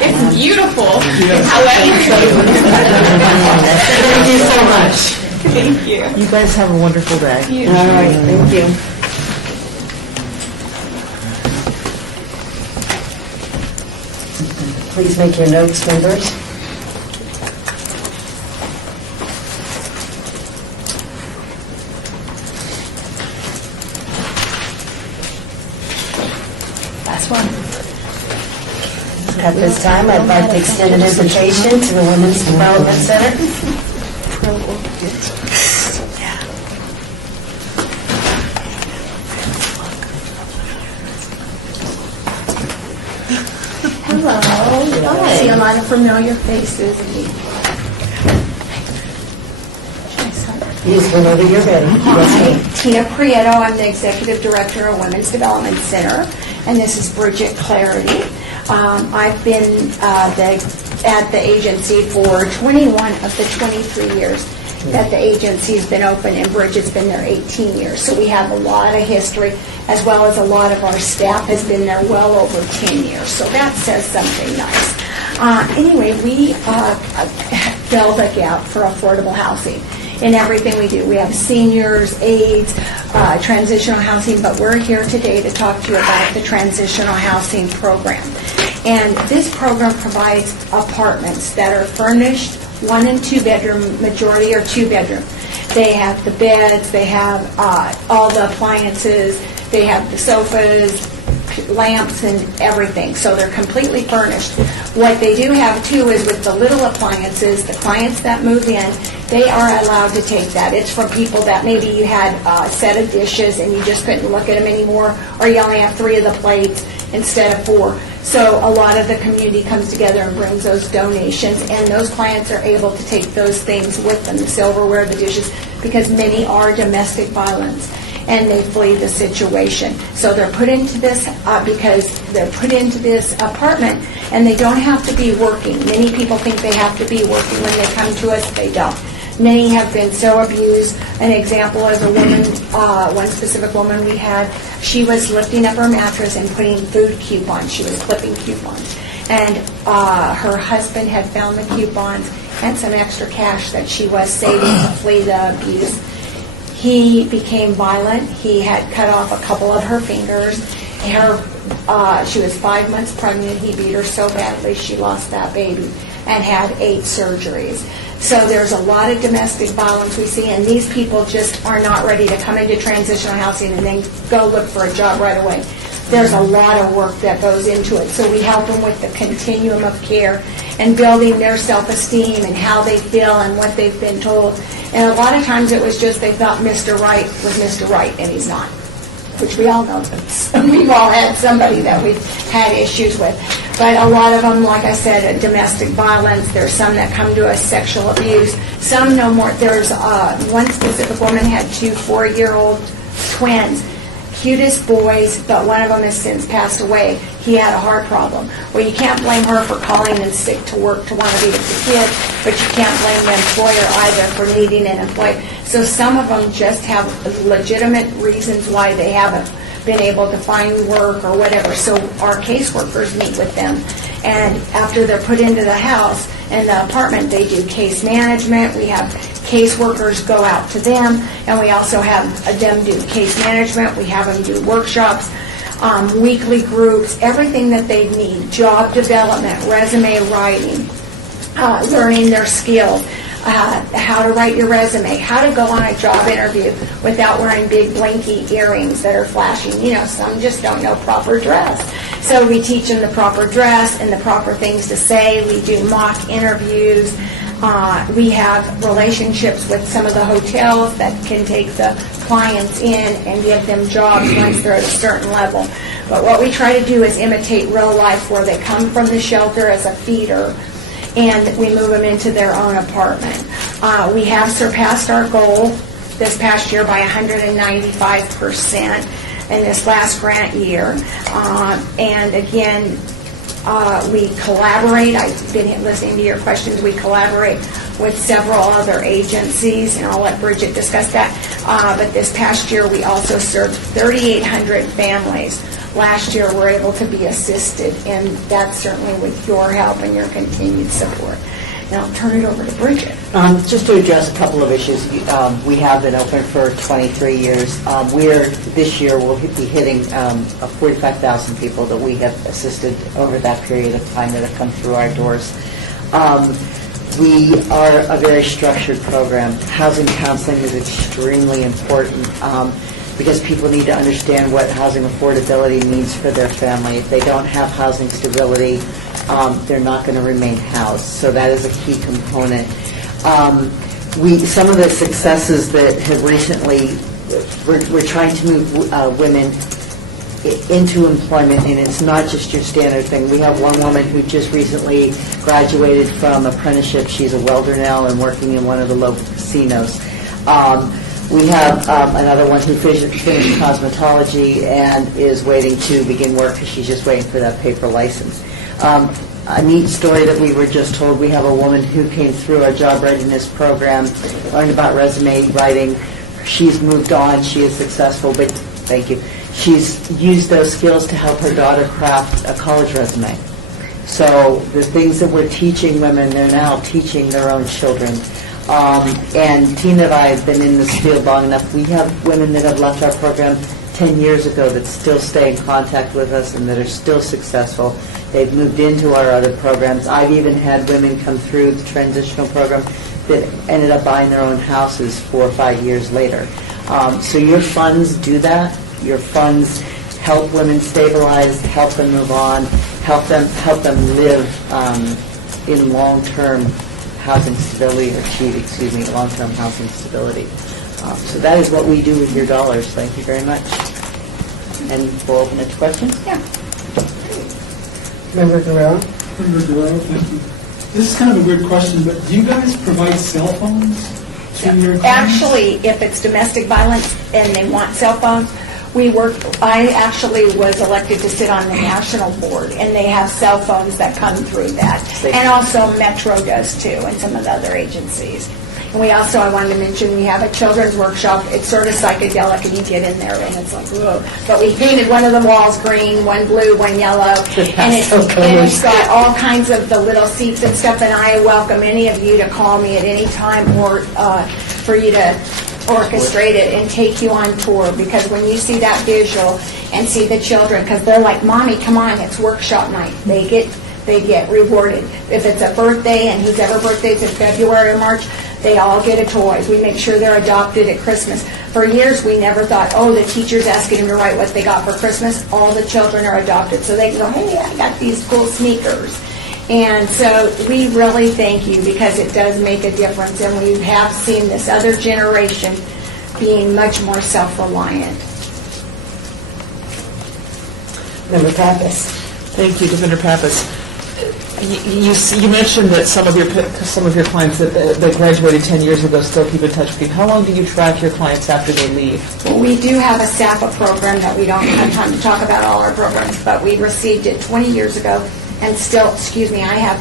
It's beautiful. Thank you so much. Thank you. You guys have a wonderful day. All right, thank you. Please make your notes, members. Last one. At this time, I'd like to extend an invitation to the Women's Development Center. Hello. I see a lot of familiar faces. Please, whenever you're ready. Hi, Tina Prieto. I'm the Executive Director of Women's Development Center, and this is Bridget Clarity. I've been at the agency for 21 of the 23 years that the agency's been open, and Bridget's been there 18 years. So we have a lot of history, as well as a lot of our staff has been there well over 10 years. So that says something nice. Anyway, we fill the gap for affordable housing in everything we do. We have seniors, aides, transitional housing, but we're here today to talk to you about the transitional housing program. And this program provides apartments that are furnished, 1 and 2 bedroom, majority are 2 bedroom. They have the beds, they have all the appliances, they have the sofas, lamps and everything, so they're completely furnished. What they do have too is with the little appliances, the clients that move in, they are allowed to take that. It's from people that maybe you had a set of dishes and you just couldn't look at them anymore, or you only have 3 of the plates instead of 4. So a lot of the community comes together and brings those donations, and those clients are able to take those things with them, the silverware, the dishes, because many are domestic violence, and they flee the situation. So they're put into this because they're put into this apartment, and they don't have to be working. Many people think they have to be working when they come to us. They don't. Many have been so abused. An example is a woman, one specific woman we had, she was lifting up her mattress and putting food coupons. She was clipping coupons. And her husband had found the coupons and some extra cash that she was saving to flee the abuse. He became violent. He had cut off a couple of her fingers. She was 5 months pregnant. He beat her so badly she lost that baby and had 8 surgeries. So there's a lot of domestic violence we see, and these people just are not ready to come into transitional housing and then go look for a job right away. There's a lot of work that goes into it. So we help them with the continuum of care and building their self-esteem and how they feel and what they've been told. And a lot of times it was just they thought Mr. Right was Mr. Right, and he's not, which we all know that. We've all had somebody that we've had issues with. But a lot of them, like I said, domestic violence. There's some that come to us sexual abuse. Some no more. There's one specific woman had 2 4-year-old twins. Cutest boys, but one of them has since passed away. He had a heart problem. Well, you can't blame her for calling in sick to work to want to be with the kid, but you can't blame the employer either for needing an employee. So some of them just have legitimate reasons why they haven't been able to find work or whatever. So our caseworkers meet with them, and after they're put into the house and the apartment, they do case management. We have caseworkers go out to them, and we also have them do case management. We have them do workshops, weekly groups, everything that they need, job development, resume writing, learning their skills, how to write your resume, how to go on a job interview without wearing big blinky earrings that are flashing. You know, some just don't know proper dress. So we teach them the proper dress and the proper things to say. We do mock interviews. We have relationships with some of the hotels that can take the clients in and give them jobs once they're at a certain level. But what we try to do is imitate real life, where they come from the shelter as a feeder and we move them into their own apartment. We have surpassed our goal this past year by 195% in this last grant year. And again, we collaborate. I've been listening to your questions. We collaborate with several other agencies, and I'll let Bridget discuss that. But this past year, we also served 3,800 families. Last year, we're able to be assisted, and that's certainly with your help and your continued support. Now, I'll turn it over to Bridget. Just to address a couple of issues, we have been open for 23 years. This year, we'll be hitting 45,000 people that we have assisted over that period of time that have come through our doors. We are a very structured program. Housing counseling is extremely important because people need to understand what housing affordability means for their family. If they don't have housing stability, they're not going to remain housed. So that is a key component. Some of the successes that have recently, we're trying to move women into employment, and it's not just your standard thing. We have one woman who just recently graduated from apprenticeship. She's a welder now and working in one of the local casinos. We have another one who finished cosmetology and is waiting to begin work because she's just waiting for that paper license. A neat story that we were just told, we have a woman who came through our job readiness program, learned about resume writing. She's moved on. She is successful, but thank you. She's used those skills to help her daughter craft a college resume. So the things that we're teaching women, they're now teaching their own children. And Tina and I have been in this field long enough. We have women that have left our program 10 years ago that still stay in contact with us and that are still successful. They've moved into our other programs. I've even had women come through the transitional program that ended up buying their own houses 4 or 5 years later. So your funds do that. Your funds help women stabilize, help them move on, help them live in long-term housing stability, or achieve, long-term housing stability. So that is what we do with your dollars. Thank you very much. And we'll open it to questions? Yeah. Member Guerrero? Member Guerrero, thank you. This is kind of a weird question, but do you guys provide cell phones to your clients? Actually, if it's domestic violence and they want cell phones, I actually was elected to sit on the national board, and they have cell phones that come through that. And also Metro does too, and some of the other agencies. And we also, I wanted to mention, we have a children's workshop. It's sort of psychedelic, and you get in there, and it's like, whoa. But we painted one of the walls green, one blue, one yellow. And it's got all kinds of the little seats and stuff, and I welcome any of you to call me at any time or for you to orchestrate it and take you on tour, because when you see that visual and see the children, because they're like, Mommy, come on, it's workshop night. They get rewarded. If it's a birthday, and whose ever birthday's in February or March, they all get a toy. We make sure they're adopted at Christmas. For years, we never thought, oh, the teacher's asking them to write what they got for Christmas. All the children are adopted, so they can go, hey, I got these cool sneakers. And so we really thank you, because it does make a difference, and we have seen this other generation being much more self-reliant. Member Pappas? Thank you, Defender Pappas. You mentioned that some of your clients that graduated 10 years ago still keep in touch with you. How long do you track your clients after they leave? Well, we do have a SAPA program that we don't have time to talk about all our programs, but we received it 20 years ago. And still, excuse me, I have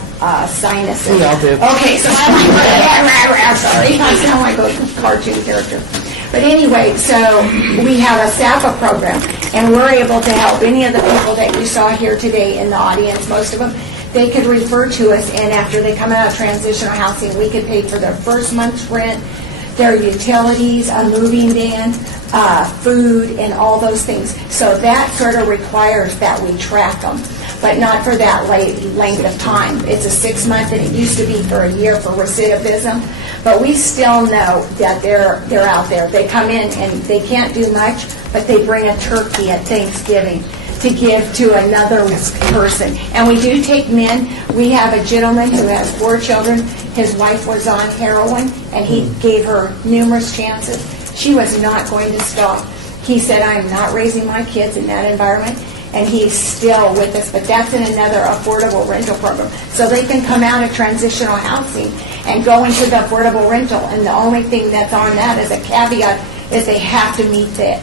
sinuses. We all do. Okay, so I'm sorry, I sound like a cartoon character. But anyway, so we have a SAPA program, and we're able to help any of the people that you saw here today in the audience, most of them. They could refer to us, and after they come out of transitional housing, we could pay for their first month's rent, their utilities, a moving van, food, and all those things. So that sort of requires that we track them, but not for that length of time. It's a 6 month, and it used to be for a year for recidivism. But we still know that they're out there. They come in, and they can't do much, but they bring a turkey at Thanksgiving to give to another person. And we do take men. We have a gentleman who has 4 children. His wife was on heroin, and he gave her numerous chances. She was not going to stop. He said, I am not raising my kids in that environment, and he's still with us. But that's in another affordable rental program. So they can come out of transitional housing and go into the affordable rental, and the only thing that's on that as a caveat is they have to meet the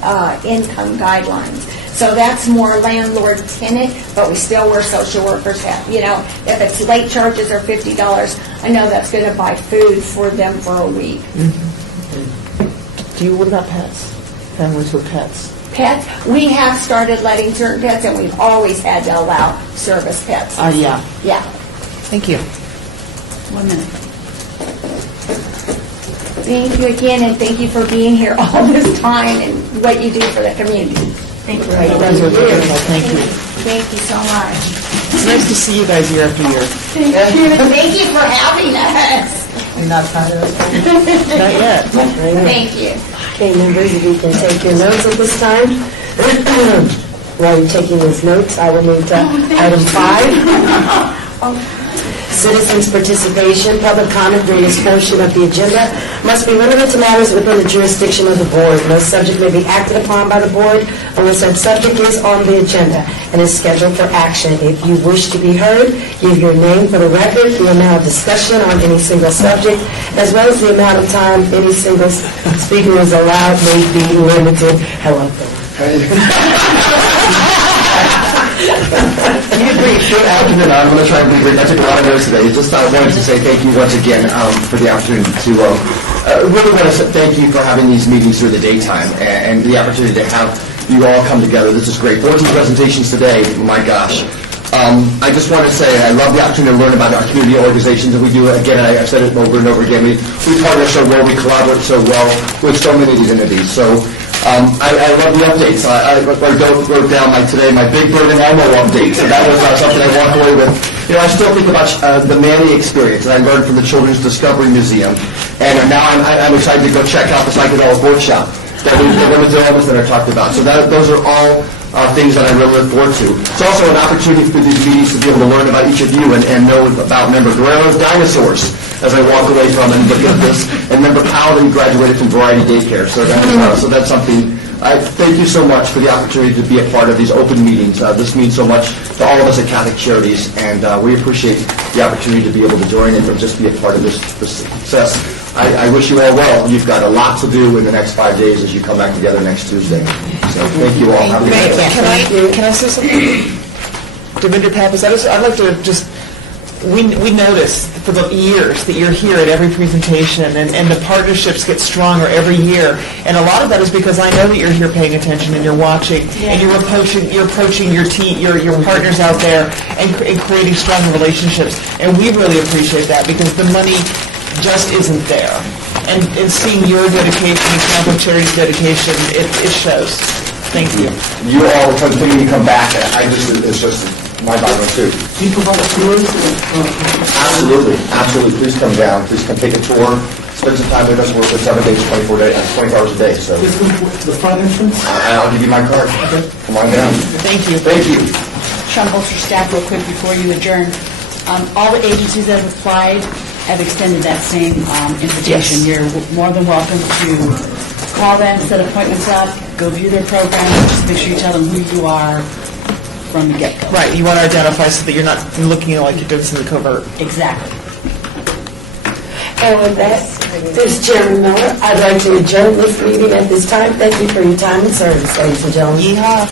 income guidelines. So that's more landlord-tenant, but we still, we're social workers have, if it's late charges or $50, I know that's going to buy food for them for a week. What about pets? Families with pets? Pets, we have started letting certain pets, and we've always had to allow service pets. Yeah. Yeah. Thank you. 1 minute. Thank you again, and thank you for being here all this time and what you do for the community. Thank you. Thank you. Thank you so much. It's nice to see you guys year after year. Thank you. Thank you for having us. You're not tired of us? Not yet. Thank you. Okay, members, if you can take your notes at this time. While you're taking these notes, I will move to item 5. Citizens' participation, public comment during this portion of the agenda must be limited to matters within the jurisdiction of the board. No subject may be acted upon by the board unless that subject is on the agenda and is scheduled for action. If you wish to be heard, give your name for the record, the amount of discussion on any single subject, as well as the amount of time any single speaker is allowed may be limited. Hello, Good afternoon. I'm going to try and be brief. I took a lot of notes today. Just wanted to say thank you once again for the opportunity to really want to say thank you for having these meetings through the daytime and the opportunity to have you all come together. This is great. 14 presentations today. My gosh. I just want to say I love the opportunity to learn about our community organizations that we do. Again, I've said it over and over again. We partner so well. We collaborate so well with so many of these entities. So I love the updates. I wrote down my Big Bird and Elmo update. So that was something I walked away with. I still think about the Manny experience that I learned from the Children's Discovery Museum. And now I'm excited to go check out the psychedelic workshop that the women's illness that I talked about. So those are all things that I really look forward to. It's also an opportunity for these meetings to be able to learn about each of you and know about Member Guerrero's dinosaurs as I walk away from and look at this, and Member Powell that graduated from Variety Daycare. So that's something. I thank you so much for the opportunity to be a part of these open meetings. This means so much to all of us at Catholic Charities, and we appreciate the opportunity to be able to join and just be a part of this success. I wish you all well. You've got a lot to do in the next 5 days as you come back together next Tuesday. So thank you all. Have a good day. Can I say something? Devinder Pappas, I'd like to just, we notice for the years that you're here at every presentation, and the partnerships get stronger every year. And a lot of that is because I know that you're here paying attention and you're watching, and you're approaching your partners out there and creating stronger relationships. And we really appreciate that because the money just isn't there. And seeing your dedication and Catholic Charities' dedication, it shows. Thank you. You all continue to come back. It's just my Bible too. Do you provide tours? Absolutely, absolutely. Please come down. Please come take a tour. Spend some time with us. We're open 7 days, 24 hours a day. So The front entrance? I'll give you my card. Come on down. Thank you. Thank you. Sean Bolster, staff, real quick before you adjourn. All the agencies that have applied have extended that same invitation. You're more than welcome to call them, set appointments up, go view their program, just make sure you tell them who you are from the get-go. Right, you want to identify so that you're not looking like you're doing something covert. Exactly. And with that, this is Chairman Miller. I'd like to adjourn this meeting at this time. Thank you for your time and service, ladies and gentlemen. Yeehaw.